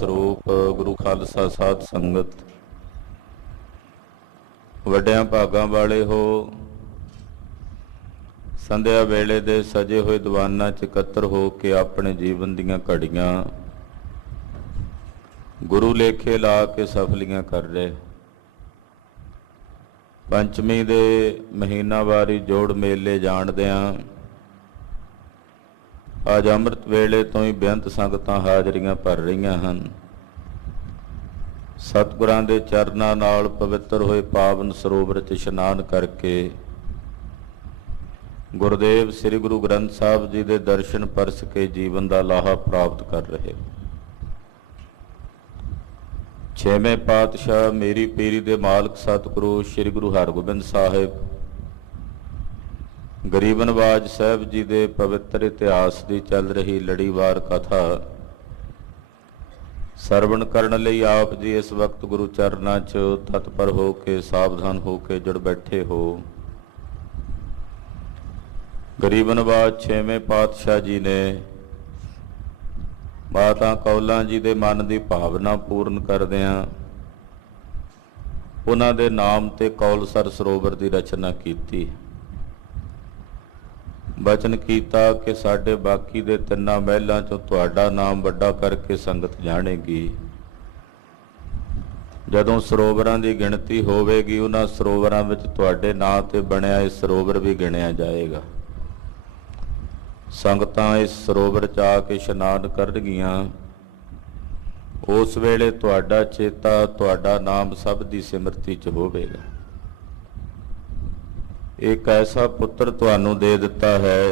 ਸਰੂਪ ਗੁਰੂ ਖਾਲਸਾ ਸਾਧ ਸੰਗਤ, ਵੱਡਿਆਂ ਭਾਗਾਂ ਵਾਲੇ ਹੋ। ਸੰਧਿਆ ਵੇਲੇ ਦੇ ਸਜੇ ਹੋਏ ਦੀਵਾਨਾਂ 'ਚ ਇਕੱਤਰ ਹੋ ਕੇ ਆਪਣੇ ਜੀਵਨ ਦੀਆਂ ਘੜੀਆਂ ਗੁਰੂ ਲੇਖੇ ਲਾ ਕੇ ਸਫਲੀਆਂ ਕਰ ਰਹੇ। ਪੰਚਮੀ ਦੇ ਮਹੀਨਾਵਾਰੀ ਜੋੜ ਮੇਲੇ ਜਾਣਦਿਆਂ ਅੱਜ ਅੰਮ੍ਰਿਤ ਵੇਲੇ ਤੋਂ ਹੀ ਬੇਅੰਤ ਸੰਗਤਾਂ ਹਾਜ਼ਰੀਆਂ ਭਰ ਰਹੀਆਂ ਹਨ। ਸਤਿਗੁਰਾਂ ਦੇ ਚਰਨਾਂ ਨਾਲ ਪਵਿੱਤਰ ਹੋਏ ਪਾਵਨ ਸਰੋਵਰ 'ਚ ਇਸ਼ਨਾਨ ਕਰਕੇ ਗੁਰਦੇਵ ਸ੍ਰੀ ਗੁਰੂ ਗ੍ਰੰਥ ਸਾਹਿਬ ਜੀ ਦੇ ਦਰਸ਼ਨ ਪਰਸ ਕੇ ਜੀਵਨ ਦਾ ਲਾਹਾ ਪ੍ਰਾਪਤ ਕਰ ਰਹੇ। ਛੇਵੇਂ ਪਾਤਸ਼ਾਹ ਮੇਰੀ ਪੀਰੀ ਦੇ ਮਾਲਕ ਸਤਿਗੁਰੂ ਸ੍ਰੀ ਗੁਰੂ ਹਰਗੋਬਿੰਦ ਸਾਹਿਬ ਗਰੀਬ ਨਵਾਜ ਸਾਹਿਬ ਜੀ ਦੇ ਪਵਿੱਤਰ ਇਤਿਹਾਸ ਦੀ ਚੱਲ ਰਹੀ ਲੜੀਵਾਰ ਕਥਾ ਸਰਵਣ ਕਰਨ ਲਈ ਆਪ ਜੀ ਇਸ ਵਕਤ ਗੁਰੂ ਚਰਨਾਂ 'ਚ ਤਤਪਰ ਹੋ ਕੇ ਸਾਵਧਾਨ ਹੋ ਕੇ ਜੁੜ ਬੈਠੇ ਹੋ। ਗਰੀਬ ਨਵਾਜ ਛੇਵੇਂ ਪਾਤਸ਼ਾਹ ਜੀ ਨੇ ਮਾਤਾ ਕੌਲਾਂ ਜੀ ਦੇ ਮਨ ਦੀ ਭਾਵਨਾ ਪੂਰਨ ਕਰਦਿਆਂ ਉਹਨਾਂ ਦੇ ਨਾਮ ਤੇ ਕੌਲਸਰ ਸਰੋਵਰ ਦੀ ਰਚਨਾ ਕੀਤੀ। ਬਚਨ ਕੀਤਾ ਕਿ ਸਾਡੇ ਬਾਕੀ ਦੇ ਤਿੰਨਾਂ ਮਹਿਲਾਂ 'ਚੋਂ ਤੁਹਾਡਾ ਨਾਮ ਵੱਡਾ ਕਰਕੇ ਸੰਗਤ ਜਾਣੇਗੀ। ਜਦੋਂ ਸਰੋਵਰਾਂ ਦੀ ਗਿਣਤੀ ਹੋਵੇਗੀ ਉਹਨਾਂ ਸਰੋਵਰਾਂ ਵਿੱਚ ਤੁਹਾਡੇ ਨਾਂ ਤੇ ਬਣਿਆ ਇਹ ਸਰੋਵਰ ਵੀ ਗਿਣਿਆ ਜਾਏਗਾ। ਸੰਗਤਾਂ ਇਸ ਸਰੋਵਰ 'ਚ ਆ ਕੇ ਇਸ਼ਨਾਨ ਕਰਨਗੀਆਂ। ਉਸ ਵੇਲੇ ਤੁਹਾਡਾ ਚੇਤਾ, ਤੁਹਾਡਾ ਨਾਮ ਸਭ ਦੀ ਸਿਮਰਤੀ 'ਚ ਹੋਵੇਗਾ। ਇੱਕ ਐਸਾ ਪੁੱਤਰ ਤੁਹਾਨੂੰ ਦੇ ਦਿੱਤਾ ਹੈ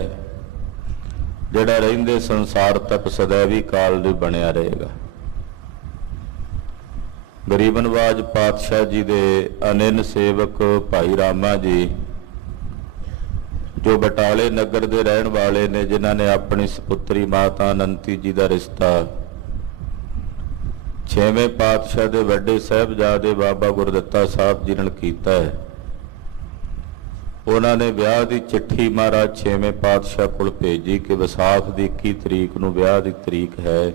ਜਿਹੜਾ ਰਹਿੰਦੇ ਸੰਸਾਰ ਤੱਕ ਸदैवी ਕਾਲ ਲਈ ਬਣਿਆ ਰਹੇਗਾ। ਗਰੀਬ ਨਵਾਜ ਪਾਤਸ਼ਾਹ ਜੀ ਦੇ ਅਨਿਨ ਸੇਵਕ ਭਾਈ ਰਾਮਾ ਜੀ ਜੋ ਬਟਾਲੇ ਨਗਰ ਦੇ ਰਹਿਣ ਵਾਲੇ ਨੇ, ਜਿਨ੍ਹਾਂ ਨੇ ਆਪਣੀ ਸਪੁੱਤਰੀ ਮਾਤਾ ਅਨੰਤੀ ਜੀ ਦਾ ਰਿਸ਼ਤਾ ਛੇਵੇਂ ਪਾਤਸ਼ਾਹ ਦੇ ਵੱਡੇ ਸਾਹਿਬਜ਼ਾਦੇ ਬਾਬਾ ਗੁਰਦਿੱਤਾ ਸਾਹਿਬ ਜੀ ਨਾਲ ਕੀਤਾ ਹੈ। ਉਹਨਾਂ ਨੇ ਵਿਆਹ ਦੀ ਚਿੱਠੀ ਮਹਾਰਾਜ ਛੇਵੇਂ ਪਾਤਸ਼ਾਹ ਕੋਲ ਭੇਜੀ ਕਿ ਵਿਸਾਖ ਦੀ 21 ਤਰੀਕ ਨੂੰ ਵਿਆਹ ਦੀ ਤਰੀਕ ਹੈ।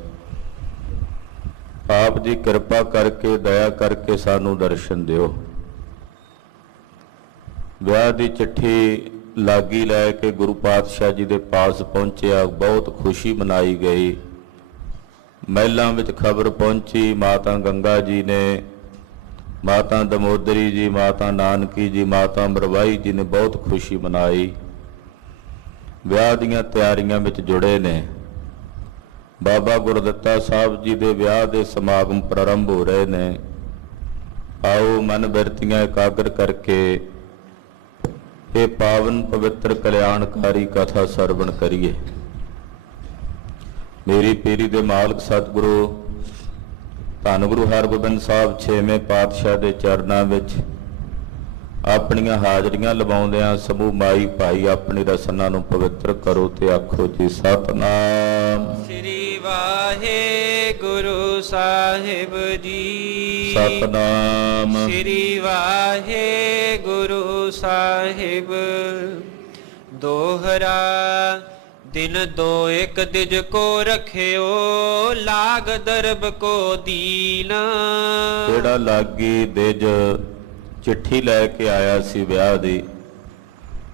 ਆਪ ਜੀ ਕਿਰਪਾ ਕਰਕੇ ਦਇਆ ਕਰਕੇ ਸਾਨੂੰ ਦਰਸ਼ਨ ਦਿਓ। ਵਿਆਹ ਦੀ ਚਿੱਠੀ ਲਾਗੀ ਲੈ ਕੇ ਗੁਰੂ ਪਾਤਸ਼ਾਹ ਜੀ ਦੇ ਪਾਸ ਪਹੁੰਚਿਆ। ਬਹੁਤ ਖੁਸ਼ੀ ਮਨਾਈ ਗਈ। ਮਹਿਲਾਂ ਵਿੱਚ ਖਬਰ ਪਹੁੰਚੀ। ਮਾਤਾ ਗੰਗਾ ਜੀ ਨੇ, ਮਾਤਾ ਦਮੋਦਰੀ ਜੀ, ਮਾਤਾ ਨਾਨਕੀ ਜੀ, ਮਾਤਾ ਮਰਵਾਈ ਜੀ ਨੇ ਬਹੁਤ ਖੁਸ਼ੀ ਮਨਾਈ। ਵਿਆਹ ਦੀਆਂ ਤਿਆਰੀਆਂ ਵਿੱਚ ਜੁੜੇ ਨੇ। ਬਾਬਾ ਗੁਰਦਿੱਤਾ ਸਾਹਿਬ ਜੀ ਦੇ ਵਿਆਹ ਦੇ ਸਮਾਗਮ ਪ੍ਰਾਰੰਭ ਹੋ ਰਹੇ ਨੇ। ਆਓ ਮਨ ਬਿਰਤੀਆਂ ਇਕਾਗਰ ਕਰਕੇ ਇਹ ਪਾਵਨ ਪਵਿੱਤਰ ਕਲਿਆਣਕਾਰੀ ਕਥਾ ਸਰਵਣ ਕਰੀਏ। ਮੇਰੀ ਪੀਰੀ ਦੇ ਮਾਲਕ ਸਤਿਗੁਰੂ ਧੰਨ ਗੁਰੂ ਹਰਗੋਬਿੰਦ ਸਾਹਿਬ ਛੇਵੇਂ ਪਾਤਸ਼ਾਹ ਦੇ ਚਰਨਾਂ ਵਿੱਚ ਆਪਣੀਆਂ ਹਾਜ਼ਰੀਆਂ ਲਵਾਉਂਦਿਆਂ ਸਮੂਹ ਮਾਈ ਭਾਈ ਆਪਣੀ ਰਸਨਾ ਨੂੰ ਪਵਿੱਤਰ ਕਰੋ ਤੇ ਆਖੋ ਜੀ ਸਤਿਨਾਮ ਸ੍ਰੀ ਵਾਹਿਗੁਰੂ ਸਾਹਿਬ ਜੀ। ਸਤਿਨਾਮ ਸ੍ਰੀ ਵਾਹਿਗੁਰੂ ਸਾਹਿਬ। ਦੋਹਰਾ दिन दो एक दिज को रखियो लाग दरब को दीना। ਜਿਹੜਾ ਲਾਗੀ ਦਿਜ ਚਿੱਠੀ ਲੈ ਕੇ ਆਇਆ ਸੀ ਵਿਆਹ ਦੀ,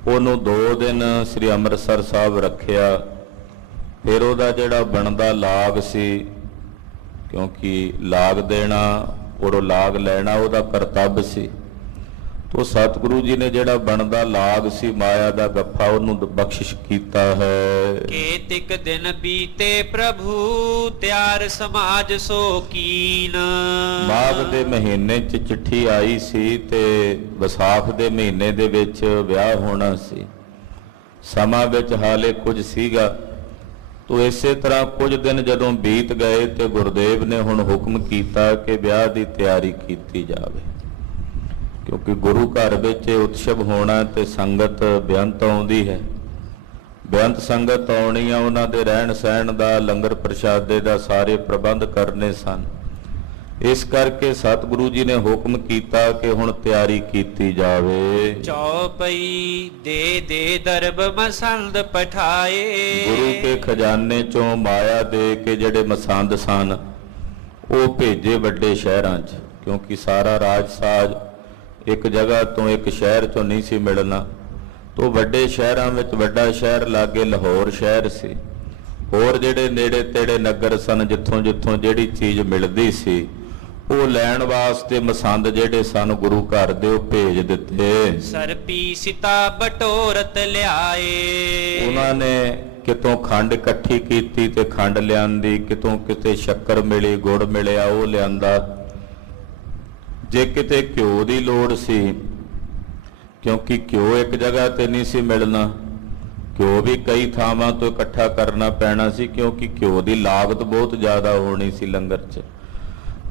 ਉਹਨੂੰ 2 ਦਿਨ ਸ੍ਰੀ ਅੰਮ੍ਰਿਤਸਰ ਸਾਹਿਬ ਰੱਖਿਆ। ਫਿਰ ਉਹਦਾ ਜਿਹੜਾ ਬਣਦਾ ਲਾਗ ਸੀ, ਕਿਉਂਕਿ ਲਾਗ ਦੇਣਾ ਔਰ ਲਾਗ ਲੈਣਾ ਉਹਦਾ ਕਰਤੱਵ ਸੀ, ਤੋ ਸਤਿਗੁਰੂ ਜੀ ਨੇ ਜਿਹੜਾ ਬਣਦਾ ਲਾਗ ਸੀ ਮਾਇਆ ਦਾ ਗੱਫਾ ਉਹਨੂੰ ਬਖਸ਼ਿਸ਼ ਕੀਤਾ ਹੈ। ਕੇਤਿਕ ਦਿਨ ਬੀਤੇ ਪ੍ਰਭੂ ਤਿਆਰ ਸਮਾਜ ਸੋ ਕੀਨ। ਮਾਘ ਦੇ ਮਹੀਨੇ 'ਚ ਚਿੱਠੀ ਆਈ ਸੀ ਤੇ ਵਿਸਾਖ ਦੇ ਮਹੀਨੇ ਦੇ ਵਿੱਚ ਵਿਆਹ ਹੋਣਾ ਸੀ। ਸਮਾਂ ਵਿੱਚ ਹਾਲੇ ਕੁਝ ਸੀਗਾ। ਤੋ ਇਸੇ ਤਰ੍ਹਾਂ ਕੁਝ ਦਿਨ ਜਦੋਂ ਬੀਤ ਗਏ ਤੇ ਗੁਰਦੇਵ ਨੇ ਹੁਣ ਹੁਕਮ ਕੀਤਾ ਕਿ ਵਿਆਹ ਦੀ ਤਿਆਰੀ ਕੀਤੀ ਜਾਵੇ, ਕਿਉਂਕਿ ਗੁਰੂ ਘਰ ਵਿੱਚ ਉਤਸਵ ਹੋਣਾ ਤੇ ਸੰਗਤ ਬੇਅੰਤ ਆਉਂਦੀ ਹੈ। ਬੇਅੰਤ ਸੰਗਤ ਆਉਣੀ ਆ, ਉਹਨਾਂ ਦੇ ਰਹਿਣ ਸਹਿਣ ਦਾ, ਲੰਗਰ ਪ੍ਰਸ਼ਾਦੇ ਦਾ ਸਾਰੇ ਪ੍ਰਬੰਧ ਕਰਨੇ ਸਨ। ਇਸ ਕਰਕੇ ਸਤਿਗੁਰੂ ਜੀ ਨੇ ਹੁਕਮ ਕੀਤਾ ਕਿ ਹੁਣ ਤਿਆਰੀ ਕੀਤੀ ਜਾਵੇ। ਚੌਪਈ ਦੇ ਦੇ ਦਰਬ ਮਸੰਦ ਪਠਾਏ। ਗੁਰੂ ਕੇ ਖਜ਼ਾਨੇ ਚੋਂ ਮਾਇਆ ਦੇ ਕੇ ਜਿਹੜੇ ਮਸੰਦ ਸਨ ਉਹ ਭੇਜੇ ਵੱਡੇ ਸ਼ਹਿਰਾਂ 'ਚ, ਕਿਉਂਕਿ ਸਾਰਾ ਰਾਜ ਸਾਜ ਇੱਕ ਜਗ੍ਹਾ ਤੋਂ ਇੱਕ ਸ਼ਹਿਰ 'ਚੋਂ ਨਹੀਂ ਸੀ ਮਿਲਣਾ। ਤੋਂ ਵੱਡੇ ਸ਼ਹਿਰਾਂ ਵਿੱਚ ਵੱਡਾ ਸ਼ਹਿਰ ਲਾਗੇ ਲਾਹੌਰ ਸ਼ਹਿਰ ਸੀ। ਹੋਰ ਜਿਹੜੇ ਨੇੜੇ ਤੇੜੇ ਨਗਰ ਸਨ, ਜਿੱਥੋਂ ਜਿੱਥੋਂ ਜਿਹੜੀ ਚੀਜ਼ ਮਿਲਦੀ ਸੀ ਉਹ ਲੈਣ ਵਾਸਤੇ ਮਸੰਦ ਜਿਹੜੇ ਸਨ ਗੁਰੂ ਘਰ ਦੇ ਉਹ ਭੇਜ ਦਿੱਤੇ। ਸਰਪੀ ਸਿਤਾ ਬਟੋਰਤ ਲਿਆਏ। ਉਹਨਾਂ ਨੇ ਕਿਤੋਂ ਖੰਡ ਇਕੱਠੀ ਕੀਤੀ ਤੇ ਖੰਡ ਲਿਆਂਦੀ, ਕਿਤੋਂ ਕਿਤੇ ਸ਼ੱਕਰ ਮਿਲੀ, ਗੁੜ ਮਿਲਿਆ ਉਹ ਲਿਆਂਦਾ। ਜੇ ਕਿਤੇ ਘਿਓ ਦੀ ਲੋੜ ਸੀ, ਕਿਉਂਕਿ ਘਿਓ ਇੱਕ ਜਗ੍ਹਾ ਤੇ ਨਹੀਂ ਸੀ ਮਿਲਣਾ, ਘਿਓ ਵੀ ਕਈ ਥਾਵਾਂ ਤੋਂ ਇਕੱਠਾ ਕਰਨਾ ਪੈਣਾ ਸੀ, ਕਿਉਂਕਿ ਘਿਓ ਦੀ ਲਾਗਤ ਬਹੁਤ ਜ਼ਿਆਦਾ ਹੋਣੀ ਸੀ ਲੰਗਰ 'ਚ।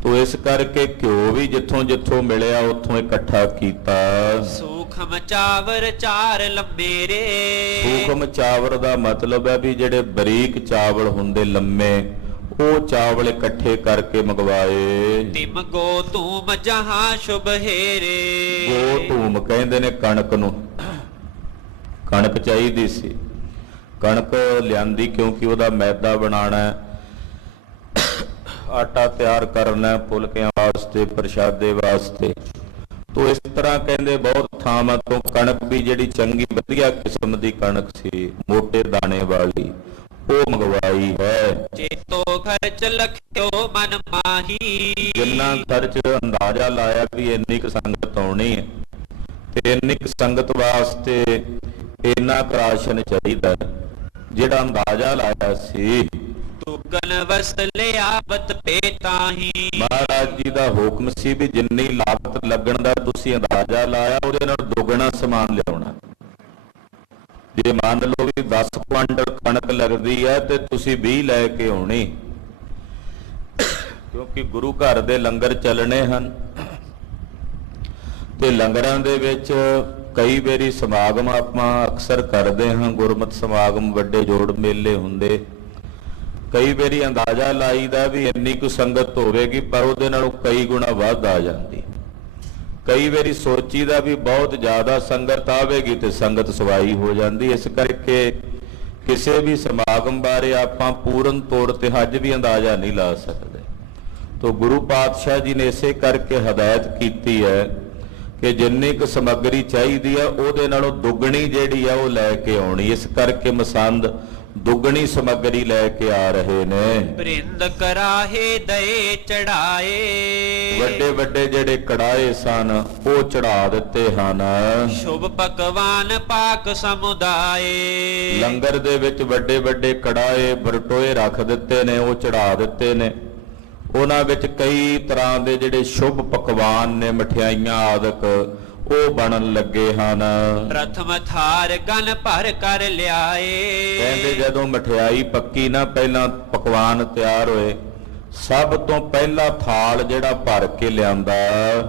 ਤੋ ਇਸ ਕਰਕੇ ਘਿਓ ਵੀ ਜਿੱਥੋਂ ਜਿੱਥੋਂ ਮਿਲਿਆ ਉੱਥੋਂ ਇਕੱਠਾ ਕੀਤਾ। ਸੂਖਮ ਚਾਵਰ ਚਾਰ ਲੰਮੇਰੇ। ਸੂਖਮ ਚਾਵਰ ਦਾ ਮਤਲਬ ਹੈ ਵੀ ਜਿਹੜੇ ਬਰੀਕ ਚਾਵਲ ਹੁੰਦੇ ਲੰਮੇ, ਉਹ ਚਾਵਲ ਇਕੱਠੇ ਕਰਕੇ ਮੰਗਵਾਏ। ਤਿਮ ਗੋ ਧੂਮ ਜਹਾਂ ਸ਼ੁਭ ਹੇਰੇ। ਗੋ ਧੂਮ ਕਹਿੰਦੇ ਨੇ ਕਣਕ ਨੂੰ। ਕਣਕ ਚਾਹੀਦੀ ਸੀ, ਕਣਕ ਲਿਆਂਦੀ ਕਿਉਂਕਿ ਉਹਦਾ ਮੈਦਾ ਬਣਾਉਣਾ, ਆਟਾ ਤਿਆਰ ਕਰਨਾ ਫੁਲਕਿਆਂ ਵਾਸਤੇ, ਪ੍ਰਸ਼ਾਦੇ ਵਾਸਤੇ। ਤੋ ਇਸ ਤਰ੍ਹਾਂ ਕਹਿੰਦੇ ਬਹੁਤ ਥਾਵਾਂ ਤੋਂ ਕਣਕ ਵੀ ਜਿਹੜੀ ਚੰਗੀ ਵਧੀਆ ਕਿਸਮ ਦੀ ਕਣਕ ਸੀ, ਮੋਟੇ ਦਾਣੇ ਵਾਲੀ, ਉਹ ਮੰਗਵਾਈ ਹੈ। ਚੇਤੋ ਖਰਚ ਲਖਿਓ ਮਨ ਮਾਹੀ। ਜਿੰਨਾ ਖਰਚ ਅੰਦਾਜ਼ਾ ਲਾਇਆ ਵੀ ਇੰਨੀ ਕੁ ਸੰਗਤ ਆਉਣੀ ਹੈ ਤੇ ਇੰਨੀ ਕੁ ਸੰਗਤ ਵਾਸਤੇ ਇੰਨਾ ਕੁ ਰਾਸ਼ਨ ਚਾਹੀਦਾ, ਜਿਹੜਾ ਅੰਦਾਜ਼ਾ ਲਾਇਆ ਸੀ। ਦੁਗਨ ਵਸਤ ਲਿਆਵਤ ਪੇਤਾਹੀ। ਮਹਾਰਾਜ ਜੀ ਦਾ ਹੁਕਮ ਸੀ ਵੀ ਜਿੰਨੀ ਲਾਗਤ ਲੱਗਣ ਦਾ ਤੁਸੀਂ ਅੰਦਾਜ਼ਾ ਲਾਇਆ ਉਹਦੇ ਨਾਲ ਦੁੱਗਣਾ ਸਮਾਨ ਲਿਆਉਣਾ। ਜੇ ਮੰਨ ਲਓ ਵੀ 10 ਕੁਆਂਟਲ ਕਣਕ ਲੱਗਦੀ ਹੈ ਤੇ ਤੁਸੀਂ 20 ਲੈ ਕੇ ਆਉਣੀ, ਕਿਉਂਕਿ ਗੁਰੂ ਘਰ ਦੇ ਲੰਗਰ ਚੱਲਣੇ ਹਨ। ਤੇ ਲੰਗਰਾਂ ਦੇ ਵਿੱਚ ਕਈ ਵਾਰੀ ਸਮਾਗਮ ਆਪਾਂ ਅਕਸਰ ਕਰਦੇ ਹਾਂ, ਗੁਰਮਤਿ ਸਮਾਗਮ, ਵੱਡੇ ਜੋੜ ਮੇਲੇ ਹੁੰਦੇ। ਕਈ ਵਾਰੀ ਅੰਦਾਜ਼ਾ ਲਾਈਦਾ ਵੀ ਇੰਨੀ ਕੁ ਸੰਗਤ ਹੋਵੇਗੀ, ਪਰ ਉਹਦੇ ਨਾਲੋਂ ਕਈ ਗੁਣਾ ਵੱਧ ਆ ਜਾਂਦੀ। ਕਈ ਵਾਰੀ ਸੋਚੀਦਾ ਵੀ ਬਹੁਤ ਜ਼ਿਆਦਾ ਸੰਗਤ ਆਵੇਗੀ ਤੇ ਸੰਗਤ ਸਵਾਈ ਹੋ ਜਾਂਦੀ। ਇਸ ਕਰਕੇ ਕਿਸੇ ਵੀ ਸਮਾਗਮ ਬਾਰੇ ਆਪਾਂ ਪੂਰਨ ਤੌਰ ਤੇ ਅੱਜ ਵੀ ਅੰਦਾਜ਼ਾ ਨਹੀਂ ਲਾ ਸਕਦੇ। ਤੋ ਗੁਰੂ ਪਾਤਸ਼ਾਹ ਜੀ ਨੇ ਇਸੇ ਕਰਕੇ ਹਦਾਇਤ ਕੀਤੀ ਹੈ ਕਿ ਜਿੰਨੀ ਕੁ ਸਮੱਗਰੀ ਚਾਹੀਦੀ ਆ ਉਹਦੇ ਨਾਲੋਂ ਦੁੱਗਣੀ ਜਿਹੜੀ ਆ ਉਹ ਲੈ ਕੇ ਆਉਣੀ। ਇਸ ਕਰਕੇ ਮਸੰਦ ਦੁੱਗਣੀ ਸਮੱਗਰੀ ਲੈ ਕੇ ਆ ਰਹੇ ਨੇ। ਬ੍ਰਿੰਦ ਕਰਾਹੇ ਦਏ ਚੜਾਏ। ਵੱਡੇ ਵੱਡੇ ਜਿਹੜੇ ਕੜਾਏ ਸਨ ਉਹ ਚੜਾ ਦਿੱਤੇ ਹਨ। ਸ਼ੁਭ ਪਕਵਾਨ ਪਾਕ ਸਮੁਦਾਏ। ਲੰਗਰ ਦੇ ਵਿੱਚ ਵੱਡੇ ਵੱਡੇ ਕੜਾਏ ਬਰਟੋਏ ਰੱਖ ਦਿੱਤੇ ਨੇ, ਉਹ ਚੜਾ ਦਿੱਤੇ ਨੇ। ਉਹਨਾਂ ਵਿੱਚ ਕਈ ਤਰ੍ਹਾਂ ਦੇ ਜਿਹੜੇ ਸ਼ੁਭ ਪਕਵਾਨ ਨੇ, ਮਠਿਆਈਆਂ ਆਦਿਕ, ਉਹ ਬਣਨ ਲੱਗੇ ਹਨ। ਪ੍ਰਥਮ ਥਾਰ ਗਨ ਭਰ ਕਰ ਲਿਆਏ। ਕਹਿੰਦੇ ਜਦੋਂ ਮਠਿਆਈ ਪੱਕੀ ਨਾ, ਪਹਿਲਾਂ ਪਕਵਾਨ ਤਿਆਰ ਹੋਏ, ਸਭ ਤੋਂ ਪਹਿਲਾ ਥਾਲ ਜਿਹੜਾ ਭਰ ਕੇ ਲਿਆਂਦਾ।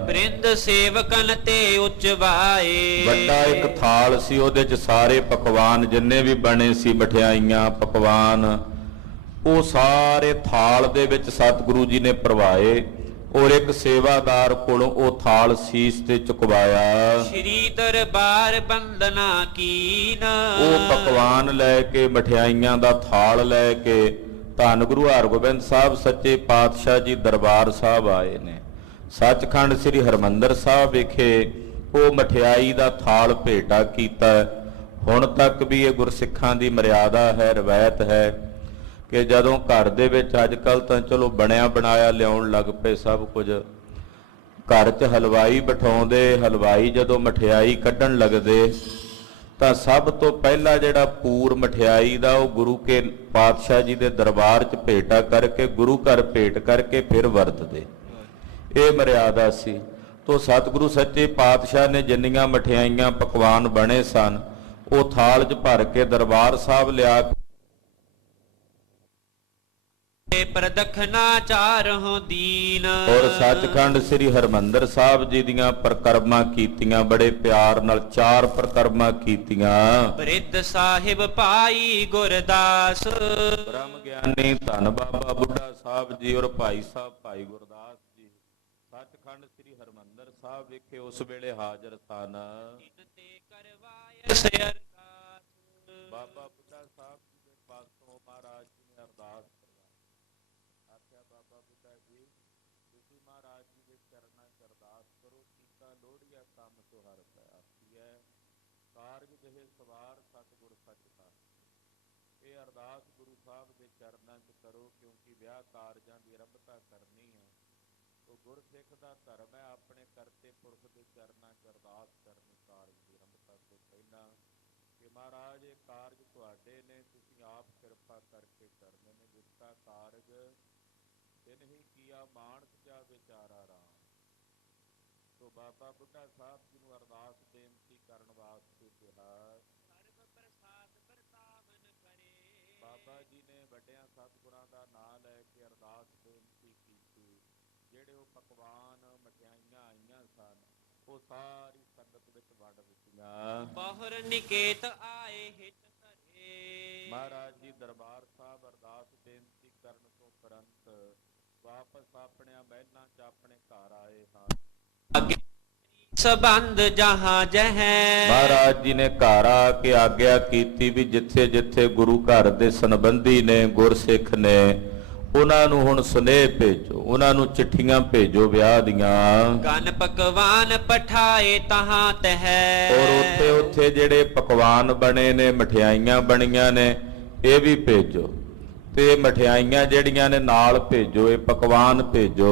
ਬ੍ਰਿੰਦ ਸੇਵਕਨ ਤੇ ਉਚਵਾਏ। ਵੱਡਾ ਇੱਕ ਥਾਲ ਸੀ, ਉਹਦੇ 'ਚ ਸਾਰੇ ਪਕਵਾਨ ਜਿੰਨੇ ਵੀ ਬਣੇ ਸੀ, ਮਠਿਆਈਆਂ, ਪਕਵਾਨ, ਉਹ ਸਾਰੇ ਥਾਲ ਦੇ ਵਿੱਚ ਸਤਿਗੁਰੂ ਜੀ ਨੇ ਭਰਵਾਏ। ਔਰ ਇੱਕ ਸੇਵਾਦਾਰ ਕੋਲੋਂ ਉਹ ਥਾਲ ਸੀਸ ਤੇ ਚੁਕਵਾਇਆ। ਸ਼੍ਰੀ ਦਰਬਾਰ ਬੰਦਨਾ ਕੀਨ। ਉਹ ਪਕਵਾਨ ਲੈ ਕੇ, ਮਠਿਆਈਆਂ ਦਾ ਥਾਲ ਲੈ ਕੇ ਧੰਨ ਗੁਰੂ ਹਰਗੋਬਿੰਦ ਸਾਹਿਬ ਸੱਚੇ ਪਾਤਸ਼ਾਹ ਜੀ ਦਰਬਾਰ ਸਾਹਿਬ ਆਏ ਨੇ। ਸੱਚਖੰਡ ਸ੍ਰੀ ਹਰਿਮੰਦਰ ਸਾਹਿਬ ਵਿਖੇ ਉਹ ਮਠਿਆਈ ਦਾ ਥਾਲ ਭੇਟਾ ਕੀਤਾ। ਹੁਣ ਤੱਕ ਵੀ ਇਹ ਗੁਰਸਿੱਖਾਂ ਦੀ ਮਰਿਆਦਾ ਹੈ, ਰਵਾਇਤ ਹੈ ਕਿ ਜਦੋਂ ਘਰ ਦੇ ਵਿੱਚ, ਅੱਜ ਕੱਲ੍ਹ ਤਾਂ ਚਲੋ ਬਣਿਆ ਬਣਾਇਆ ਲਿਆਉਣ ਲੱਗ ਪਏ ਸਭ ਕੁਝ, ਘਰ 'ਚ ਹਲਵਾਈ ਬਿਠਾਉਂਦੇ, ਹਲਵਾਈ ਜਦੋਂ ਮਠਿਆਈ ਕੱਢਣ ਲੱਗਦੇ ਤਾਂ ਸਭ ਤੋਂ ਪਹਿਲਾਂ ਜਿਹੜਾ ਪੂਰ ਮਠਿਆਈ ਦਾ ਉਹ ਗੁਰੂ ਕੇ ਪਾਤਸ਼ਾਹ ਜੀ ਦੇ ਦਰਬਾਰ 'ਚ ਭੇਟਾ ਕਰਕੇ, ਗੁਰੂ ਘਰ ਭੇਟ ਕਰਕੇ ਫਿਰ ਵਰਤਦੇ। ਇਹ ਮਰਿਆਦਾ ਸੀ। ਤੋ ਸਤਿਗੁਰੂ ਸੱਚੇ ਪਾਤਸ਼ਾਹ ਨੇ ਜਿੰਨੀਆਂ ਮਠਿਆਈਆਂ ਪਕਵਾਨ ਬਣੇ ਸਨ ਉਹ ਥਾਲ 'ਚ ਭਰ ਕੇ ਦਰਬਾਰ ਸਾਹਿਬ ਲਿਆ ਕੇ ਪ੍ਰਦਖਣਾ ਚਾਰਹੁ ਦੀਨ। ਔਰ ਸੱਚਖੰਡ ਸ੍ਰੀ ਹਰਿਮੰਦਰ ਸਾਹਿਬ ਜੀ ਦੀਆਂ ਪ੍ਰਕਰਮਾਂ ਕੀਤੀਆਂ, ਬੜੇ ਪਿਆਰ ਨਾਲ 4 ਪ੍ਰਕਰਮਾਂ ਕੀਤੀਆਂ। ਬ੍ਰਿਧ ਸਾਹਿਬ ਭਾਈ ਗੁਰਦਾਸ। ਬ੍ਰਹਮ ਗਿਆਨੀ ਧੰਨ ਬਾਬਾ ਬੁੱਢਾ ਸਾਹਿਬ ਜੀ ਔਰ ਭਾਈ ਸਾਹਿਬ ਭਾਈ ਗੁਰਦਾਸ ਜੀ ਸੱਚਖੰਡ ਸ੍ਰੀ ਹਰਿਮੰਦਰ ਸਾਹਿਬ ਵਿਖੇ ਉਸ ਵੇਲੇ ਹਾਜ਼ਰ ਸਨ। ਬਾਬਾ ਬੁੱਢਾ ਸਾਹਿਬ ਜੀ ਦੇ ਪਾਸੋਂ ਮਹਾਰਾਜ ਜੀ ਨੇ ਅਰਦਾਸ ਕਰਵਾਈ। ਆਖਿਆ ਬਾਬਾ ਬੁੱਢਾ ਜੀ ਮਹਾਰਾਜ ਜੀ ਦੇ ਚਰਨਾਂ 'ਚ ਅਰਦਾਸ ਕਰੋ, ਕੀਤਾ ਲੋੜੀਆ ਕੰਮ ਤੋਂ ਹਰ ਪੈ ਆਖੀਐ, ਕਾਰਜ ਦੇਹ ਸਵਾਰ ਸਤਿਗੁਰ ਸੱਚ ਪਾਤਸ਼ਾਹ। ਇਹ ਅਰਦਾਸ ਗੁਰੂ ਸਾਹਿਬ ਦੇ ਚਰਨਾਂ 'ਚ ਕਰੋ, ਕਿਉਂਕਿ ਵਿਆਹ ਕਾਰਜਾਂ ਦੀ ਆਰੰਭਤਾ ਕਰਨੀ ਹੈ। ਉਹ ਗੁਰਸਿੱਖ ਦਾ ਧਰਮ ਹੈ ਆਪਣੇ ਕਰਤੇ ਪੁਰਖ ਦੇ ਚਰਨਾਂ 'ਚ ਅਰਦਾਸ ਕਰਨੀ ਕਾਰਜ ਦੀ ਆਰੰਭਤਾ ਤੋਂ ਪਹਿਲਾਂ, ਕਿ ਮਹਾਰਾਜ ਇਹ ਕਾਰਜ ਤੁਹਾਡੇ ਨੇ, ਤੁਸੀਂ ਆਪ ਕਿਰਪਾ ਕਰਕੇ ਕਰਨੇ ਨੇ। ਜਿਸਦਾ ਕਾਰਜ ਤਿਨ ਹੀ ਕੀਆ, ਮਾਨਸ ਜਾ ਵਿਚਾਰਾ ਰਾਮ। ਸੋ ਬਾਬਾ ਬੁੱਢਾ ਸਾਹਿਬ ਜੀ ਨੂੰ ਅਰਦਾਸ ਬੇਨਤੀ ਕਰਨ ਵਾਸਤੇ ਕਿਹਾ। ਬਾਬਾ ਜੀ ਨੇ ਵੱਡਿਆਂ ਸਤਿਗੁਰਾਂ ਦਾ ਨਾਂ ਲੈ ਕੇ ਅਰਦਾਸ ਬੇਨਤੀ ਕੀਤੀ। ਜਿਹੜੇ ਉਹ ਪਕਵਾਨ ਮਠਿਆਈਆਂ ਆਈਆਂ ਸਨ, ਉਹ ਸਾਰੀ ਸੰਗਤ ਵਿੱਚ ਵੰਡ ਦਿੱਤੀਆਂ। ਬਾਹਰ ਨਿਕੇਤ ਆਏ ਹਿਤ ਧਰੇ। ਮਹਾਰਾਜ ਜੀ ਦਰਬਾਰ ਸਾਹਿਬ ਅਰਦਾਸ ਬੇਨਤੀ ਕਰਨ ਤੋਂ ਉਪਰੰਤ ਵਾਪਸ ਆਪਣੇ ਮਹਿਲਾਂ 'ਚ ਆਪਣੇ ਘਰ ਆਏ ਹਨ। ਸਬੰਧ ਜਹਾਂ ਜਹੈ। ਮਹਾਰਾਜ ਜੀ ਨੇ ਘਰ ਆ ਕੇ ਆਗਿਆ ਕੀਤੀ ਵੀ ਜਿੱਥੇ ਜਿੱਥੇ ਗੁਰੂ ਘਰ ਦੇ ਸੰਬੰਧੀ ਨੇ, ਗੁਰਸਿੱਖ ਨੇ, ਉਹਨਾਂ ਨੂੰ ਹੁਣ ਸੁਨੇਹ ਭੇਜੋ, ਉਹਨਾਂ ਨੂੰ ਚਿੱਠੀਆਂ ਭੇਜੋ ਵਿਆਹ ਦੀਆਂ। ਗਨ ਪਕਵਾਨ ਪਠਾਏ ਤਹਾਂ ਤਹਿ। ਔਰ ਉੱਥੇ ਉੱਥੇ ਜਿਹੜੇ ਪਕਵਾਨ ਬਣੇ ਨੇ, ਮਠਿਆਈਆਂ ਬਣੀਆਂ ਨੇ, ਇਹ ਵੀ ਭੇਜੋ। ਤੇ ਮਠਿਆਈਆਂ ਜਿਹੜੀਆਂ ਨੇ ਨਾਲ ਭੇਜੋ, ਇਹ ਪਕਵਾਨ ਭੇਜੋ।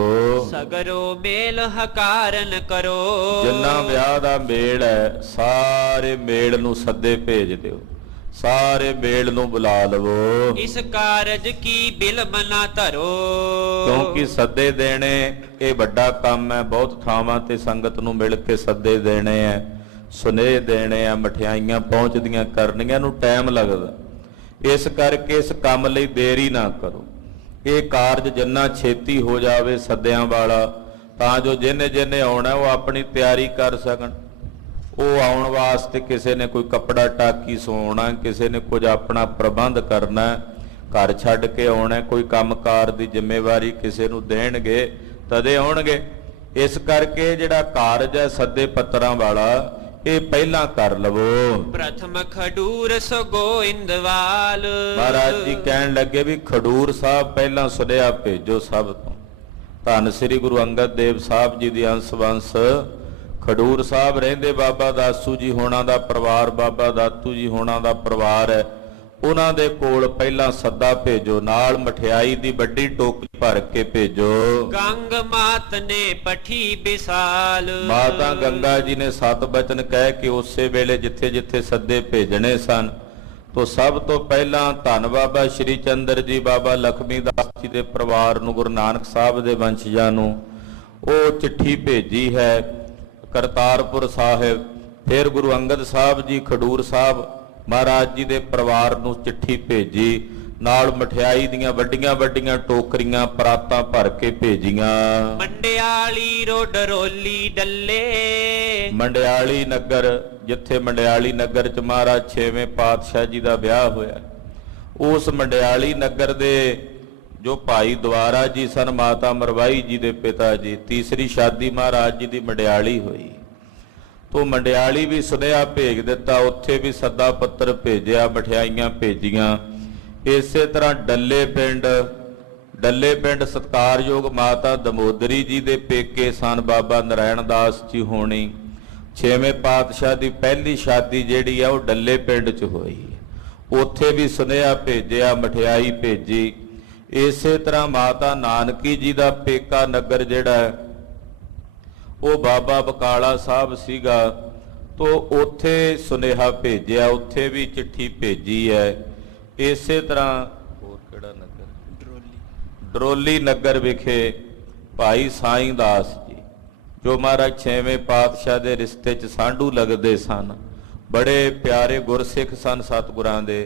ਸਗਰੋ ਮੇਲ ਹਕਾਰਨ ਕਰੋ। ਜਿੰਨਾ ਵਿਆਹ ਦਾ ਮੇਲ ਹੈ, ਸਾਰੇ ਮੇਲ ਨੂੰ ਸੱਦੇ ਭੇਜ ਦਿਓ, ਸਾਰੇ ਮੇਲ ਨੂੰ ਬੁਲਾ ਲਵੋ। ਇਸ ਕਾਰਜ ਕੀ ਬਿਲਮ ਨਾ ਧਰੋ। ਕਿਉਂਕਿ ਸੱਦੇ ਦੇਣੇ ਇਹ ਵੱਡਾ ਕੰਮ ਹੈ। ਬਹੁਤ ਥਾਵਾਂ ਤੇ ਸੰਗਤ ਨੂੰ ਮਿਲ ਕੇ ਸੱਦੇ ਦੇਣੇ ਹੈ, ਸੁਨੇਹ ਦੇਣੇ ਆ, ਮਠਿਆਈਆਂ ਪਹੁੰਚਦੀਆਂ ਕਰਨੀਆਂ ਨੂੰ ਟਾਈਮ ਲੱਗਦਾ। ਇਸ ਕਰਕੇ ਇਸ ਕੰਮ ਲਈ ਦੇਰੀ ਨਾ ਕਰੋ। ਇਹ ਕਾਰਜ ਜਿੰਨਾ ਛੇਤੀ ਹੋ ਜਾਵੇ ਸੱਦਿਆਂ ਵਾਲਾ, ਤਾਂ ਜੋ ਜਿਹਨੇ ਜਿਹਨੇ ਆਉਣਾ ਉਹ ਆਪਣੀ ਤਿਆਰੀ ਕਰ ਸਕਣ। ਉਹ ਆਉਣ ਵਾਸਤੇ ਕਿਸੇ ਨੇ ਕੋਈ ਕੱਪੜਾ ਟਾਕੀ ਸਵਾਉਣਾ, ਕਿਸੇ ਨੇ ਕੁਝ ਆਪਣਾ ਪ੍ਰਬੰਧ ਕਰਨਾ, ਘਰ ਛੱਡ ਕੇ ਆਉਣਾ, ਕੋਈ ਕੰਮਕਾਰ ਦੀ ਜ਼ਿੰਮੇਵਾਰੀ ਕਿਸੇ ਨੂੰ ਦੇਣਗੇ ਤਦੇ ਆਉਣਗੇ। ਇਸ ਕਰਕੇ ਜਿਹੜਾ ਕਾਰਜ ਹੈ ਸੱਦੇ ਪੱਤਰਾਂ ਵਾਲਾ, ਇਹ ਪਹਿਲਾਂ ਕਰ ਲਵੋ। ਪ੍ਰਥਮ ਖਡੂਰ ਸੋ ਗੋਇੰਦਵਾਲ। ਮਹਾਰਾਜ ਜੀ ਕਹਿਣ ਲੱਗੇ ਵੀ ਖਡੂਰ ਸਾਹਿਬ ਪਹਿਲਾਂ ਸੁਨੇਹਾ ਭੇਜੋ ਸਭ ਤੋਂ। ਧੰਨ ਸ੍ਰੀ ਗੁਰੂ ਅੰਗਦ ਦੇਵ ਸਾਹਿਬ ਜੀ ਦੀ ਅੰਸ਼ ਵੰਸ਼ ਖਡੂਰ ਸਾਹਿਬ ਰਹਿੰਦੇ। ਬਾਬਾ ਦਾਸੂ ਜੀ ਹੋਣਾ ਦਾ ਪਰਿਵਾਰ, ਬਾਬਾ ਦਾਤੂ ਜੀ ਹੋਣਾ ਦਾ ਪਰਿਵਾਰ ਹੈ। ਉਹਨਾਂ ਦੇ ਕੋਲ ਪਹਿਲਾਂ ਸੱਦਾ ਭੇਜੋ, ਨਾਲ ਮਠਿਆਈ ਦੀ ਵੱਡੀ ਟੋਕਰੀ ਭਰ ਕੇ ਭੇਜੋ। ਗੰਗ ਮਾਤ ਨੇ ਪਠੀ ਵਿਸਾਲ। ਮਾਤਾ ਗੰਗਾ ਜੀ ਨੇ 7 ਬਚਨ ਕਹਿ ਕੇ ਉਸੇ ਵੇਲੇ ਜਿੱਥੇ ਜਿੱਥੇ ਸੱਦੇ ਭੇਜਣੇ ਸਨ, ਤੋਂ ਸਭ ਤੋਂ ਪਹਿਲਾਂ ਧੰਨ ਬਾਬਾ ਸ਼੍ਰੀ ਚੰਦਰ ਜੀ, ਬਾਬਾ ਲਖਮੀ ਦਾਸ ਜੀ ਦੇ ਪਰਿਵਾਰ ਨੂੰ, ਗੁਰੂ ਨਾਨਕ ਸਾਹਿਬ ਦੇ ਵੰਸ਼ਜਾਂ ਨੂੰ ਉਹ ਚਿੱਠੀ ਭੇਜੀ ਹੈ ਕਰਤਾਰਪੁਰ ਸਾਹਿਬ। ਫਿਰ ਗੁਰੂ ਅੰਗਦ ਸਾਹਿਬ ਜੀ ਖਡੂਰ ਸਾਹਿਬ ਮਹਾਰਾਜ ਜੀ ਦੇ ਪਰਿਵਾਰ ਨੂੰ ਚਿੱਠੀ ਭੇਜੀ, ਨਾਲ ਮਠਿਆਈ ਦੀਆਂ ਵੱਡੀਆਂ ਵੱਡੀਆਂ ਟੋਕਰੀਆਂ ਪਰਾਤਾਂ ਭਰ ਕੇ ਭੇਜੀਆਂ। ਮੰਡਿਆਲੀ ਰੋਡਰੋਲੀ ਡੱਲੇ। ਮੰਡਿਆਲੀ ਨਗਰ, ਜਿੱਥੇ ਮੰਡਿਆਲੀ ਨਗਰ ਚ ਮਹਾਰਾਜ 6ਵੇਂ ਪਾਤਸ਼ਾਹ ਜੀ ਦਾ ਵਿਆਹ ਹੋਇਆ, ਉਸ ਮੰਡਿਆਲੀ ਨਗਰ ਦੇ ਜੋ ਭਾਈ ਦੁਆਰਾ ਜੀ ਸਨ, ਮਾਤਾ ਮਰਵਾਈ ਜੀ ਦੇ ਪਿਤਾ ਜੀ, ਤੀਸਰੀ ਸ਼ਾਦੀ ਮਹਾਰਾਜ ਜੀ ਦੀ ਮੰਡਿਆਲੀ ਹੋਈ। ਤੋਂ ਮੰਡਿਆਲੀ ਵੀ ਸੁਨੇਹਾ ਭੇਜ ਦਿੱਤਾ, ਉੱਥੇ ਵੀ ਸੱਦਾ ਪੱਤਰ ਭੇਜਿਆ, ਮਠਿਆਈਆਂ ਭੇਜੀਆਂ। ਇਸੇ ਤਰ੍ਹਾਂ ਡੱਲੇ ਪਿੰਡ ਸਤਿਕਾਰਯੋਗ ਮਾਤਾ ਦਮੋਦਰੀ ਜੀ ਦੇ ਪੇਕੇ ਸਨ ਬਾਬਾ ਨਰਾਇਣ ਦਾਸ ਜੀ ਹੋਣੀ। 6ਵੇਂ ਪਾਤਸ਼ਾਹ ਦੀ ਪਹਿਲੀ ਸ਼ਾਦੀ ਜਿਹੜੀ ਆ ਉਹ ਡੱਲੇ ਪਿੰਡ 'ਚ ਹੋਈ, ਉੱਥੇ ਵੀ ਸੁਨੇਹਾ ਭੇਜਿਆ, ਮਠਿਆਈ ਭੇਜੀ। ਇਸੇ ਤਰ੍ਹਾਂ ਮਾਤਾ ਨਾਨਕੀ ਜੀ ਦਾ ਪੇਕਾ ਨਗਰ ਜਿਹੜਾ ਉਹ ਬਾਬਾ ਬਕਾਲਾ ਸਾਹਿਬ ਸੀਗਾ, ਤੋਂ ਉੱਥੇ ਸੁਨੇਹਾ ਭੇਜਿਆ, ਉੱਥੇ ਵੀ ਚਿੱਠੀ ਭੇਜੀ ਹੈ। ਇਸੇ ਤਰ੍ਹਾਂ ਹੋਰ ਕਿਹੜਾ ਨਗਰ, ਡਰੋਲੀ ਨਗਰ ਵਿਖੇ ਭਾਈ ਸਾਈਂ ਦਾਸ ਜੀ, ਜੋ ਮਹਾਰਾਜ 6ਵੇਂ ਪਾਤਸ਼ਾਹ ਦੇ ਰਿਸ਼ਤੇ 'ਚ ਸਾਂਢੂ ਲੱਗਦੇ ਸਨ, ਬੜੇ ਪਿਆਰੇ ਗੁਰਸਿੱਖ ਸਨ ਸਤਿਗੁਰਾਂ ਦੇ,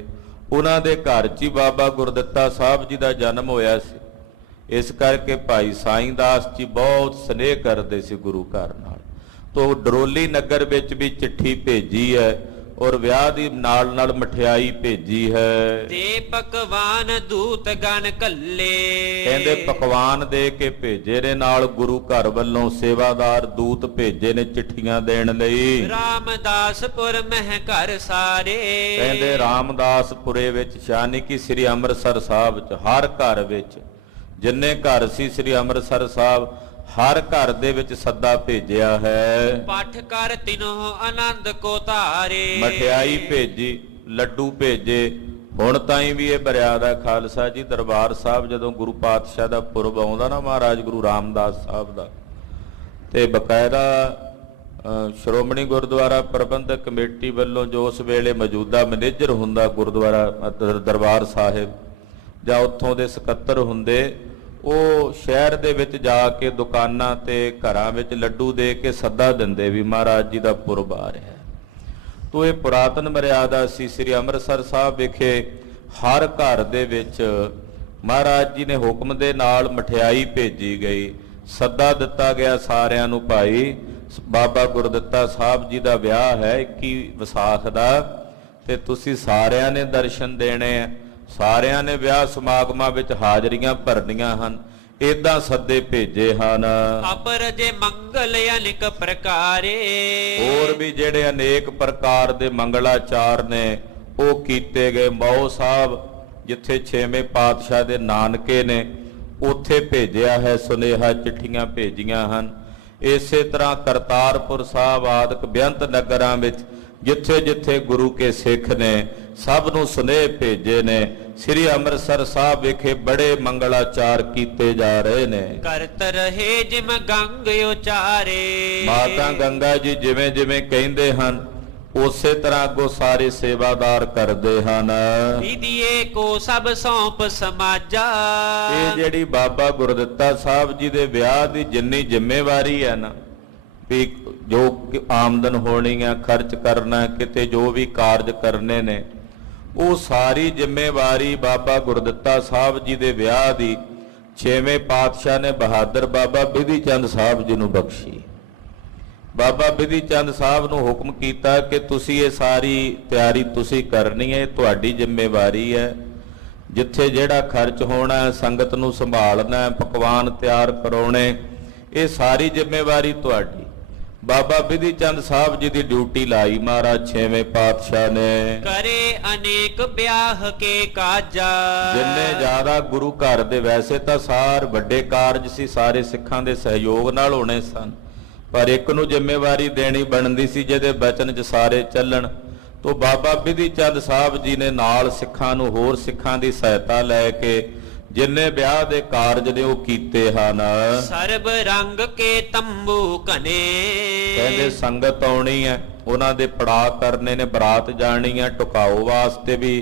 ਉਹਨਾਂ ਦੇ ਘਰ 'ਚ ਹੀ ਬਾਬਾ ਗੁਰਦਿੱਤਾ ਸਾਹਿਬ ਜੀ ਦਾ ਜਨਮ ਹੋਇਆ ਸੀ। ਇਸ ਕਰਕੇ ਭਾਈ ਸਾਈਂ ਦਾਸ ਜੀ ਬਹੁਤ ਸਨੇਹ ਕਰਦੇ ਸੀ ਗੁਰੂ ਘਰ ਨਾਲ। ਤੋਂ ਡਰੋਲੀ ਨਗਰ ਵਿੱਚ ਵੀ ਚਿੱਠੀ ਭੇਜੀ ਹੈ ਔਰ ਵਿਆਹ ਦੀ ਨਾਲ ਨਾਲ ਮਠਿਆਈ ਭੇਜੀ ਹੈ। ਤੇ ਪਕਵਾਨ ਦੂਤ ਗਣ ਕੱਲੇ। ਕਹਿੰਦੇ ਪਕਵਾਨ ਦੇ ਕੇ ਭੇਜੇ ਨੇ, ਨਾਲ ਗੁਰੂ ਘਰ ਵੱਲੋਂ ਸੇਵਾਦਾਰ ਦੂਤ ਭੇਜੇ ਨੇ ਚਿੱਠੀਆਂ ਦੇਣ ਲਈ। ਰਾਮਦਾਸਪੁਰ ਮਹਿ ਘਰ ਸਾਰੇ। ਕਹਿੰਦੇ ਰਾਮਦਾਸਪੁਰੇ ਵਿੱਚ, ਯਾਨੀ ਕਿ ਸ੍ਰੀ ਅੰਮ੍ਰਿਤਸਰ ਸਾਹਿਬ 'ਚ, ਹਰ ਘਰ ਵਿੱਚ, ਜਿੰਨੇ ਘਰ ਸੀ ਸ੍ਰੀ ਅੰਮ੍ਰਿਤਸਰ ਸਾਹਿਬ, ਹਰ ਘਰ ਦੇ ਵਿੱਚ ਸੱਦਾ ਭੇਜਿਆ ਹੈ। ਪਾਠ ਕਰ ਤਿਨੋ ਆਨੰਦ ਕੋ ਧਾਰੇ। ਮਠਿਆਈ ਭੇਜੀ, ਲੱਡੂ ਭੇਜੇ। ਹੁਣ ਤਾਈਂ ਵੀ ਇਹ ਮਰਿਆਦਾ ਖਾਲਸਾ ਜੀ ਦਰਬਾਰ ਸਾਹਿਬ ਜਦੋਂ ਗੁਰੂ ਪਾਤਸ਼ਾਹ ਦਾ ਪੁਰਬ ਆਉਂਦਾ ਨਾ ਮਹਾਰਾਜ ਗੁਰੂ ਰਾਮਦਾਸ ਸਾਹਿਬ ਦਾ, ਤੇ ਬਕਾਇਦਾ ਸ਼੍ਰੋਮਣੀ ਗੁਰਦੁਆਰਾ ਪ੍ਰਬੰਧਕ ਕਮੇਟੀ ਵੱਲੋਂ ਜੋ ਉਸ ਵੇਲੇ ਮੌਜੂਦਾ ਮੈਨੇਜਰ ਹੁੰਦਾ ਗੁਰਦੁਆਰਾ ਦਰਬਾਰ ਸਾਹਿਬ ਜਾਂ ਉੱਥੋਂ ਦੇ ਸਕੱਤਰ ਹੁੰਦੇ, ਉਹ ਸ਼ਹਿਰ ਦੇ ਵਿੱਚ ਜਾ ਕੇ ਦੁਕਾਨਾਂ ਤੇ ਘਰਾਂ ਵਿੱਚ ਲੱਡੂ ਦੇ ਕੇ ਸੱਦਾ ਦਿੰਦੇ ਵੀ ਮਹਾਰਾਜ ਜੀ ਦਾ ਪੁਰਬ ਆ ਰਿਹਾ। ਤੋ ਇਹ ਪੁਰਾਤਨ ਮਰਿਆਦਾ ਸੀ। ਸ੍ਰੀ ਅੰਮ੍ਰਿਤਸਰ ਸਾਹਿਬ ਵਿਖੇ ਹਰ ਘਰ ਦੇ ਵਿੱਚ ਮਹਾਰਾਜ ਜੀ ਨੇ ਹੁਕਮ ਦੇ ਨਾਲ ਮਠਿਆਈ ਭੇਜੀ ਗਈ, ਸੱਦਾ ਦਿੱਤਾ ਗਿਆ ਸਾਰਿਆਂ ਨੂੰ, ਭਾਈ ਬਾਬਾ ਗੁਰਦਿੱਤਾ ਸਾਹਿਬ ਜੀ ਦਾ ਵਿਆਹ ਹੈ 21 ਵਿਸਾਖ ਦਾ, ਤੇ ਤੁਸੀਂ ਸਾਰਿਆਂ ਨੇ ਦਰਸ਼ਨ ਦੇਣੇ ਆ, ਸਾਰਿਆਂ ਨੇ ਵਿਆਹ ਸਮਾਗਮਾਂ ਵਿੱਚ ਹਾਜ਼ਰੀਆਂ ਭਰਨੀਆਂ ਹਨ। ਏਦਾਂ ਸੱਦੇ ਭੇਜੇ ਹਨ। ਅਪਰਜੇ ਮੰਗਲ ਅਨੇਕ ਪ੍ਰਕਾਰੇ। ਹੋਰ ਵੀ ਜਿਹੜੇ ਅਨੇਕ ਪ੍ਰਕਾਰ ਦੇ ਮੰਗਲਾਚਾਰ ਨੇ ਉਹ ਕੀਤੇ ਗਏ। ਮੌ ਸਾਹਿਬ ਜਿੱਥੇ 6ਵੇਂ ਪਾਤਸ਼ਾਹ ਦੇ ਨਾਨਕੇ ਨੇ ਉੱਥੇ ਭੇਜਿਆ ਹੈ ਸੁਨੇਹਾ, ਚਿੱਠੀਆਂ ਭੇਜੀਆਂ ਹਨ। ਇਸੇ ਤਰ੍ਹਾਂ ਕਰਤਾਰਪੁਰ ਸਾਹਿਬ ਆਦਿਕ ਬੇਅੰਤ ਨਗਰਾਂ ਵਿੱਚ ਜਿੱਥੇ ਜਿੱਥੇ ਗੁਰੂ ਕੇ ਸਿੱਖ ਨੇ ਸਭ ਨੂੰ ਸੁਨੇਹੇ ਭੇਜੇ ਨੇ। ਸ੍ਰੀ ਅੰਮ੍ਰਿਤਸਰ ਸਾਹਿਬ ਵਿਖੇ ਬੜੇ ਮੰਗਲਾਚਾਰ ਕੀਤੇ ਜਾ ਰਹੇ ਨੇ। ਕਰਤ ਰਹੇ ਜਿਮ ਗੰਗ ਉਚਾਰੇ। ਮਾਤਾ ਗੰਗਾ ਜੀ ਜਿਵੇਂ ਜਿਵੇਂ ਕਹਿੰਦੇ ਹਨ ਉਸੇ ਤਰ੍ਹਾਂ ਅੱਗੋਂ ਸਾਰੇ ਸੇਵਾਦਾਰ ਕਰਦੇ ਹਨ। ਵਿਧੀਏ ਕੋ ਸਭ ਸੌਂਪ ਸਮਾਜਾ। ਇਹ ਜਿਹੜੀ ਬਾਬਾ ਗੁਰਦਿੱਤਾ ਸਾਹਿਬ ਜੀ ਦੇ ਵਿਆਹ ਦੀ ਜਿੰਨੀ ਜ਼ਿੰਮੇਵਾਰੀ ਹੈ ਨਾ, ਵੀ ਜੋ ਆਮਦਨ ਹੋਣੀ ਹੈ, ਖਰਚ ਕਰਨਾ, ਕਿਤੇ ਜੋ ਵੀ ਕਾਰਜ ਕਰਨੇ ਨੇ, ਉਹ ਸਾਰੀ ਜ਼ਿੰਮੇਵਾਰੀ ਬਾਬਾ ਗੁਰਦਿੱਤਾ ਸਾਹਿਬ ਜੀ ਦੇ ਵਿਆਹ ਦੀ 6ਵੇਂ ਪਾਤਸ਼ਾਹ ਨੇ ਬਹਾਦਰ ਬਾਬਾ ਬਿਧੀ ਚੰਦ ਸਾਹਿਬ ਜੀ ਨੂੰ ਬਖਸ਼ੀ। ਬਾਬਾ ਬਿਧੀ ਚੰਦ ਸਾਹਿਬ ਨੂੰ ਹੁਕਮ ਕੀਤਾ ਕਿ ਤੁਸੀਂ ਇਹ ਸਾਰੀ ਤਿਆਰੀ ਤੁਸੀਂ ਕਰਨੀ ਹੈ, ਤੁਹਾਡੀ ਜ਼ਿੰਮੇਵਾਰੀ ਹੈ। ਜਿੱਥੇ ਜਿਹੜਾ ਖਰਚ ਹੋਣਾ ਹੈ, ਸੰਗਤ ਨੂੰ ਸੰਭਾਲਣਾ ਹੈ, ਪਕਵਾਨ ਤਿਆਰ ਕਰਾਉਣੇ, ਇਹ ਸਾਰੀ ਜ਼ਿੰਮੇਵਾਰੀ ਤੁਹਾਡੀ। ਬਾਬਾ ਬਿਧੀ ਚੰਦ ਸਾਹਿਬ ਜੀ ਦੀ ਡਿਊਟੀ ਲਾਈ ਮਹਾਰਾਜ 6ਵੇਂ ਪਾਤਸ਼ਾਹ ਨੇ। ਕਰੇ ਅਨੇਕ ਵਿਆਹ ਕੇ ਕਾਜਾ। ਜਿੰਨੇ ਜ਼ਿਆਦਾ ਗੁਰੂ ਘਰ ਦੇ, ਵੈਸੇ ਤਾਂ ਸਾਰ ਵੱਡੇ ਕਾਰਜ ਸੀ, ਸਾਰੇ ਸਿੱਖਾਂ ਦੇ ਸਹਿਯੋਗ ਨਾਲ ਹੋਣੇ ਸਨ, ਪਰ ਇੱਕ ਨੂੰ ਜ਼ਿੰਮੇਵਾਰੀ ਦੇਣੀ ਬਣਦੀ ਸੀ ਜਿਹਦੇ ਬਚਨ 'ਚ ਸਾਰੇ ਚੱਲਣ। ਤੋਂ ਬਾਬਾ ਬਿਧੀ ਚੰਦ ਸਾਹਿਬ ਜੀ ਨੇ ਨਾਲ ਸਿੱਖਾਂ ਨੂੰ, ਹੋਰ ਸਿੱਖਾਂ ਦੀ ਸਹਾਇਤਾ ਲੈ ਕੇ ਜਿੰਨੇ ਵਿਆਹ ਦੇ ਕਾਰਜ ਨੇ ਉਹ ਕੀਤੇ ਹਨ। ਸਰਬ ਰੰਗ ਕੇ ਤੰਬੂ ਕਨੇ। ਕਹਿੰਦੇ ਸੰਗਤ ਆਉਣੀ ਹੈ, ਉਹਨਾਂ ਦੇ ਪੜਾਅ ਕਰਨੇ ਨੇ, ਬਰਾਤ ਜਾਣੀ ਹੈ, ਟਿਕਾਓ ਵਾਸਤੇ ਵੀ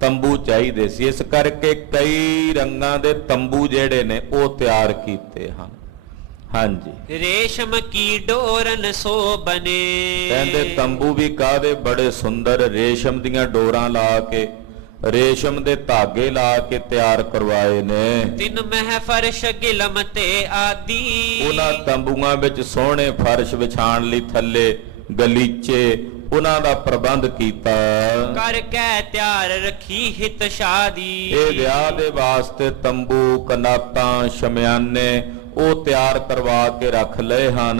ਤੰਬੂ ਚਾਹੀਦੇ ਸੀ। ਇਸ ਕਰਕੇ ਕਈ ਰੰਗਾਂ ਦੇ ਤੰਬੂ ਜਿਹੜੇ ਨੇ ਉਹ ਤਿਆਰ ਕੀਤੇ ਹਨ। ਹਾਂਜੀ। ਰੇਸ਼ਮ ਕੀ ਡੋਰਨ ਸੋ ਬਨੇ। ਕਹਿੰਦੇ ਤੰਬੂ ਵੀ ਕਾਹਦੇ ਬੜੇ ਸੁੰਦਰ, ਰੇਸ਼ਮ ਦੀਆਂ ਡੋਰਾਂ ਲਾ ਕੇ, ਰੇਸ਼ਮ ਦੇ ਧਾਗੇ ਲਾ ਕੇ ਤਿਆਰ ਕਰਵਾਏ ਨੇ। ਤਿੰਨ ਮਹਿ ਫਰਸ਼ ਗਿਲਮ ਤੇ ਆਦੀ। ਉਹਨਾਂ ਤੰਬੂਆਂ ਵਿੱਚ ਸੋਹਣੇ ਫਰਸ਼ ਵਿਛਾਣ ਲਈ ਥੱਲੇ ਗਲੀਚੇ ਉਹਨਾਂ ਦਾ ਪ੍ਰਬੰਧ ਕੀਤਾ। ਕਰ ਕੇ ਤਿਆਰ ਰੱਖੀ ਹਿਤ ਸ਼ਾਦੀ। ਇਹ ਵਿਆਹ ਦੇ ਵਾਸਤੇ ਤੰਬੂ, ਕਨਾਤਾਂ, ਸ਼ਮਿਆਨੇ ਉਹ ਤਿਆਰ ਕਰਵਾ ਕੇ ਰੱਖ ਲਏ ਹਨ।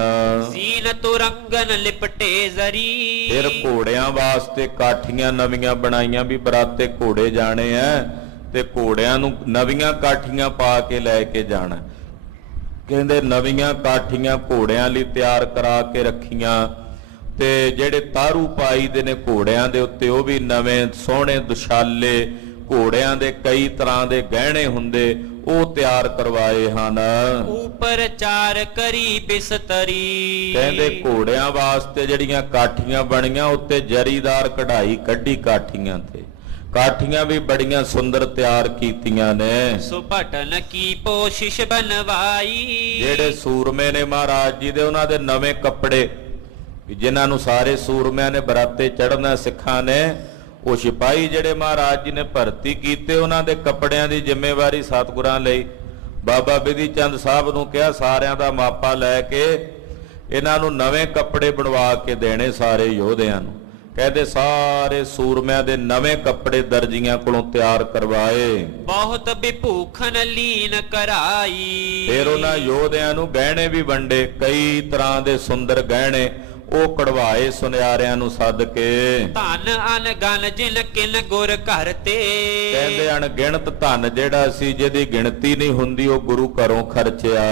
ਜ਼ੀਨਤ ਰੰਗਨ ਲਿਪਟੇ ਜ਼ਰੀ। ਫਿਰ ਘੋੜਿਆਂ ਵਾਸਤੇ ਕਾਠੀਆਂ ਨਵੀਆਂ ਬਣਾਈਆਂ, ਵੀ ਬਰਾਤੇ ਘੋੜੇ ਜਾਣੇ ਐ ਤੇ ਘੋੜਿਆਂ ਨੂੰ ਨਵੀਆਂ ਕਾਠੀਆਂ ਪਾ ਕੇ ਲੈ ਕੇ ਜਾਣਾ। ਕਹਿੰਦੇ ਨਵੀਆਂ ਕਾਠੀਆਂ ਘੋੜਿਆਂ ਲਈ ਤਿਆਰ ਕਰਾ ਕੇ ਰੱਖੀਆਂ, ਤੇ ਜਿਹੜੇ ਤਾਰੂ ਪਾਈ ਦੇ ਨੇ ਘੋੜਿਆਂ ਦੇ ਉੱਤੇ ਉਹ ਵੀ ਨਵੇਂ ਸੋਹਣੇ ਦੁਸ਼ਾਲੇ, ਘੋੜਿਆਂ ਦੇ ਕਈ ਤਰ੍ਹਾਂ ਦੇ ਗਹਿਣੇ ਹੁੰਦੇ ਉਹ ਤਿਆਰ ਕਰਵਾਏ ਹਨ। ਉਪਰ ਚਾਰ ਕਰੀ ਬਿਸਤਰੀ। ਕਹਿੰਦੇ ਘੋੜਿਆਂ ਵਾਸਤੇ ਜਿਹੜੀਆਂ ਕਾਠੀਆਂ ਬਣੀਆਂ ਉੱਤੇ ਜਰੀਦਾਰ ਕਢਾਈ ਕੱਢੀ ਕਾਠੀਆਂ ਤੇ, ਕਾਠੀਆਂ ਵੀ ਬੜੀਆਂ ਸੁੰਦਰ ਤਿਆਰ ਕੀਤੀਆਂ ਨੇ। ਸੁਪਟਨ ਕੀ ਪੋਸ਼ਿਸ਼ ਬਨਵਾਈ। ਜਿਹੜੇ ਸੂਰਮੇ ਨੇ ਮਹਾਰਾਜ ਜੀ ਦੇ, ਉਹਨਾਂ ਦੇ ਨਵੇਂ ਕੱਪੜੇ, ਜਿਨ੍ਹਾਂ ਨੂੰ ਸਾਰੇ ਸੂਰਮਿਆਂ ਨੇ ਬਰਾਤੇ ਚੜ੍ਹਨਾ ਸਿੱਖਾਂ ਨੇ, ਉਹ ਸਿਪਾਹੀ ਜਿਹੜੇ ਮਹਾਰਾਜ ਜੀ ਨੇ ਭਰਤੀ ਕੀਤੇ, ਉਹਨਾਂ ਦੇ ਕੱਪੜਿਆਂ ਦੀ ਜ਼ਿੰਮੇਵਾਰੀ ਸਤਿਗੁਰਾਂ ਲਈ। ਬਾਬਾ ਬਿਧੀ ਚੰਦ ਸਾਹਿਬ ਨੂੰ ਕਿਹਾ ਸਾਰਿਆਂ ਦਾ ਮਾਪਾ ਲੈ ਕੇ ਇਹਨਾਂ ਨੂੰ ਨਵੇਂ ਕੱਪੜੇ ਬਣਵਾ ਕੇ ਦੇਣੇ ਸਾਰੇ ਯੋਧਿਆਂ ਨੂੰ। ਕਹਿੰਦੇ ਸਾਰੇ ਸੂਰਮਿਆਂ ਦੇ ਨਵੇਂ ਕੱਪੜੇ ਦਰਜੀਆਂ ਕੋਲੋਂ ਤਿਆਰ ਕਰਵਾਏ। ਬਹੁਤ ਵਿਭੂਖਨ ਲੀਨ ਕਰਾਈ। ਫਿਰ ਉਹਨਾਂ ਯੋਧਿਆਂ ਨੂੰ ਗਹਿਣੇ ਵੀ ਵੰਡੇ, ਕਈ ਤਰ੍ਹਾਂ ਦੇ ਸੁੰਦਰ ਗਹਿਣੇ ਉਹ ਕਢਵਾਏ ਸੁਨਿਆਰਿਆਂ ਨੂੰ ਸੱਦ ਕੇ। ਧਨ ਅਨ ਗਨ ਜਿਨ ਕਿਨ ਗੁਰ ਘਰ ਤੇ, ਕਹਿੰਦੇ ਅਣਗਿਣਤ ਧਨ ਜਿਹੜਾ ਸੀ ਜਿਹਦੀ ਗਿਣਤੀ ਨਹੀਂ ਹੁੰਦੀ ਉਹ ਗੁਰੂ ਘਰੋਂ ਖਰਚਿਆ।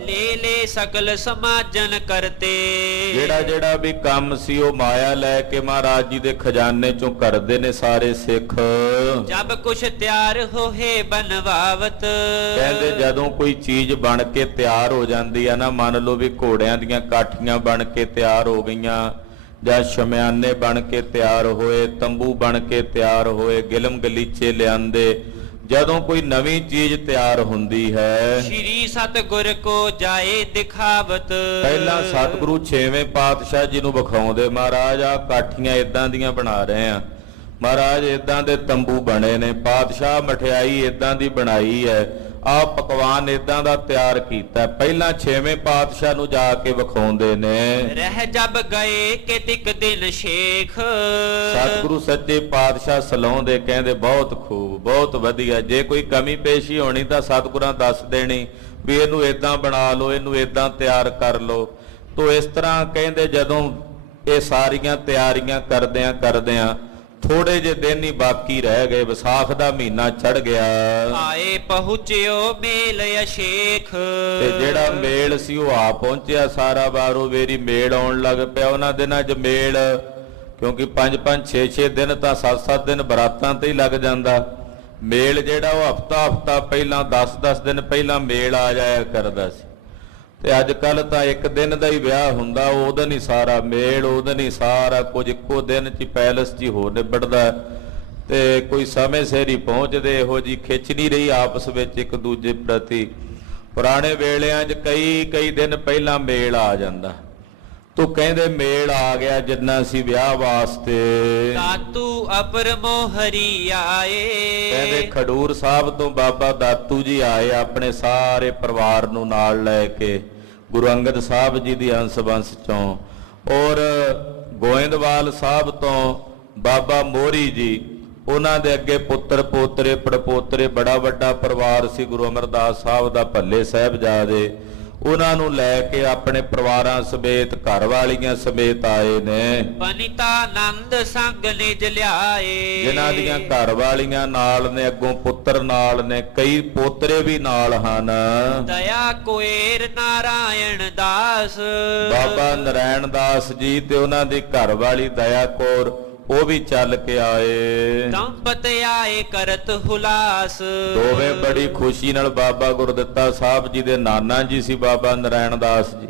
ਲੈ ਲੈ ਸਕਲ ਸਮਾਜਨ ਕਰਤੇ, ਜਿਹੜਾ ਵੀ ਕੰਮ ਸੀ ਉਹ ਮਾਇਆ ਲੈ ਕੇ ਮਹਾਰਾਜ ਜੀ ਦੇ ਖਜ਼ਾਨੇ ਚੋਂ ਕਰਦੇ ਨੇ ਸਾਰੇ ਸਿੱਖ। ਜਬ ਕੁਛ ਤਿਆਰ ਹੋਏ ਬਨਵਾਵਤ, ਕਹਿੰਦੇ ਜਦੋਂ ਕੋਈ ਚੀਜ਼ ਬਣ ਕੇ ਤਿਆਰ ਹੋ ਜਾਂਦੀ ਆ ਨਾ, ਮੰਨ ਲਓ ਵੀ ਘੋੜਿਆਂ ਦੀਆਂ ਕਾਠੀਆਂ ਬਣ ਕੇ ਤਿਆਰ ਹੋ ਗਈਆਂ, ਜਾਂ ਸ਼ਮਿਆਨੇ ਬਣ ਕੇ ਤਿਆਰ ਹੋਏ, ਤੰਬੂ ਬਣ ਕੇ ਤਿਆਰ ਹੋਏ, ਗਿਲਮ ਗਲੀਚੇ ਲਿਆਂਦੇ, ਜਦੋਂ ਕੋਈ ਨਵੀਂ ਚੀਜ਼ ਤਿਆਰ ਹੁੰਦੀ ਹੈ, ਸ਼੍ਰੀ ਸਤਿਗੁਰ ਕੋ ਜਾਏ ਦਿਖਾਵਤ। ਪਹਿਲਾਂ ਸਤਿਗੁਰੂ 6ਵੇਂ ਪਾਤਸ਼ਾਹ ਜੀ ਨੂੰ ਵਿਖਾਉਂਦੇ, ਮਹਾਰਾਜ ਆ ਕਾਠੀਆਂ ਇਦਾਂ ਦੀਆਂ ਬਣਾ ਰਹੇ ਆ, ਮਹਾਰਾਜ ਇਦਾਂ ਦੇ ਤੰਬੂ ਬਣੇ ਨੇ, ਪਾਤਸ਼ਾਹ ਮਠਿਆਈ ਇਦਾਂ ਦੀ ਬਣਾਈ ਹੈ, ਆਹ ਪਕਵਾਨ ਇਦਾਂ ਦਾ ਤਿਆਰ ਕੀਤਾ। ਪਹਿਲਾਂ 6ਵੇਂ ਪਾਤਸ਼ਾਹ ਨੂੰ ਜਾ ਕੇ ਵਿਖਾਉਂਦੇ ਨੇ। ਰਹਿ ਜਬ ਗਏ ਕਿਤਿਕ ਦਿਨ ਸ਼ੇਖ, ਸਤਿਗੁਰੂ ਸੱਚੇ ਪਾਤਸ਼ਾਹ ਸਲਾਉਂਦੇ, ਕਹਿੰਦੇ ਬਹੁਤ ਖੂਬ, ਬਹੁਤ ਵਧੀਆ, ਜੇ ਕੋਈ ਕਮੀ ਪੇਸ਼ੀ ਹੋਣੀ ਤਾਂ ਸਤਿਗੁਰਾਂ ਦੱਸ ਦੇਣੀ ਵੀ ਇਹਨੂੰ ਇਦਾਂ ਬਣਾ ਲਓ, ਇਹਨੂੰ ਇਦਾਂ ਤਿਆਰ ਕਰ ਲਓ। ਤੋ ਇਸ ਤਰ੍ਹਾਂ ਕਹਿੰਦੇ ਜਦੋਂ ਇਹ ਸਾਰੀਆਂ ਤਿਆਰੀਆਂ ਕਰਦਿਆਂ ਥੋੜੇ ਜਿਹੇ ਦਿਨ ਹੀ ਬਾਕੀ ਰਹਿ ਗਏ, ਵਿਸਾਖ ਦਾ ਮਹੀਨਾ ਚੜ ਗਿਆ, ਆਏ ਪਹੁੰਚਿਓ ਮੇਲ ਅਸ਼ੇਖ। ਤੇ ਜਿਹੜਾ ਮੇਲ ਸੀ ਉਹ ਆ ਪਹੁੰਚਿਆ, ਸਾਰਾ ਬਾਰੋ ਵੇਰੀ ਮੇਲ ਆਉਣ ਲੱਗ ਪਿਆ। ਉਹਨਾਂ ਦਿਨਾਂ 'ਚ ਮੇਲ, ਕਿਉਂਕਿ 5-5 6-6 ਦਿਨ ਤਾਂ 7-7 ਦਿਨ ਬਰਾਤਾਂ ਤੇ ਹੀ ਲੱਗ ਜਾਂਦਾ, ਮੇਲ ਜਿਹੜਾ ਉਹ ਹਫਤਾ ਪਹਿਲਾਂ 10-10 ਦਿਨ ਪਹਿਲਾਂ ਮੇਲ ਆ ਜਾਇਆ ਕਰਦਾ ਸੀ। ਤੇ ਅੱਜ ਕੱਲ ਤਾਂ ਇੱਕ ਦਿਨ ਦਾ ਹੀ ਵਿਆਹ ਹੁੰਦਾ, ਉਹਦੇ ਨਹੀਂ ਸਾਰਾ ਮੇਲ, ਉਹਦੇ ਨਹੀਂ ਸਾਰਾ ਕੁਝ ਇੱਕੋ ਦਿਨ 'ਚ ਪੈਲਸ 'ਚ ਹੋ ਨਿਬੜਦਾ, ਤੇ ਕੋਈ ਸਮੇਂ ਸਿਰ ਹੀ ਪਹੁੰਚਦੇ। ਇਹੋ ਜੀ ਖਿੱਚ ਨਹੀਂ ਰਹੀ ਆਪਸ ਵਿੱਚ ਇੱਕ ਦੂਜੇ ਪ੍ਰਤੀ। ਪੁਰਾਣੇ ਵੇਲਿਆਂ 'ਚ ਕਈ ਦਿਨ ਪਹਿਲਾਂ ਮੇਲ ਆ ਜਾਂਦਾ। ਤੂੰ ਕਹਿੰਦੇ ਮੇਲ ਆ ਗਿਆ ਜਿੰਨਾ ਸੀ ਵਿਆਹ ਵਾਸਤੇ। ਦਾਤੂ ਅਪਰ ਮੋਹਰੀ ਆਏ, ਕਹਿੰਦੇ ਖਡੂਰ ਸਾਹਿਬ ਤੋਂ ਬਾਬਾ ਦਾਤੂ ਜੀ ਆਏ ਆਪਣੇ ਸਾਰੇ ਪਰਿਵਾਰ ਨੂੰ ਨਾਲ ਲੈ ਕੇ, ਗੁਰੂ ਅੰਗਦ ਸਾਹਿਬ ਜੀ ਦੀ ਅੰਸ਼ ਬੰਸ ਚੋਂ, ਔਰ ਗੋਇੰਦਵਾਲ ਸਾਹਿਬ ਤੋਂ ਬਾਬਾ ਮੋਹਰੀ ਜੀ, ਉਹਨਾਂ ਦੇ ਅੱਗੇ ਪੁੱਤਰ ਪੋਤਰੇ ਪੜਪੋਤਰੇ, ਬੜਾ ਵੱਡਾ ਪਰਿਵਾਰ ਸੀ ਗੁਰੂ ਅਮਰਦਾਸ ਸਾਹਿਬ ਦਾ, ਭੱਲੇ ਸਾਹਿਬਜ਼ਾਦੇ, ਉਹਨਾਂ ਨੂੰ ਲੈ ਕੇ ਆਪਣੇ ਪਰਿਵਾਰਾਂ ਸਮੇਤ, ਘਰ ਵਾਲੀਆਂ ਸਮੇਤ ਆਏ ਨੇ। ਬਨਿਤਾ ਆਨੰਦ ਸੰਗ ਨਿਜ ਲਿਆਏ, ਜਿਨ੍ਹਾਂ ਦੀਆਂ ਘਰ ਵਾਲੀਆਂ ਨਾਲ ਨੇ, ਅੱਗੋਂ ਪੁੱਤਰ ਨਾਲ ਨੇ, ਕਈ ਪੋਤਰੇ ਵੀ ਨਾਲ ਹਨ। ਦਇਆ ਕੋਏਰ ਨਾਰਾਇਣ ਦਾਸ, ਬਾਬਾ ਨਰਾਇਣ ਦਾਸ ਜੀ ਤੇ ਉਹਨਾਂ ਦੀ ਘਰ ਵਾਲੀ ਦਇਆ ਕੌਰ, ਉਹ ਵੀ ਚੱਲ ਕੇ ਆਏ। ਦੰਪਤ ਆਏ ਕਰਤ ਹੁਲਾਸ, ਦੋਵੇਂ ਬੜੀ ਖੁਸ਼ੀ ਨਾਲ, ਬਾਬਾ ਗੁਰਦਿੱਤਾ ਸਾਹਿਬ ਜੀ ਦੇ ਨਾਨਾ ਜੀ ਸੀ ਬਾਬਾ ਨਰਾਇਣ ਦਾਸ ਜੀ,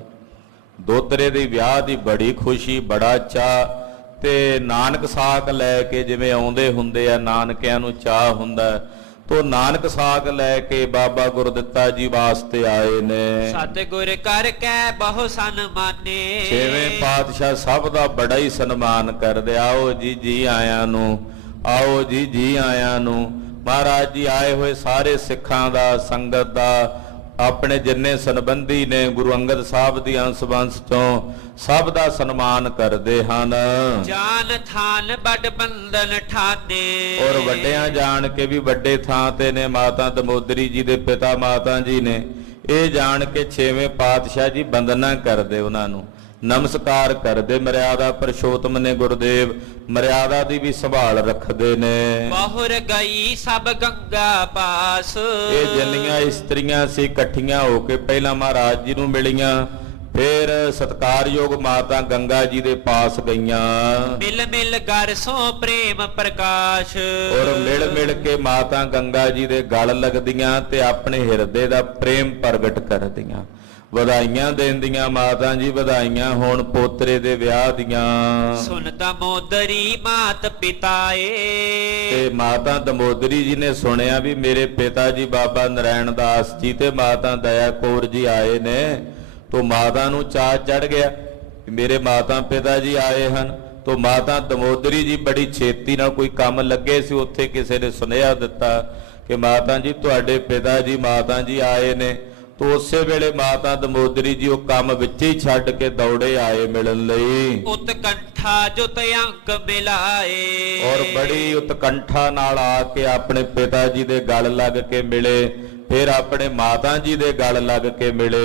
ਦੋਤਰੇ ਦੇ ਵਿਆਹ ਦੀ ਬੜੀ ਖੁਸ਼ੀ, ਬੜਾ ਚਾਅ, ਤੇ ਨਾਨਕ ਸਾਕ ਲੈ ਕੇ ਜਿਵੇਂ ਆਉਂਦੇ ਹੁੰਦੇ ਆ, ਨਾਨਕਿਆਂ ਨੂੰ ਚਾਅ ਹੁੰਦਾ, ਤੋ ਨਾਨਕ ਸਾਕ ਲੈ ਕੇ ਬਾਬਾ ਗੁਰਦਿੱਤਾ ਜੀ ਵਾਸਤੇ ਆਏ ਨੇ। ਸਤਿਗੁਰ ਕਰ ਕੈ ਬਹੁ ਸਨਮਾਨੇ, 6ਵੇਂ ਪਾਤਸ਼ਾਹ ਸਭ ਦਾ ਬੜਾ ਹੀ ਸਨਮਾਨ ਕਰਦੇ, ਆਓ ਜੀ ਆਇਆਂ ਨੂੰ, ਆਓ ਜੀ ਆਇਆਂ ਨੂੰ। ਮਹਾਰਾਜ ਜੀ ਆਏ ਹੋਏ ਸਾਰੇ ਸਿੱਖਾਂ ਦਾ, ਸੰਗਤ ਦਾ, ਆਪਣੇ ਜਿੰਨੇ ਸੰਬੰਧੀ ਨੇ ਗੁਰੂ ਅੰਗਦ ਸਾਹਿਬ ਦੀ ਅੰਸ਼ ਬੰਸ ਚੋਂ, ਸਭ ਦਾ ਸਨਮਾਨ ਕਰਦੇ ਹਨ। ਜਾਨ ਥਾਨ ਬੜ ਬੰਦਨ ਠਾਨੇ, ਔਰ ਵੱਡਿਆਂ ਜਾਣ ਕੇ ਵੀ ਵੱਡੇ ਥਾਂ ਤੇ ਨੇ, ਮਾਤਾ ਦਮੋਦਰੀ ਜੀ ਦੇ ਪਿਤਾ ਮਾਤਾ ਜੀ ਨੇ, ਇਹ ਜਾਣ ਕੇ 6ਵੇਂ ਪਾਤਸ਼ਾਹ ਜੀ ਬੰਦਨਾ ਕਰਦੇ, ਉਹਨਾਂ ਨੂੰ ਨਮਸਕਾਰ ਕਰਦੇ। ਮਰਿਆਦਾ ਪੁਰਸ਼ੋਤਮ ਨੇ ਗੁਰਦੇਵ, ਮਰਿਆਦਾ ਦੀ ਵੀ ਸੰਭਾਲ ਰੱਖਦੇ ਨੇ। ਬਹੁਰ ਗਈ ਸਭ ਗੰਗਾ ਪਾਸ, ਇਹ ਜਿੰਨੀਆਂ ਇਸਤਰੀਆਂ ਸੀ ਇਕੱਠੀਆਂ ਹੋ ਕੇ ਪਹਿਲਾਂ ਮਹਾਰਾਜ ਜੀ ਨੂੰ ਮਿਲੀਆਂ, ਫਿਰ ਸਤਿਕਾਰਯੋਗ ਮਾਤਾ ਗੰਗਾ ਜੀ ਦੇ ਪਾਸ ਗਈਆਂ। ਮਿਲ ਮਿਲ ਘਰ ਸੋ ਪ੍ਰੇਮ ਪ੍ਰਕਾਸ਼, ਔਰ ਮਿਲ ਕੇ ਮਾਤਾ ਗੰਗਾ ਜੀ ਦੇ ਗਲ ਲੱਗਦੀਆਂ ਤੇ ਆਪਣੇ ਹਿਰਦੇ ਦਾ ਪ੍ਰੇਮ ਪ੍ਰਗਟ ਕਰਦੀਆਂ, ਵਧਾਈਆਂ ਦਿੰਦੀਆਂ, ਮਾਤਾ ਜੀ ਵਧਾਈਆਂ ਹੋਣ ਪੋਤਰੇ ਦੇ ਵਿਆਹ ਦੀਆਂ। ਸੁਨ ਦਮੋਦਰੀ ਮਾਤ ਪਿਤਾਏ, ਤੇ ਮਾਤਾ ਦਮੋਦਰੀ ਜੀ ਨੇ ਸੁਣਿਆ ਵੀ ਮੇਰੇ ਪਿਤਾ ਜੀ ਬਾਬਾ ਨਰਾਇਣ ਦਾਸ ਜੀ ਤੇ ਮਾਤਾ ਦਇਆ ਕੌਰ ਜੀ ਆਏ ਨੇ, ਤੋ ਮਾਤਾ ਨੂੰ ਚਾਅ ਚੜ ਗਿਆ ਮੇਰੇ ਮਾਤਾ ਪਿਤਾ ਜੀ ਆਏ ਹਨ। ਤੋ ਮਾਤਾ ਦਮੋਦਰੀ ਜੀ ਬੜੀ ਛੇਤੀ ਨਾਲ, ਕੋਈ ਕੰਮ ਲੱਗੇ ਸੀ ਉੱਥੇ, ਕਿਸੇ ਨੇ ਸੁਨੇਹਾ ਦਿੱਤਾ ਕਿ ਮਾਤਾ ਜੀ ਤੁਹਾਡੇ ਪਿਤਾ ਜੀ ਮਾਤਾ ਜੀ ਆਏ ਨੇ। ਤੋ ਉਸੇ ਵੇਲੇ ਮਾਤਾ ਦਮੋਦਰੀ ਜੀ ਉਹ ਕੰਮ ਵਿੱਚ ਹੀ ਛੱਡ ਕੇ ਦੌੜੇ ਆਏ ਮਿਲਣ ਲਈ। ਉਤਕੰਠਾ ਜੁਤ ਅੰਕ ਮਿਲਾਏ, ਔਰ ਬੜੀ ਉਤਕੰਠਾ ਨਾਲ ਆ ਕੇ ਆਪਣੇ ਪਿਤਾ ਜੀ ਦੇ ਗਲ ਲੱਗ ਕੇ ਮਿਲੇ। ਫਿਰ ਆਪਣੇ ਮਾਤਾ ਜੀ ਦੇ ਗਲ ਲੱਗ ਕੇ ਮਿਲੇ।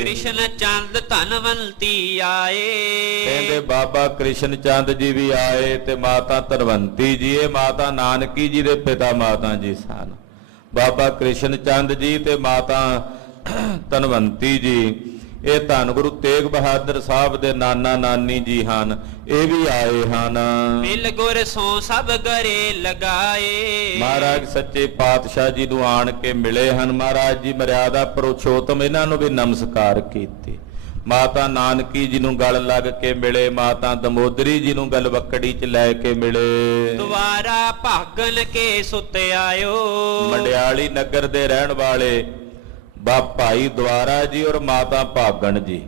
ਕ੍ਰਿਸ਼ਨ ਚੰਦ ਧਨਵੰਤੀ ਆਏ। ਕਹਿੰਦੇ ਬਾਬਾ ਕ੍ਰਿਸ਼ਨ ਚੰਦ ਜੀ ਵੀ ਆਏ ਤੇ ਮਾਤਾ ਧਨਵੰਤੀ ਜੀ, ਇਹ ਮਾਤਾ ਨਾਨਕੀ ਜੀ ਦੇ ਪਿਤਾ ਮਾਤਾ ਜੀ ਸਨ। ਬਾਬਾ ਕ੍ਰਿਸ਼ਨ ਚੰਦ ਜੀ ਤੇ ਮਾਤਾ ਧਨਵੰਤੀ ਜੀ ਇਹ ਧੰਨ ਗੁਰੂ ਤੇਗ ਬਹਾਦਰ ਸਾਹਿਬ ਦੇ ਨਾਨਾ ਨਾਨੀ ਜੀ ਹਨ, ਇਹ ਵੀ ਆਏ ਹਨ। ਮਿਲ ਗੁਰ ਸੋ ਸਭ ਗਰੇ ਲਗਾਏ। ਮਹਾਰਾਜ ਸੱਚੇ ਪਾਤਸ਼ਾਹ ਜੀ ਨੂੰ ਆਣ ਕੇ ਮਿਲੇ ਹਨ। ਮਹਾਰਾਜ ਜੀ ਮਰਿਆਦਾ ਪੁਰਸ਼ੋਤਮ ਇਹਨਾਂ ਨੂੰ ਵੀ ਨਮਸਕਾਰ ਕੀਤੇ। ਮਾਤਾ ਨਾਨਕੀ ਜੀ ਨੂੰ ਗਲ ਲੱਗ ਕੇ ਮਿਲੇ। ਮਾਤਾ ਦਮੋਦਰੀ ਜੀ ਨੂੰ ਗਲਵੱਕੜੀ 'ਚ ਲੈ ਕੇ ਮਿਲੇ। ਦੁਆਰਾ ਭਾਗਨ ਕੇ ਸੁਤ ਆਇਓ। ਮੰਡਿਆਲੀ ਨਗਰ ਦੇ ਰਹਿਣ ਵਾਲੇ ਭਾਈ ਦੁਆਰਾ ਜੀ ਔਰ ਮਾਤਾ ਭਾਗਣ ਜੀ,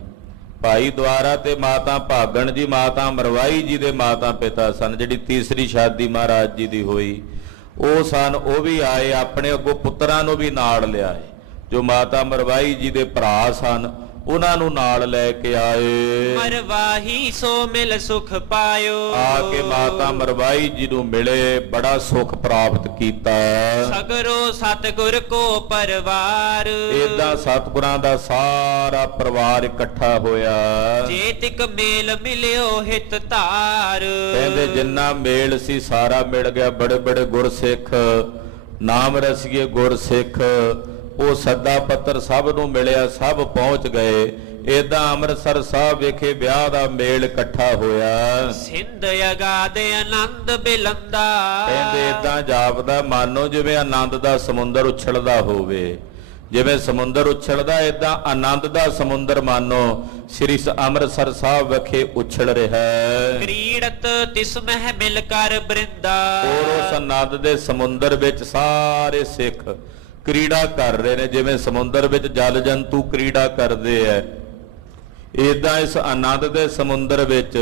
ਭਾਈ ਦੁਆਰਾ ਤੇ ਮਾਤਾ ਭਾਗਣ ਜੀ ਮਾਤਾ ਮਰਵਾਈ ਜੀ ਦੇ ਮਾਤਾ ਪਿਤਾ ਸਨ। ਜਿਹੜੀ ਤੀਸਰੀ ਸ਼ਾਦੀ ਮਹਾਰਾਜ ਜੀ ਦੀ ਹੋਈ ਉਹ ਸਨ, ਉਹ ਵੀ ਆਏ। ਆਪਣੇ ਅੱਗੋਂ ਪੁੱਤਰਾਂ ਨੂੰ ਵੀ ਨਾਲ ਲਿਆਏ। ਜੋ ਮਾਤਾ ਮਰਵਾਈ ਜੀ ਦੇ ਭਰਾ ਸਨ ਉਹਨਾਂ ਨੂੰ ਨਾਲ ਲੈ ਕੇ ਆਏ। ਮਰਵਾਹੀ ਸੋ ਮਿਲ ਸੁਖ ਪਾਇਓ। ਆ ਕੇ ਮਾਤਾ ਮਰਵਾਈ ਜੀ ਨੂੰ ਮਿਲੇ, ਬੜਾ ਸੁਖ ਪ੍ਰਾਪਤ ਕੀਤਾ। ਸਗਰੋ ਸਤਿਗੁਰ ਕੋ ਪਰਿਵਾਰ। ਏਦਾਂ ਸਤਿਗੁਰਾਂ ਦਾ ਸਾਰਾ ਪਰਿਵਾਰ ਇਕੱਠਾ ਹੋਇਆ। ਜੇਤਿਕ ਮੇਲ ਮਿਲਿਓ ਹਿਤ ਧਾਰ। ਕਹਿੰਦੇ ਜਿੰਨਾ ਮੇਲ ਸੀ ਸਾਰਾ ਮਿਲ ਗਿਆ। ਬੜੇ ਬੜੇ ਗੁਰਸਿੱਖ, ਨਾਮ ਰਸੀਏ ਗੁਰਸਿੱਖ, ਉਹ ਸੱਦਾ ਪੱਤਰ ਸਭ ਨੂੰ ਮਿਲਿਆ, ਸਭ ਪਹੁੰਚ ਗਏ। ਏਦਾਂ ਅੰਮ੍ਰਿਤਸਰ ਸਾਹਿਬ ਵਿਖੇ ਵਿਆਹ ਦਾ ਮੇਲ ਇਕੱਠਾ ਹੋਇਆ। ਸਿੰਧ ਅਗਾਧ ਆਨੰਦ ਬਿਲੰਦਾ। ਕਹਿੰਦੇ ਏਦਾਂ ਜਾਪਦਾ ਮਾਨੋ ਜਿਵੇਂ ਆਨੰਦ ਦਾ ਸਮੁੰਦਰ ਉਛਲਦਾ ਹੋਵੇ। ਜਿਵੇਂ ਸਮੁੰਦਰ ਉਛਲਦਾ ਏਦਾਂ ਆਨੰਦ ਦਾ ਸਮੁੰਦਰ ਮਾਨੋ ਸ੍ਰੀ ਅੰਮ੍ਰਿਤਸਰ ਸਾਹਿਬ ਵਿਖੇ ਉਛਲ ਰਿਹਾ ਹੈ। ਕ੍ਰੀੜਤ ਤਿਸ ਮਹਿ ਮਿਲ ਕਰ ਬ੍ਰਿੰਦਾ। ਔਰ ਉਸ ਆਨੰਦ ਦੇ ਸਮੁੰਦਰ ਵਿੱਚ ਸਾਰੇ ਸਿੱਖ ਕ੍ਰੀੜਾ ਕਰ ਰਹੇ ਨੇ। ਜਿਵੇਂ ਸਮੁੰਦਰ ਵਿੱਚ ਜਲ ਜੰਤੂ ਕ੍ਰੀੜਾ ਕਰਦੇ ਐ, ਏਦਾਂ ਇਸ ਆਨੰਦ ਦੇ ਸਮੁੰਦਰ ਵਿੱਚ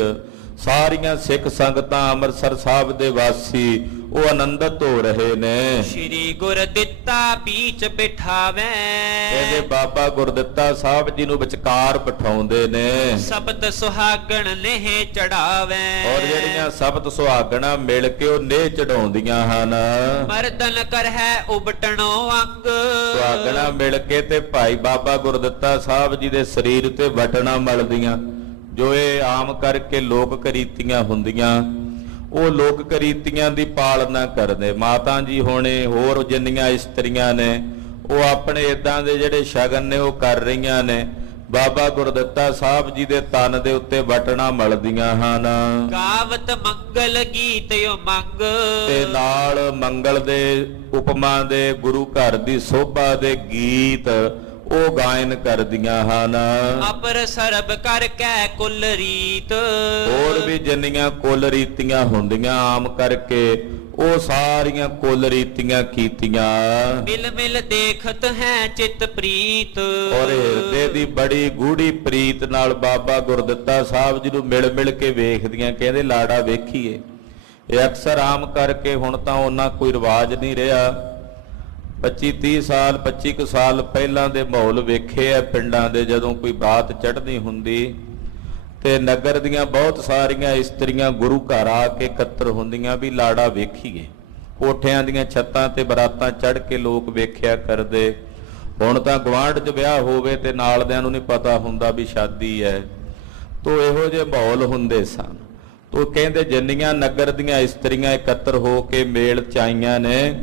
ਸਾਰੀਆਂ ਸਿੱਖ ਸੰਗਤਾਂ ਅੰਮ੍ਰਿਤਸਰ ਸਾਹਿਬ ਦੇ ਵਾਸੀ ਉਹ ਆਨੰਦਿਤ ਹੋ ਰਹੇ ਨੇ। ਸ਼੍ਰੀ ਗੁਰ ਦਿੱਤਾ ਬੀਚ ਬਿਠਾਵੇ। ਕਹਿੰਦੇ ਬਾਬਾ ਗੁਰਦਿੱਤਾ ਸਾਹਿਬ ਜੀ ਨੂੰ ਵਿਚਕਾਰ ਬਿਠਾਉਂਦੇ ਨੇ। ਸ਼ਬਦ ਸੁਹਾਗਣ ਨੇਹ ਚੜਾਵੇ। ਔਰ ਜਿਹੜੀਆਂ ਸ਼ਬਦ ਸੁਹਾਗਣਾ ਮਿਲ ਕੇ ਉਹ ਨੇਹ ਚੜਾਉਂਦੀਆਂ ਹਨ। ਮਰਦਨ ਕਰ ਹੈ ਉਬਟਣੋ ਅੰਗ। ਸੁਹਾਗਣਾ ਮਿਲ ਕੇ ਤੇ ਭਾਈ ਬਾਬਾ ਗੁਰਦਿੱਤਾ ਸਾਹਿਬ ਜੀ ਦੇ ਸਰੀਰ ਤੇ ਵਟਣਾ ਮਲਦੀਆਂ। ਜੋ ਇਹ ਆਮ ਕਰਕੇ ਲੋਕ ਕਰੀਤੀਆਂ ਹੁੰਦੀਆਂ, ਉਹ ਲੋਕ ਕਰੀਤੀਆਂ ਦੀ ਪਾਲਣਾ ਕਰਦੇ। ਮਾਤਾ ਜੀ ਹੋਣੇ ਹੋਰ ਜਿੰਨੀਆਂ ਇਸਤਰੀਆਂ ਨੇ ਉਹ ਆਪਣੇ ਇਦਾਂ ਦੇ ਜਿਹੜੇ ਸ਼ਗਨ ਨੇ ਉਹ ਕਰ ਰਹੀਆਂ ਨੇ। ਬਾਬਾ ਗੁਰਦਿੱਤਾ ਸਾਹਿਬ ਜੀ ਦੇ ਤਨ ਦੇ ਉੱਤੇ ਵਟਣਾ ਮਲਦੀਆਂ ਹਨ। ਗਾਵਤ ਮੰਗਲ ਗੀਤ ਉਮੰਗ। ਤੇ ਨਾਲ ਮੰਗਲ ਦੇ ਉਪਮਾ ਦੇ ਗੁਰੂ ਘਰ ਦੀ ਸੋਭਾ ਦੇ ਗੀਤ ਉਹ ਗਾਇਨ ਕਰਦੀਆਂ ਹਨ। ਅਪਰ ਸਰਬ ਕਰ ਕੈ ਕੁਲ ਰੀਤ। ਹੋਰ ਵੀ ਜਿੰਨੀਆਂ ਕੁਲ ਰੀਤੀਆਂ ਹੁੰਦੀਆਂ ਆਮ ਕਰਕੇ ਉਹ ਸਾਰੀਆਂ ਕੁਲ ਰੀਤੀਆਂ ਕੀਤੀਆਂ। ਮਿਲ ਮਿਲ ਦੇਖਤ ਹੈ ਚਿਤ ਪ੍ਰੀਤ। ਔਰ ਹਿਰਦੇ ਦੀ ਬੜੀ ਗੂੜੀ ਪ੍ਰੀਤ ਨਾਲ ਬਾਬਾ ਗੁਰਦਿੱਤਾ ਸਾਹਿਬ ਜੀ ਨੂੰ ਮਿਲ ਮਿਲ ਕੇ ਵੇਖਦੀਆਂ। ਕਹਿੰਦੇ ਲਾੜਾ ਵੇਖੀਏ। ਇਹ ਅਕਸਰ ਆਮ ਕਰਕੇ ਹੁਣ ਤਾਂ ਉਹਨਾਂ ਕੋਈ ਰਿਵਾਜ ਨਹੀਂ ਰਿਹਾ। 25-30 ਸਾਲ 25 ਕੁ ਸਾਲ ਪਹਿਲਾਂ ਦੇ ਮਾਹੌਲ ਵੇਖੇ ਆ ਪਿੰਡਾਂ ਦੇ। ਜਦੋਂ ਕੋਈ ਬਾਤ ਚੜ੍ਹਦੀ ਹੁੰਦੀ ਤੇ ਨਗਰ ਦੀਆਂ ਬਹੁਤ ਸਾਰੀਆਂ ਇਸਤਰੀਆਂ ਗੁਰੂ ਘਰ ਆ ਕੇ ਇਕੱਤਰ ਹੁੰਦੀਆਂ ਵੀ ਲਾੜਾ ਵੇਖੀਏ। ਕੋਠਿਆਂ ਦੀਆਂ ਛੱਤਾਂ ਤੇ ਬਰਾਤਾਂ ਚੜ੍ਹ ਕੇ ਲੋਕ ਵੇਖਿਆ ਕਰਦੇ। ਹੁਣ ਤਾਂ ਗੁਆਂਢ 'ਚ ਵਿਆਹ ਹੋਵੇ ਤੇ ਨਾਲਦਿਆਂ ਨੂੰ ਨਹੀਂ ਪਤਾ ਹੁੰਦਾ ਵੀ ਸ਼ਾਦੀ ਹੈ। ਤੋ ਇਹੋ ਜਿਹੇ ਮਾਹੌਲ ਹੁੰਦੇ ਸਨ। ਤੋ ਕਹਿੰਦੇ ਜਿੰਨੀਆਂ ਨਗਰ ਦੀਆਂ ਇਸਤਰੀਆਂ ਇਕੱਤਰ ਹੋ ਕੇ ਮੇਲ 'ਚ ਆਈਆਂ ਨੇ,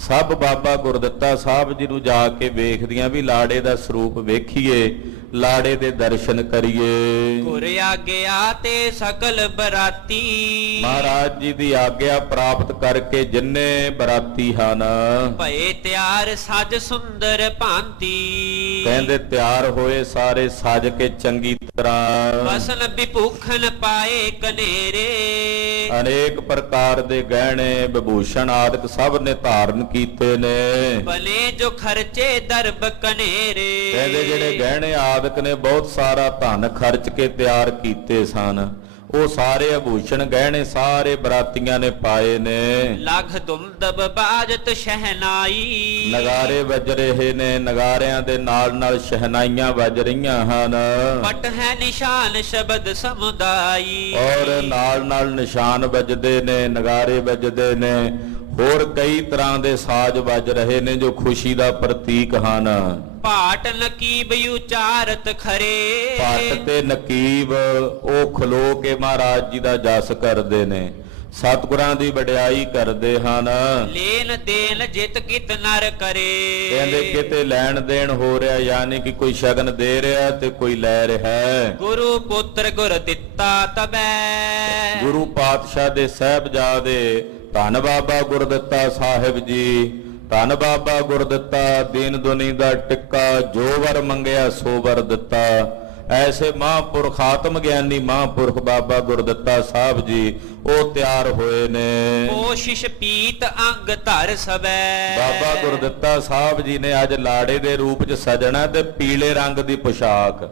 ਸਭ ਬਾਬਾ ਗੁਰਦਿੱਤਾ ਸਾਹਿਬ ਜੀ ਨੂੰ ਜਾ ਕੇ ਵੇਖਦੀਆਂ ਵੀ ਲਾੜੇ ਦਾ ਸਰੂਪ ਵੇਖੀਏ, ਲਾੜੇ ਦੇ ਦਰਸ਼ਨ ਕਰੀਏ। ਗੁਰ ਆਗਿਆ ਤੇ ਸਕਲ ਬਰਾਤੀ। ਮਹਾਰਾਜ ਜੀ ਦੀ ਆਗਿਆ ਪ੍ਰਾਪਤ ਕਰਕੇ ਜਿੰਨੇ ਬਰਾਤੀ ਹਨ ਭਏ ਤਿਆਰ ਸਜ ਸੁੰਦਰ ਭਾਂਤੀ। ਕਹਿੰਦੇ ਤਿਆਰ ਹੋਏ ਸਾਰੇ ਸਜ ਕੇ ਚੰਗੀ ਤਰ੍ਹਾਂ। ਵਸਨ ਵਿਭੂਖਨ ਪਾਏ ਕਨੇਰੇ। ਅਨੇਕ ਪ੍ਰਕਾਰ ਦੇ ਗਹਿਣੇ ਵਿਭੂਸ਼ਣ ਆਦਿਕ ਸਭ ਨੇ ਧਾਰਨ ਕੀਤੇ ਨੇ। ਬਲੇ ਜੋ ਖਰਚੇ ਦਰਬ ਕਨੇਰੇ। ਕਹਿੰਦੇ ਜਿਹੜੇ ਗਹਿਣੇ ਆਦਿਕ ਨੇ ਬਹੁਤ ਸਾਰਾ ਧਨ ਖਰਚ ਕੇ ਤਿਆਰ ਕੀਤੇ ਸਨ। ਉਹ ਸਾਰੇ ਆਭੂਸ਼ਣ ਗਹਿਣੇ ਸਾਰੇ ਬਰਾਤੀਆਂ ਨੇ ਪਾਏ ਨੇ। ਲਗ ਦੁੰਦਬ ਬਾਜਤ ਸ਼ਹਿਨਾਈ। ਨਗਾਰੇ ਵੱਜ ਰਹੇ ਨੇ, ਨਗਾਰਿਆਂ ਦੇ ਨਾਲ ਨਾਲ ਸ਼ਹਿਨਾਈਆਂ ਵੱਜ ਰਹੀਆਂ ਹਨ। ਪਟ ਹੈ ਨਿਸ਼ਾਨ ਸ਼ਬਦ ਸਮੁਦਾਈ। ਔਰ ਨਾਲ ਨਾਲ ਨਿਸ਼ਾਨ ਵੱਜਦੇ ਨੇ, ਨਗਾਰੇ ਵੱਜਦੇ ਨੇ। ਹੋਰ ਕਈ ਤਰ੍ਹਾਂ ਦੇ ਸਾਜ਼ ਵੱਜ ਰਹੇ ਨੇ ਜੋ ਖੁਸ਼ੀ ਦਾ ਪ੍ਰਤੀਕ ਹਨ। ਭਾਟ ਨਕੀਬ ਉਚਾਰਤ ਖਰੇ, ਭੱਟ ਤੇ ਨਕੀਬ ਉਹ ਖਲੋ ਕੇ ਮਹਾਰਾਜ ਜੀ ਦਾ ਜਸ ਕਰਦੇ ਨੇ, ਸਤਿਗੁਰਾਂ ਦੀ ਵਡਿਆਈ ਕਰਦੇ ਹਨ। ਲੈਣ ਦੇਣ ਜਿਤ ਕਿਤ ਨਰ ਕਰੇ, ਕਹਿੰਦੇ ਕਿਤੇ ਲੈਣ ਦੇਣ ਹੋ ਰਿਹਾ, ਯਾਨੀ ਕਿ ਕੋਈ ਸ਼ਗਨ ਦੇ ਰਿਹਾ ਤੇ ਕੋਈ ਲੈ ਰਿਹਾ ਹੈ। ਗੁਰੂ ਪੁੱਤਰ ਗੁਰ ਦਿੱਤਾ ਤਬੈ, ਗੁਰੂ ਪਾਤਸ਼ਾਹ ਦੇ ਸਾਹਿਬਜ਼ਾਦੇ ਧੰਨ ਬਾਬਾ ਗੁਰਦਿੱਤਾ ਸਾਹਿਬ ਜੀ, ਧੰਨ ਬਾਬਾ ਗੁਰਦਿੱਤਾ ਦੀਨ ਦੁਨੀ ਦਾ ਟਿੱਕਾ, ਜੋ ਵਰ ਮੰਗਿਆ ਸੋ ਵਰ ਦਿੱਤਾ। ਐਸੇ ਮਹਾਂਪੁਰਖ ਆਤਮ ਗਿਆਨੀ ਮਹਾਂਪੁਰਖ ਬਾਬਾ ਗੁਰਦਿੱਤਾ ਸਾਹਿਬ ਜੀ ਉਹ ਤਿਆਰ ਹੋਏ ਨੇ। ਕੋਸ਼ਿਸ਼ ਪੀਤ ਅੰਗ ਧਰ ਸਬੈ, ਬਾਬਾ ਗੁਰਦਿੱਤਾ ਸਾਹਿਬ ਜੀ ਨੇ ਅੱਜ ਲਾੜੇ ਦੇ ਰੂਪ 'ਚ ਸਜਣਾ ਤੇ ਪੀਲੇ ਰੰਗ ਦੀ ਪੋਸ਼ਾਕ,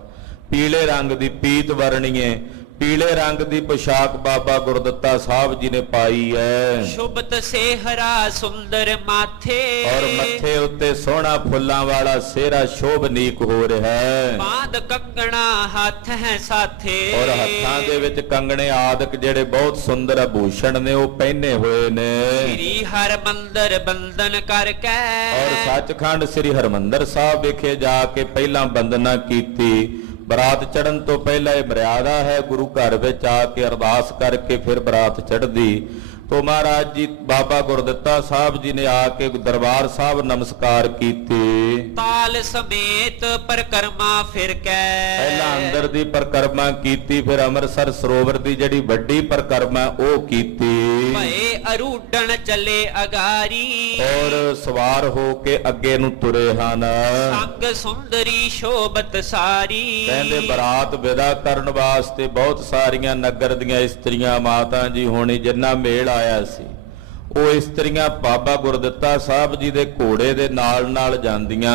ਪੀਲੇ ਰੰਗ ਦੀ ਪੀਤ ਵਰਣੀਏ, ਪੀਲੇ ਰੰਗ ਦੀ ਪੋਸ਼ਾਕ ਬਾਬਾ ਗੁਰਦਿੱਤਾ ਸਾਹਿਬ ਜੀ ਨੇ ਪਾਈ ਹੈ। ਸ਼ੁਭਤ ਸੇਹਰਾ ਸੁੰਦਰ ਮਾਥੇ, ਔਰ ਮੱਥੇ ਉੱਤੇ ਸੋਹਣਾ ਫੁੱਲਾਂ ਵਾਲਾ ਸਿਹਰਾ ਸ਼ੋਭਨੀਕ ਹੋ ਰਿਹਾ ਹੈ। ਬਾਂਦ ਕੰਗਣਾ ਹੱਥ ਹੈ ਸਾਥੇ, ਔਰ ਹੱਥਾਂ ਦੇ ਵਿੱਚ ਕੰਗਣੇ ਆਦਿਕ ਜਿਹੜੇ ਬਹੁਤ ਸੁੰਦਰ ਆਭੂਸ਼ਣ ਨੇ ਉਹ ਪਹਿਨੇ ਹੋਏ ਨੇ। ਸ੍ਰੀ ਹਰਿਮੰਦਰ ਬੰਦਨ ਕਰਕੇ, ਔਰ ਸੱਚਖੰਡ ਸ੍ਰੀ ਹਰਿਮੰਦਰ ਸਾਹਿਬ ਵਿਖੇ ਜਾ ਕੇ ਪਹਿਲਾਂ ਬੰਦਨਾ ਕੀਤੀ। ਬਰਾਤ ਚੜਨ ਤੋਂ ਪਹਿਲਾਂ ਇਹ ਮਰਿਆਦਾ ਹੈ, ਗੁਰੂ ਘਰ ਵਿੱਚ ਆ ਕੇ ਅਰਦਾਸ ਕਰਕੇ ਫਿਰ ਬਰਾਤ ਚੜ੍ਹਦੀ। ਤੋ ਮਹਾਰਾਜ ਜੀ ਬਾਬਾ ਗੁਰਦਿੱਤਾ ਸਾਹਿਬ ਜੀ ਨੇ ਆ ਕੇ ਦਰਬਾਰ ਸਾਹਿਬ ਨਮਸਕਾਰ ਕੀਤੀ। ਤਾਲ ਸਮੇਤ ਪਰਕਰਮਾ ਫਿਰ ਕੇ, ਪਹਿਲਾਂ ਅੰਦਰ ਦੀ ਪਰਕਰਮਾ ਕੀਤੀ, ਫਿਰ ਅੰਮ੍ਰਿਤਸਰ ਸਰੋਵਰ ਦੀ ਜਿਹੜੀ ਵੱਡੀ ਪਰਕਰਮਾ ਉਹ ਕੀਤੀ। ਭਏ ਅਰੂਡਣ ਚੱਲੇ ਅਗਾਰੀ, ਔਰ ਸਵਾਰ ਹੋ ਕੇ ਅੱਗੇ ਨੂੰ ਤੁਰੇ ਹਨ। ਸੰਗ ਸੁੰਦਰੀ ਸ਼ੋਭਤ ਸਾਰੀ, ਕਹਿੰਦੇ ਬਰਾਤ ਵਿਦਾ ਕਰਨ ਵਾਸਤੇ ਬਹੁਤ ਸਾਰੀਆਂ ਨਗਰ ਦੀਆਂ ਇਸਤਰੀਆਂ ਮਾਤਾ ਜੀ ਹੋਣੀ ਜਿੰਨਾ ਮੇਲ ਆਇਆ ਸੀ, ਉਹ ਇਸਤਰੀਆਂ ਬਾਬਾ ਗੁਰਦਿੱਤਾ ਸਾਹਿਬ ਜੀ ਦੇ ਘੋੜੇ ਦੇ ਨਾਲ ਜਾਂਦੀਆਂ।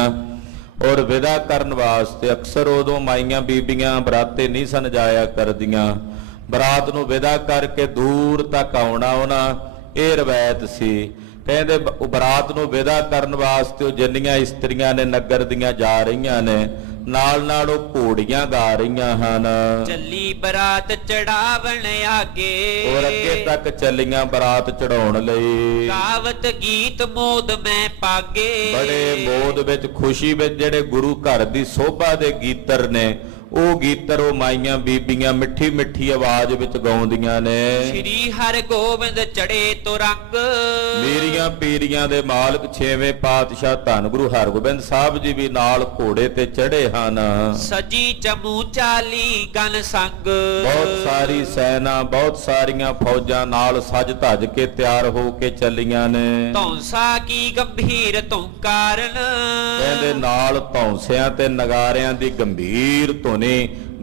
ਔਰ ਵਿਦਾ ਕਰਨ ਵਾਸਤੇ ਅਕਸਰ ਉਦੋਂ ਮਾਈਆਂ ਬੀਬੀਆਂ ਬਰਾਤੇ ਨਹੀਂ ਸਨ ਜਾਇਆ ਕਰਦੀਆਂ, ਬਰਾਤ ਨੂੰ ਵਿਦਾ ਕਰਕੇ ਦੂਰ ਤੱਕ ਆਉਣਾ ਉਹਨਾਂ, ਇਹ ਰਵਾਇਤ ਸੀ। ਕਹਿੰਦੇ ਬਰਾਤ ਨੂੰ ਵਿਦਾ ਕਰਨ ਵਾਸਤੇ ਉਹ ਜਿੰਨੀਆਂ ਇਸਤਰੀਆਂ ਨੇ ਨਗਰ ਦੀਆਂ ਜਾ ਰਹੀਆਂ ਨੇ, ਨਾਲ ਉਹ ਘੋੜੀਆਂ ਗਾ ਰਹੀਆਂ ਹਨ। ਚੱਲੀ ਬਰਾਤ ਚੜਾਵਣ ਆਗੇ, ਔਰ ਅੱਗੇ ਤੱਕ ਚੱਲੀਆਂ ਬਰਾਤ ਚੜਾਉਣ ਲਈ। ਗਾਵਤ ਗੀਤ ਮੋਦ ਮੈਂ ਪਾਗੇ, ਬੜੇ ਮੋਦ ਵਿੱਚ ਖੁਸ਼ੀ ਵਿੱਚ ਜਿਹੜੇ ਗੁਰੂ ਘਰ ਦੀ ਸੋਭਾ ਦੇ ਗੀਤਰ ਨੇ ਉਹ ਗੀਤਰ ਉਹ ਮਾਈਆਂ ਬੀਬੀਆਂ ਮਿੱਠੀ ਮਿੱਠੀ ਆਵਾਜ਼ ਵਿੱਚ ਗਾਉਂਦੀਆਂ ਨੇ। ਸ੍ਰੀ ਹਰਿ ਗੋਬਿੰਦ ਚੜੇ ਤੁਰੰਗ, ਮੇਰੀਆਂ ਪੀਰੀਆਂ ਦੇ ਮਾਲਕ ਛੇਵੇਂ ਪਾਤਸ਼ਾਹ ਧੰਨ ਗੁਰੂ ਹਰਗੋਬਿੰਦ ਸਾਹਿਬ ਜੀ ਵੀ ਨਾਲ ਘੋੜੇ ਤੇ ਚੜੇ ਹਨ। ਸਜੀ ਚਮੂ ਚਾਲੀ ਗਨ ਸੰਗ, ਬਹੁਤ ਸਾਰੀ ਸੈਨਾ ਬਹੁਤ ਸਾਰੀਆਂ ਫੌਜਾਂ ਨਾਲ ਸਜ ਧਜ ਕੇ ਤਿਆਰ ਹੋ ਕੇ ਚੱਲੀਆਂ ਨੇ। ਧੌਂਸਾ ਕੀ ਗੰਭੀਰ ਧੁੰਕਾਰਨ, ਕਹਿੰਦੇ ਨਾਲ ਧੌਂਸਿਆਂ ਤੇ ਨਗਾਰਿਆਂ ਦੀ ਗੰਭੀਰ ਧੁਨੀ,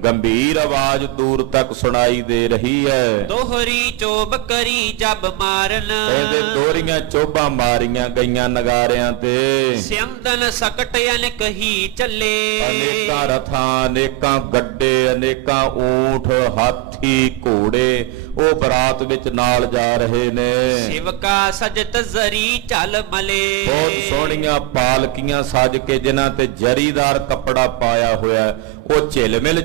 ਗੰਭੀਰ ਆਵਾਜ਼ ਦੂਰ ਤੱਕ ਸੁਣਾਈ ਦੇ ਰਹੀ ਹੈ। ਦੋਹਰੀ ਚੋਬ ਕਰੀ ਜਬ ਮਾਰਨ, ਕਹਿੰਦੇ ਦੋਹਰੀਆਂ ਚੋਬਾਂ ਮਾਰੀਆਂ ਗਈਆਂ ਨਗਾਰਿਆਂ ਤੇ। ਸਿਆੰਦਨ ਸਕਟ ਅਨਕ ਹੀ ਚੱਲੇ, ਅਨੇਕਾਂ ਰਥਾਂ ਅਨੇਕਾਂ ਗੱਡੇ ਅਨੇਕਾਂ ਊਂਠ ਹਾਥੀ ਘੋੜੇ ਉਹ ਬਰਾਤ ਵਿੱਚ ਨਾਲ ਜਾ ਰਹੇ ਨੇ। ਸਿਵਕਾ ਸਜਤ ਜ਼ਰੀ ਚੱਲ ਮਲੇ, ਬਹੁਤ ਸੋਹਣੀਆਂ ਪਾਲਕੀਆਂ ਸਜ ਕੇ ਜਿਨ੍ਹਾਂ ਤੇ ਜਰੀਦਾਰ ਕੱਪੜਾ ਪਾਇਆ ਹੋਇਆ, ਉਹ ਝਿਲਮਿਲ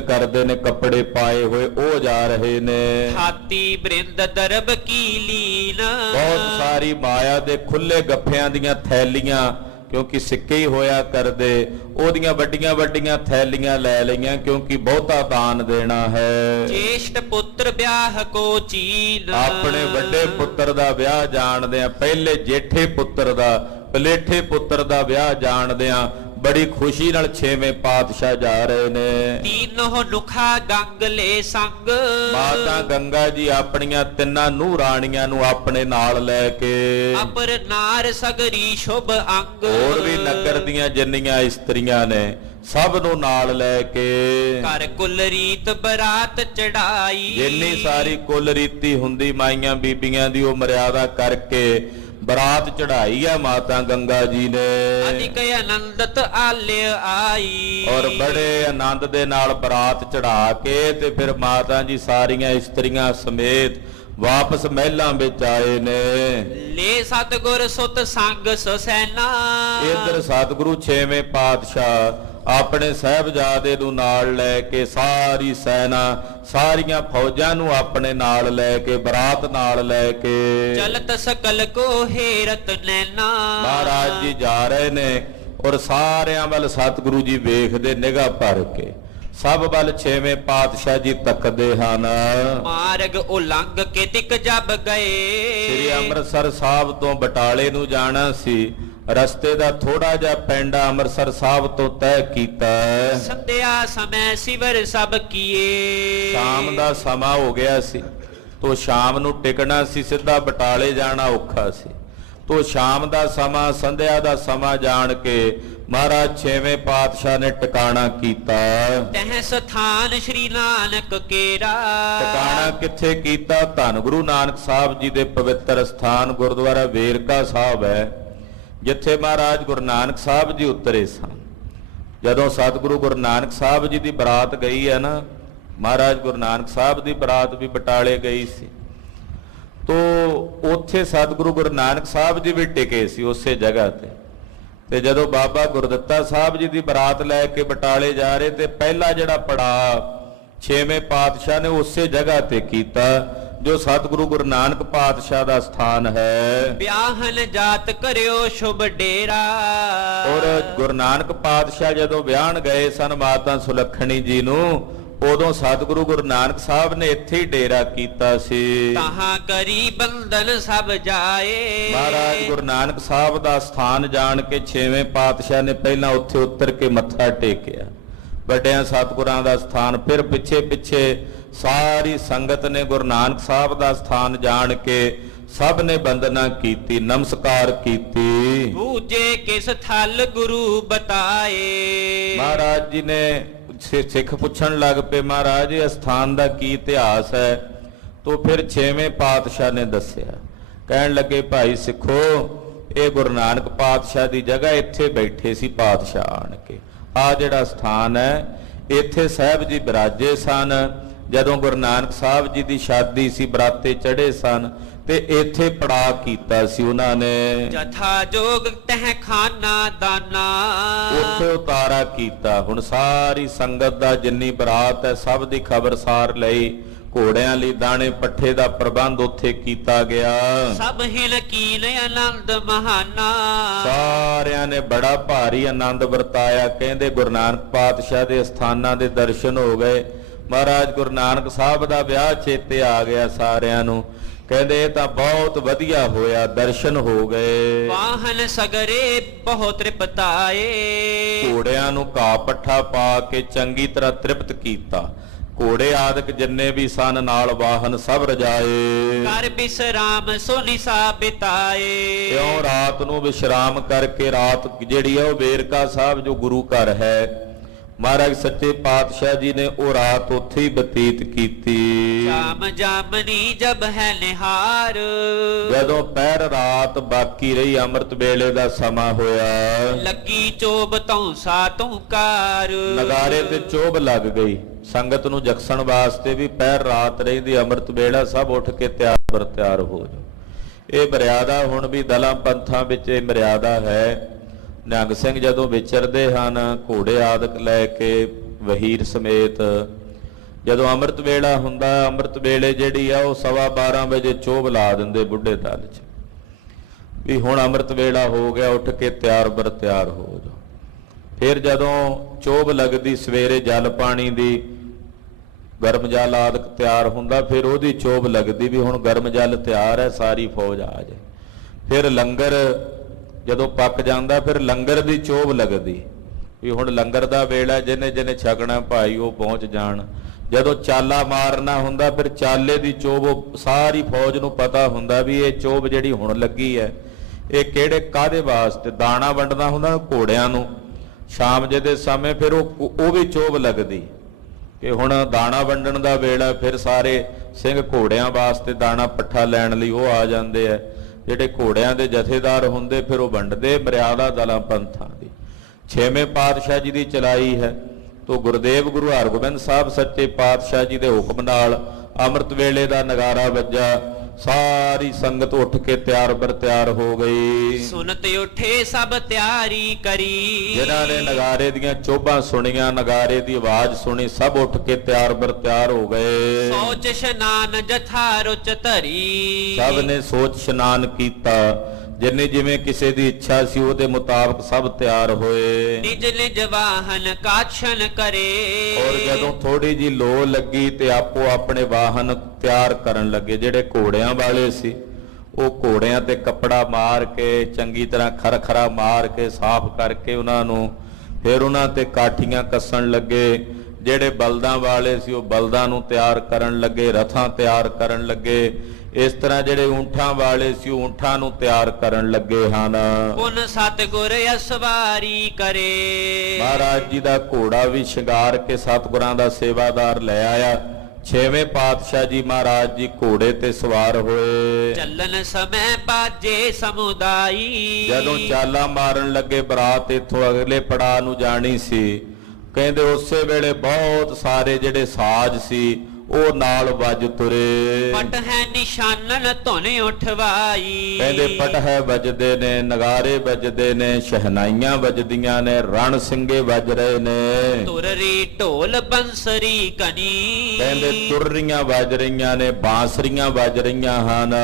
ਕਰਦੇ ਨੇ, ਕੱਪੜੇ ਪਾਏ ਹੋਏ ਉਹ ਜਾ ਰਹੇ ਨੇ। ਹਾਤੀ ਬ੍ਰਿੰਦ ਦਰਬ ਕੀ ਲੀਨ, ਬਹੁਤ ਸਾਰੀ ਮਾਇਆ ਦੇ ਖੁੱਲੇ ਗੱਫਿਆਂ ਦੀਆਂ ਥੈਲੀਆਂ, ਕਿਉਂਕਿ ਸਿੱਕੇ ਹੀ ਹੋਇਆ ਕਰਦੇ, ਉਹਦੀਆਂ ਵੱਡੀਆਂ ਥੈਲੀਆਂ ਲੈ ਲਈਆਂ ਕਿਉਂਕਿ ਬਹੁਤਾ ਦਾਨ ਦੇਣਾ ਹੈ। ਜੇਸ਼ਟ ਪੁੱਤਰ ਵਿਆਹ ਕੋ ਚੀਨ, ਆਪਣੇ ਵੱਡੇ ਪੁੱਤਰ ਦਾ ਵਿਆਹ ਜਾਣਦੇ ਆ, ਪਹਿਲੇ ਜੇਠੇ ਪੁੱਤਰ ਦਾ ਪਲੇਠੇ ਪੁੱਤਰ ਦਾ ਵਿਆਹ ਜਾਣਦੇ ਆ। ਬੜੀ ਖੁਸ਼ੀ ਨਾਲ ਛੇਵੇਂ ਪਾਤਸ਼ਾਹ ਜਾ ਰਹੇ ਨੇ। ਤੀਨੋਂ ਨੁਖਾ ਗੰਗਲੇ ਸੰਗ, ਮਾਤਾ ਗੰਗਾ ਜੀ ਆਪਣੀਆਂ ਤਿੰਨਾਂ ਨੂੰਹ ਰਾਣੀਆਂ ਨੂੰ ਆਪਣੇ ਨਾਲ ਲੈ ਕੇ, ਅਪਰ ਨਾਰ ਸਗਰੀ ਸ਼ੁਭ ਅੰਗ, ਹੋਰ ਵੀ ਨਗਰ ਦੀਆਂ ਜਿੰਨੀਆਂ ਇਸਤਰੀਆਂ ਨੇ ਸਭ ਨੂੰ ਨਾਲ ਲੈ ਕੇ, ਕਰ ਕੁਲ ਰੀਤ ਬਰਾਤ ਚੜਾਈ, ਜਿੰਨੀ ਸਾਰੀ ਕੁਲ ਰੀਤੀ ਹੁੰਦੀ ਮਾਈਆਂ ਬੀਬੀਆਂ ਦੀ ਉਹ ਮਰਿਆਦਾ ਕਰਕੇ ਬਰਾਤ ਚੜਾਈ ਆ ਮਾਤਾ ਗੰਗਾ ਜੀ ਨੇ। ਅਧਿਕ ਆਨੰਦਤ ਆਲਿਆ ਆਈ, ਔਰ ਬੜੇ ਆਨੰਦ ਦੇ ਨਾਲ ਬਰਾਤ ਚੜਾ ਕੇ ਤੇ ਫਿਰ ਮਾਤਾ ਜੀ ਸਾਰੀਆਂ ਇਸਤਰੀਆਂ ਸਮੇਤ ਵਾਪਸ ਮਹਿਲਾਂ ਵਿੱਚ ਆਏ ਨੇ। ਲੈ ਸਤਿਗੁਰ ਸੁਤ ਸੰਗ ਸੁਸੈਨਾ, ਇਧਰ ਸਤਿਗੁਰੂ ਛੇਵੇਂ ਪਾਤਸ਼ਾਹ ਆਪਣੇ ਸਾਹਿਬਜ਼ਾਦੇ ਨੂੰ ਨਾਲ ਲੈ ਕੇ ਸਾਰੀ ਸੈਨਾ ਸਾਰੀਆਂ ਫੌਜਾਂ ਨੂੰ ਆਪਣੇ ਨਾਲ ਲੈ ਕੇ ਬਰਾਤ ਨਾਲ ਲੈ ਕੇ ਚਲਤ ਸਕਲ ਕੋ ਹੇਰਤ ਨੈਣਾ। ਮਹਾਰਾਜ ਜੀ ਜਾ ਰਹੇ ਨੇ ਔਰ ਸਾਰਿਆਂ ਵੱਲ ਸਤਿਗੁਰੂ ਜੀ ਵੇਖਦੇ ਨਿਗਾਹ ਭਰ ਕੇ, ਸਭ ਵੱਲ ਛੇਵੇਂ ਪਾਤਸ਼ਾਹ ਜੀ ਤੱਕਦੇ ਹਨ। ਮਾਰਗ ਉਲੰਘ ਕੇ ਤਿਕ ਜਬ ਗਏ। ਸ੍ਰੀ ਅੰਮ੍ਰਿਤਸਰ ਸਾਹਿਬ ਤੋਂ ਬਟਾਲੇ ਨੂੰ ਜਾਣਾ ਸੀ, ਰਸਤੇ ਦਾ ਥੋੜਾ ਜਿਹਾ ਪਿੰਡ ਅੰਮ੍ਰਿਤਸਰ ਸਾਹਿਬ ਤੋਂ ਤੈਅ ਕੀਤਾ। ਸੰਧਿਆ ਸਮੇਂ ਸਿਵਰ ਸਭ ਕੀਏ। ਸ਼ਾਮ ਦਾ ਸਮਾਂ ਹੋ ਗਿਆ ਸੀ, ਤੋ ਸ਼ਾਮ ਨੂੰ ਟਿਕਣਾ ਸੀ, ਸਿੱਧਾ ਬਟਾਲੇ ਜਾਣਾ ਔਖਾ ਸੀ। ਤੋ ਸ਼ਾਮ ਦਾ ਸਮਾਂ, ਸੰਧਿਆ ਦਾ ਸਮਾਂ ਜਾਣ ਕੇ ਮਹਾਰਾਜ ਛੇਵੇਂ ਪਾਤਸ਼ਾਹ ਨੇ ਟਿਕਾਣਾ ਕੀਤਾ। ਤਹ ਸਥਾਨ ਸ਼੍ਰੀ ਨਾਨਕ ਕੇਰਾ। ਟਿਕਾਣਾ ਕਿੱਥੇ ਕੀਤਾ? ਧੰਨ ਗੁਰੂ ਨਾਨਕ ਸਾਹਿਬ ਜੀ ਦੇ ਪਵਿੱਤਰ ਸਥਾਨ ਗੁਰਦੁਆਰਾ ਵੇਰਕਾ ਸਾਹਿਬ ਹੈ, ਜਿੱਥੇ ਮਹਾਰਾਜ ਗੁਰੂ ਨਾਨਕ ਸਾਹਿਬ ਜੀ ਉਤਰੇ ਸਨ। ਜਦੋਂ ਸਤਿਗੁਰੂ ਗੁਰੂ ਨਾਨਕ ਸਾਹਿਬ ਜੀ ਦੀ ਬਰਾਤ ਗਈ ਹੈ ਨਾ, ਮਹਾਰਾਜ ਗੁਰੂ ਨਾਨਕ ਸਾਹਿਬ ਦੀ ਬਰਾਤ ਵੀ ਬਟਾਲੇ ਗਈ ਸੀ, ਤੋ ਉੱਥੇ ਸਤਿਗੁਰੂ ਗੁਰੂ ਨਾਨਕ ਸਾਹਿਬ ਜੀ ਵੀ ਟਿਕੇ ਸੀ ਉਸੇ ਜਗ੍ਹਾ ਤੇ ਜਦੋਂ ਬਾਬਾ ਗੁਰਦਿੱਤਾ ਸਾਹਿਬ ਜੀ ਦੀ ਬਰਾਤ ਲੈ ਕੇ ਬਟਾਲੇ ਜਾ ਰਹੇ ਤੇ ਪਹਿਲਾ ਜਿਹੜਾ ਪੜਾਅ ਛੇਵੇਂ ਪਾਤਸ਼ਾਹ ਨੇ ਉਸੇ ਜਗ੍ਹਾ ਤੇ ਕੀਤਾ ਜੋ ਸਤਿਗੁਰੂ ਗੁਰੂ ਨਾਨਕ ਪਾਤਸ਼ਾਹ ਦਾ ਸਥਾਨ ਹੈ। ਵਿਆਹਨ ਜਾਤ ਕਰਿਓ ਸ਼ੁਭ ਡੇਰਾ। ਔਰ ਗੁਰੂ ਨਾਨਕ ਪਾਤਸ਼ਾਹ ਜਦੋਂ ਵਿਆਹਣ ਗਏ ਸਨ ਮਾਤਾ ਸੁਲੱਖਣੀ ਜੀ ਨੂੰ, ਉਦੋਂ ਸਤਿਗੁਰੂ ਗੁਰੂ ਨਾਨਕ ਸਾਹਿਬ ਨੇ ਇੱਥੇ ਹੀ ਡੇਰਾ ਕੀਤਾ ਸੀ। ਤਾਹਾਂ ਕਰੀ ਬੰਧਨ ਸਭ ਜਾਏ। ਮਹਾਰਾਜ ਗੁਰੂ ਨਾਨਕ ਸਾਹਿਬ ਦਾ ਸਥਾਨ ਜਾਣ ਕੇ ਛੇਵੇਂ ਪਾਤਸ਼ਾਹ ਨੇ ਪਹਿਲਾਂ ਉੱਥੇ ਉਤਰ ਕੇ ਮੱਥਾ ਟੇਕਿਆ। ਵੱਡਿਆਂ ਸਤਿਗੁਰਾਂ ਦਾ ਸਥਾਨ, ਫਿਰ ਪਿੱਛੇ ਪਿੱਛੇ ਸਾਰੀ ਸੰਗਤ ਨੇ ਗੁਰੂ ਨਾਨਕ ਸਾਹਿਬ ਦਾ ਸਥਾਨ ਜਾਣ ਕੇ ਸਭ ਨੇ ਬੰਦਨਾ ਕੀਤੀ, ਨਮਸਕਾਰ ਕੀਤੀ। ਪੂਜੇ ਕਿਸ ਥਲ ਗੁਰੂ ਬਤਾਏ। ਮਹਾਰਾਜ ਜੀ ਨੇ ਸਿੱਖ ਪੁੱਛਣ ਲੱਗ ਪਏ, ਮਹਾਰਾਜ ਇਹ ਸਥਾਨ ਦਾ ਕੀ ਇਤਿਹਾਸ ਹੈ? ਤੋ ਫਿਰ ਛੇਵੇਂ ਪਾਤਸ਼ਾਹ ਨੇ ਦੱਸਿਆ। ਕਹਿਣ ਲੱਗੇ, ਭਾਈ ਸਿੱਖੋ, ਇਹ ਗੁਰੂ ਨਾਨਕ ਪਾਤਸ਼ਾਹ ਦੀ ਜਗ੍ਹਾ, ਇੱਥੇ ਬੈਠੇ ਸੀ ਪਾਤਸ਼ਾਹ ਆਣ ਕੇ। ਆ ਜਿਹੜਾ ਸਥਾਨ ਹੈ, ਇੱਥੇ ਸਾਹਿਬ ਜੀ ਬਿਰਾਜੇ ਸਨ। ਜਦੋਂ ਗੁਰੂ ਨਾਨਕ ਸਾਹਿਬ ਜੀ ਦੀ ਸ਼ਾਦੀ ਸੀ, ਬਰਾਤੇ ਚੜੇ ਸਨ ਤੇ ਇੱਥੇ ਪੜਾ ਕੀਤਾ ਸੀ ਉਹਨਾਂ ਨੇ। ਜਥਾ ਜੋਗ ਤਹਿ ਖਾਨਾ ਦਾਨਾ। ਉੱਥੇ ਉਤਾਰਾ ਕੀਤਾ। ਹੁਣ ਸਾਰੀ ਸੰਗਤ ਦਾ ਜਿੰਨੀ ਬਰਾਤ ਹੈ ਸਭ ਦੀ ਖਬਰਸਾਰ ਲਈ ਘੋੜਿਆਂ ਲਈ ਦਾਣੇ ਪੱਠੇ ਦਾ ਪ੍ਰਬੰਧ ਉੱਥੇ ਕੀਤਾ ਗਿਆ। ਸਭ ਹਿਲ ਕੀਨ ਆਨੰਦ ਮਹਾਨਾ। ਸਾਰਿਆਂ ਨੇ ਬੜਾ ਭਾਰੀ ਆਨੰਦ ਵਰਤਾਇਆ। ਕਹਿੰਦੇ ਗੁਰੂ ਨਾਨਕ ਪਾਤਸ਼ਾਹ ਦੇ ਸਥਾਨਾਂ ਦੇ ਦਰਸ਼ਨ ਹੋ ਗਏ। ਮਹਾਰਾਜ ਗੁਰੂ ਨਾਨਕ ਸਾਹਿਬ ਦਾ ਵਿਆਹ ਚੇਤੇ ਆ ਗਿਆ ਸਾਰਿਆਂ ਨੂੰ। ਕਹਿੰਦੇ ਇਹ ਤਾਂ ਬਹੁਤ ਵਧੀਆ ਹੋਇਆ, ਦਰਸ਼ਨ ਹੋ ਗਏ। ਵਾਹਨ ਸਗਰੇ ਬਹੁਤ ਤ੍ਰਿਪਤਾਏ। ਘੋੜਿਆਂ ਨੂੰ ਘਾਹ ਪੱਠਾ ਪਾ ਕੇ ਚੰਗੀ ਤਰ੍ਹਾਂ ਤ੍ਰਿਪਤ ਕੀਤਾ। ਘੋੜੇ ਆਦਿਕ ਜਿੰਨੇ ਵੀ ਸਨ ਨਾਲ ਵਾਹਨ ਸਭ ਰਜਾਏ। ਕਰ ਬਿਸਰਾਮ ਸੋਨਿਸਾ ਬਿਤਾਏ। ਇਉਂ ਰਾਤ ਨੂੰ ਵਿਸ਼ਰਾਮ ਕਰਕੇ, ਰਾਤ ਜਿਹੜੀ ਹੈ ਉਹ ਵੇਰਕਾ ਸਾਹਿਬ ਜੋ ਗੁਰੂ ਘਰ ਹੈ, ਮਹਾਰਾਜ ਸੱਚੇ ਪਾਤਸ਼ਾਹ ਜੀ ਨੇ ਉਹ ਰਾਤ ਉੱਥੇ ਹੀ ਬਤੀਤ ਕੀਤੀ। ਸ਼ਾਮ ਜਾਮਨੀ ਜਬ ਹੈ ਨਿਹਾਰ। ਜਦੋਂ ਪਹਿਰ ਰਾਤ ਬਾਕੀ ਰਹੀ, ਅੰਮ੍ਰਿਤ ਵੇਲੇ ਦਾ ਸਮਾਂ ਹੋਇਆ, ਲੱਗੀ ਚੋਬ ਤੋਂ ਸਾਤੋਂ ਕਾਰ। ਨਗਾਰੇ ਤੇ ਚੋਬ ਲੱਗ ਗਈ। ਸੰਗਤ ਨੂੰ ਜਗਸਣ ਵਾਸਤੇ ਵੀ ਪਹਿਰ ਰਾਤ ਰਹਿੰਦੀ, ਅੰਮ੍ਰਿਤ ਵੇਲਾ ਸਭ ਉੱਠ ਕੇ ਤਿਆਰ ਹੋ ਜਾਓ। ਇਹ ਮਰਿਆਦਾ ਹੁਣ ਵੀ ਦਲਾਂ ਪੰਥਾਂ ਵਿੱਚ ਇਹ ਮਰਿਆਦਾ ਹੈ। ਨਿਹੰਗ ਸਿੰਘ ਜਦੋਂ ਵਿਚਰਦੇ ਹਨ ਘੋੜੇ ਆਦਿਕ ਲੈ ਕੇ ਵਹੀਰ ਸਮੇਤ, ਜਦੋਂ ਅੰਮ੍ਰਿਤ ਵੇਲਾ ਹੁੰਦਾ, ਅੰਮ੍ਰਿਤ ਵੇਲੇ ਜਿਹੜੀ ਆ ਉਹ 12:15 ਵਜੇ ਚੋਬ ਲਾ ਦਿੰਦੇ ਬੁੱਢੇ ਦਲ 'ਚ ਵੀ ਹੁਣ ਅੰਮ੍ਰਿਤ ਵੇਲਾ ਹੋ ਗਿਆ, ਉੱਠ ਕੇ ਤਿਆਰ ਹੋ ਜਾਓ। ਫਿਰ ਜਦੋਂ ਚੋਬ ਲੱਗਦੀ ਸਵੇਰੇ ਜਲ ਪਾਣੀ ਦੀ, ਗਰਮ ਜਲ ਆਦਿਕ ਤਿਆਰ ਹੁੰਦਾ, ਫਿਰ ਉਹਦੀ ਚੋਬ ਲੱਗਦੀ ਵੀ ਹੁਣ ਗਰਮ ਜਲ ਤਿਆਰ ਹੈ, ਸਾਰੀ ਫੌਜ ਆ ਜਾਏ। ਫਿਰ ਲੰਗਰ ਜਦੋਂ ਪੱਕ ਜਾਂਦਾ, ਫਿਰ ਲੰਗਰ ਦੀ ਚੋਬ ਲੱਗਦੀ ਵੀ ਹੁਣ ਲੰਗਰ ਦਾ ਵੇਲਾ, ਜਿਹਨੇ ਜਿਹਨੇ ਛਕਣਾ ਭਾਈ ਉਹ ਪਹੁੰਚ ਜਾਣ। ਜਦੋਂ ਚਾਲਾ ਮਾਰਨਾ ਹੁੰਦਾ, ਫਿਰ ਚਾਲੇ ਦੀ ਚੋਬ ਸਾਰੀ ਫੌਜ ਨੂੰ ਪਤਾ ਹੁੰਦਾ ਵੀ ਇਹ ਚੋਬ ਜਿਹੜੀ ਹੁਣ ਲੱਗੀ ਹੈ ਇਹ ਕਿਹੜੇ ਕਾਹਦੇ ਵਾਸਤੇ। ਦਾਣਾ ਵੰਡਣਾ ਹੁੰਦਾ ਘੋੜਿਆਂ ਨੂੰ ਸ਼ਾਮ ਜੇ ਦੇ ਸਮੇਂ, ਫਿਰ ਉਹ ਵੀ ਚੋਬ ਲੱਗਦੀ ਕਿ ਹੁਣ ਦਾਣਾ ਵੰਡਣ ਦਾ ਵੇਲਾ। ਫਿਰ ਸਾਰੇ ਸਿੰਘ ਘੋੜਿਆਂ ਵਾਸਤੇ ਦਾਣਾ ਪੱਠਾ ਲੈਣ ਲਈ ਉਹ ਆ ਜਾਂਦੇ ਆ। ਜਿਹੜੇ ਘੋੜਿਆਂ ਦੇ ਜਥੇਦਾਰ ਹੁੰਦੇ ਫਿਰ ਉਹ ਵੰਡਦੇ। ਮਰਿਆਦਾ ਦਲਾਂ ਪੰਥਾਂ ਦੀ ਛੇਵੇਂ ਪਾਤਸ਼ਾਹ ਜੀ ਦੀ ਚਲਾਈ ਹੈ। ਤੋ ਗੁਰਦੇਵ ਗੁਰੂ ਹਰਗੋਬਿੰਦ ਸਾਹਿਬ ਸੱਚੇ ਪਾਤਸ਼ਾਹ ਜੀ ਦੇ ਹੁਕਮ ਨਾਲ ਅੰਮ੍ਰਿਤ ਵੇਲੇ ਦਾ ਨਗਾਰਾ ਵੱਜਾ। ਸਾਰੀ ਸੰਗਤ ਉੱਠ ਕੇ ਤਿਆਰ ਬਰ ਤਿਆਰ ਹੋ ਗਈ। ਸੁਨਤ ਉਠੇ ਸਭ ਤਿਆਰੀ ਕਰੀ। ਜਿਨ੍ਹਾਂ ਨੇ ਨਗਾਰੇ ਦੀਆਂ ਚੋਭਾਂ ਸੁਣੀਆਂ, ਨਗਾਰੇ ਦੀ ਆਵਾਜ਼ ਸੁਣੀ, ਸਭ ਉੱਠ ਕੇ ਤਿਆਰ ਬਰ ਤਿਆਰ ਹੋ ਗਏ। ਸੋਚ ਇਸ਼ਨਾਨ ਜਥਾ ਰੁਚ ਧਰੀ। ਸਭ ਨੇ ਸੋਚ ਇਸ਼ਨਾਨ ਕੀਤਾ, ਜਿੰਨੇ ਜਿਵੇਂ ਕਿਸੇ ਦੀ ਇੱਛਾ ਸੀ ਉਹਦੇ ਮੁਤਾਬਕ ਸਭ ਤਿਆਰ ਹੋਏ। ਨਿਜ ਨਿਜ ਵਾਹਨ ਕਾਛਨ ਕਰੇ। ਔਰ ਜਦੋਂ ਥੋੜੀ ਜੀ ਲੋ ਲੱਗੀ ਤੇ ਆਪੋ ਆਪਣੇ ਵਾਹਨ ਤਿਆਰ ਕਰਨ ਲੱਗੇ। ਜਿਹੜੇ ਘੋੜਿਆਂ ਵਾਲੇ ਸੀ ਉਹ ਘੋੜਿਆਂ ਤੇ ਕੱਪੜਾ ਮਾਰ ਕੇ, ਚੰਗੀ ਤਰ੍ਹਾਂ ਖਰਖਰਾ ਮਾਰ ਕੇ, ਸਾਫ਼ ਕਰਕੇ ਉਹਨਾਂ ਨੂੰ ਫਿਰ ਉਹਨਾਂ ਤੇ ਕਾਠੀਆਂ ਕੱਸਣ ਲੱਗੇ। ਜਿਹੜੇ ਬਲਦਾਂ ਵਾਲੇ ਸੀ ਉਹ ਬਲਦਾਂ ਨੂੰ ਤਿਆਰ ਕਰਨ ਲੱਗੇ, ਰਥਾਂ ਤਿਆਰ ਕਰਨ ਲੱਗੇ। ਇਸ ਤਰ੍ਹਾਂ ਜਿਹੜੇ ਊਂਠਾਂ ਵਾਲੇ ਸੀ ਉਹ ਊਂਠਾਂ ਨੂੰ ਤਿਆਰ ਕਰਨ ਲੱਗੇ ਹਨ। ਪੁਨ ਸਤਿਗੁਰ ਅਸਵਾਰੀ ਕਰੇ। ਮਹਾਰਾਜ ਜੀ ਦਾ ਘੋੜਾ ਵੀ ਸ਼ਿੰਗਾਰ ਕੇ ਸਤਿਗੁਰਾਂ ਦਾ ਸੇਵਾਦਾਰ ਲੈ ਆਇਆ। ਛੇਵੇਂ ਪਾਤਸ਼ਾਹ ਜੀ ਮਹਾਰਾਜ ਜੀ ਘੋੜੇ ਤੇ ਸਵਾਰ ਹੋਏ। ਚੱਲਣ ਸਮੇਂ ਬਾਜੇ ਸਮੁਦਾਈ। ਜਦੋਂ ਚਾਲਾਂ ਮਾਰਨ ਲੱਗੇ ਬਰਾਤ ਇੱਥੋਂ ਅਗਲੇ ਪੜਾਅ ਨੂੰ ਜਾਣੀ ਸੀ, ਕਹਿੰਦੇ ਉਸੇ ਵੇਲੇ ਬਹੁਤ ਸਾਰੇ ਜਿਹੜੇ ਸਾਜ਼ ਸੀ ਉਹ ਨਾਲ ਵੱਜ ਤੁਰੇ। ਪਟ ਹੈ ਨਿਸ਼ਾਨਨ ਧੁਨ ਉਠਵਾਈ। ਕਹਿੰਦੇ ਪਟ ਹੈ ਵੱਜਦੇ ਨੇ, ਨਗਾਰੇ ਵੱਜਦੇ ਨੇ, ਸ਼ਹਿਨਾਈਆਂ ਵੱਜਦੀਆਂ ਨੇ, ਰਣ ਸਿੰਘੇ ਵੱਜ ਰਹੇ ਨੇ। ਤੁਰਰੀ ਢੋਲ ਬੰਸਰੀ ਕਨੀ। ਕਹਿੰਦੇ ਤੁਰਰੀਆਂ ਵੱਜ ਰਹੀਆਂ ਨੇ, ਬਾਂਸਰੀਆਂ ਵੱਜ ਰਹੀਆਂ ਹਨ।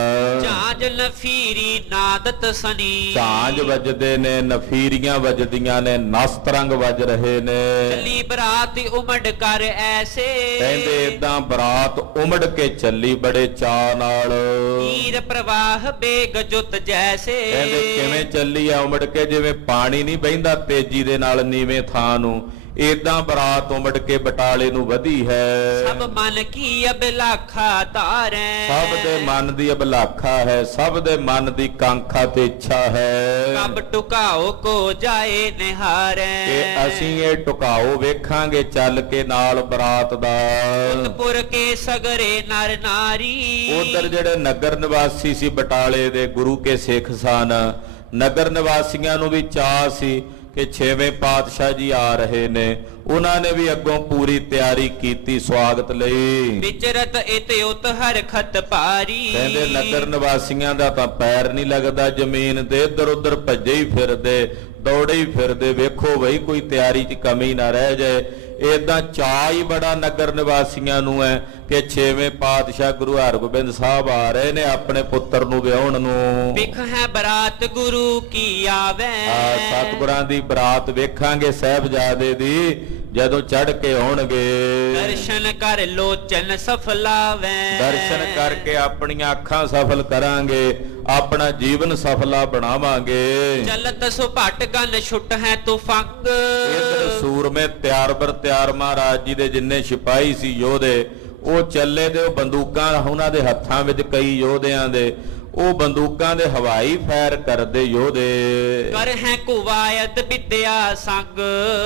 ਝਾਂਜ ਨਫੀਰੀ ਨਾਦਤ ਸਨੀ। ਝਾਂਜ ਵੱਜਦੇ ਨੇ, ਨਫੀਰੀਆਂ ਵੱਜਦੀਆਂ ਨੇ, ਨਸਤਰੰਗ ਵੱਜ ਰਹੇ ਨੇ। ਚੱਲੀ ਬਰਾਤ ਉਮੜ ਕਰ ਐਸੇ। ਕਹਿੰਦੇ ਏਦਾਂ ਬਰਾਤ ਉਮੜ ਕੇ ਚੱਲੀ ਬੜੇ ਚਾਅ ਨਾਲ। ਨੀਰ ਪ੍ਰਵਾਹ ਬੇਗ ਜੁਤ ਜੈਸੇ। ਕਹਿੰਦੇ ਕਿਵੇਂ ਚੱਲੀ ਆ ਉਮੜ ਕੇ, ਜਿਵੇਂ ਪਾਣੀ ਨਹੀਂ ਬਹਿੰਦਾ ਤੇਜ਼ੀ ਦੇ ਨਾਲ ਨੀਵੇਂ ਥਾਂ ਨੂੰ, ਏਦਾਂ ਬਰਾਤ ਉਮੜ ਕੇ ਬਟਾਲੇ ਨੂੰ ਵਧੀ ਹੈ। ਸਭ ਮਨ ਕੀ ਅਬਿਲਾਖਾ ਧਾਰੈ। ਸਭ ਦੇ ਮਨ ਦੀ ਅਬਿਲਾਖਾ ਹੈ, ਸਭ ਦੇ ਮਨ ਦੀ ਕਾਂਖਾ ਤੇ ਇੱਛਾ ਹੈ। ਕਬ ਟੁਕਾਓ ਕੋ ਜਾਏ ਨਿਹਾਰੈ। ਕਿ ਅਸੀਂ ਇਹ ਟੁਕਾਓ ਵੇਖਾਂਗੇ ਚੱਲ ਕੇ ਨਾਲ ਬਰਾਤ ਦਾ। ਉਤਪੁਰ ਕੇ ਸਗਰੇ ਨਰ ਨਾਰੀ। ਉਧਰ ਜਿਹੜੇ ਨਗਰ ਨਿਵਾਸੀ ਸੀ ਬਟਾਲੇ ਦੇ, ਗੁਰੂ ਕੇ ਸਿੱਖ ਸਨ, ਨਗਰ ਨਿਵਾਸੀਆਂ ਨੂੰ ਵੀ ਚਾਅ ਸੀ ਕਿ ਛੇਵੇਂ ਪਾਤਸ਼ਾਹ ਜੀ ਆ ਰਹੇ ਨੇ। ਉਹਨਾਂ ਨੇ ਵੀ ਅੱਗੋਂ ਪੂਰੀ ਤਿਆਰੀ ਕੀਤੀ ਸਵਾਗਤ ਲਈ। ਵਿਚਰਤ ਇਤ ਉਤ ਹਰਖਤ ਭਾਰੀ। ਕਹਿੰਦੇ ਨਗਰ ਨਿਵਾਸੀਆਂ ਦਾ ਤਾਂ ਪੈਰ ਨਹੀਂ ਲੱਗਦਾ ਜ਼ਮੀਨ ਤੇ, ਇੱਧਰ ਉੱਧਰ ਭੱਜੇ ਹੀ ਫਿਰਦੇ, ਦੌੜੇ ਹੀ ਫਿਰਦੇ। ਵੇਖੋ ਬਈ ਕੋਈ ਤਿਆਰੀ 'ਚ ਕਮੀ ਨਾ ਰਹਿ ਜਾਏ। ਏਦਾਂ ਚਾਅ ਹੀ ਬੜਾ ਨਗਰ ਨਿਵਾਸੀਆਂ ਨੂੰ ਹੈ ਕਿ ਛੇਵੇਂ ਪਾਤਸ਼ਾਹ ਗੁਰੂ ਹਰਗੋਬਿੰਦ ਸਾਹਿਬ ਆ ਰਹੇ ਨੇ ਆਪਣੇ ਪੁੱਤਰ ਨੂੰ ਵਿਆਹਣ ਨੂੰ। ਵਿਖ ਹੈ ਬਰਾਤ ਗੁਰੂ ਕੀ ਆਵੇ। ਸਤਿਗੁਰਾਂ ਦੀ ਬਰਾਤ ਵੇਖਾਂਗੇ ਸਾਹਿਬਜ਼ਾਦੇ ਦੀ ਜਦੋਂ ਚੜ ਕੇ ਆਉਣਗੇ। ਦਰਸ਼ਨ ਕਰ ਲੋਚਨ ਸਫਲਾਵੇ। ਦਰਸ਼ਨ ਕਰਕੇ ਆਪਣੀਆਂ ਅੱਖਾਂ ਸਫਲ ਕਰਾਂਗੇ, ਆਪਣਾ ਜੀਵਨ ਸਫਲਾ ਬਣਾਵਾਂਗੇ। ਚਲਤ ਸੁਭਟ ਗਨ ਛੁੱਟ ਹੈ ਤੁਫੰਗ। ਇਧਰ ਸੂਰਮੇ ਤਿਆਰ ਬਰ ਤਿਆਰ ਮਹਾਰਾਜ ਜੀ ਦੇ ਜਿੰਨੇ ਸਿਪਾਹੀ ਸੀ ਯੋਧੇ, ਉਹ ਚੱਲੇ ਤੇ ਉਹ ਬੰਦੂਕਾਂ ਉਹਨਾਂ ਦੇ ਹੱਥਾਂ ਵਿੱਚ, ਕਈ ਯੋਧਿਆਂ ਦੇ ਉਹ ਬੰਦੂਕਾਂ ਦੇ ਹਵਾਈ ਫਾਇਰ ਕਰਦੇ ਯੋਧੇ। ਕਰ ਹੈ ਕੁਵਾਇਤ ਵਿਦਿਆ ਸੰਗ।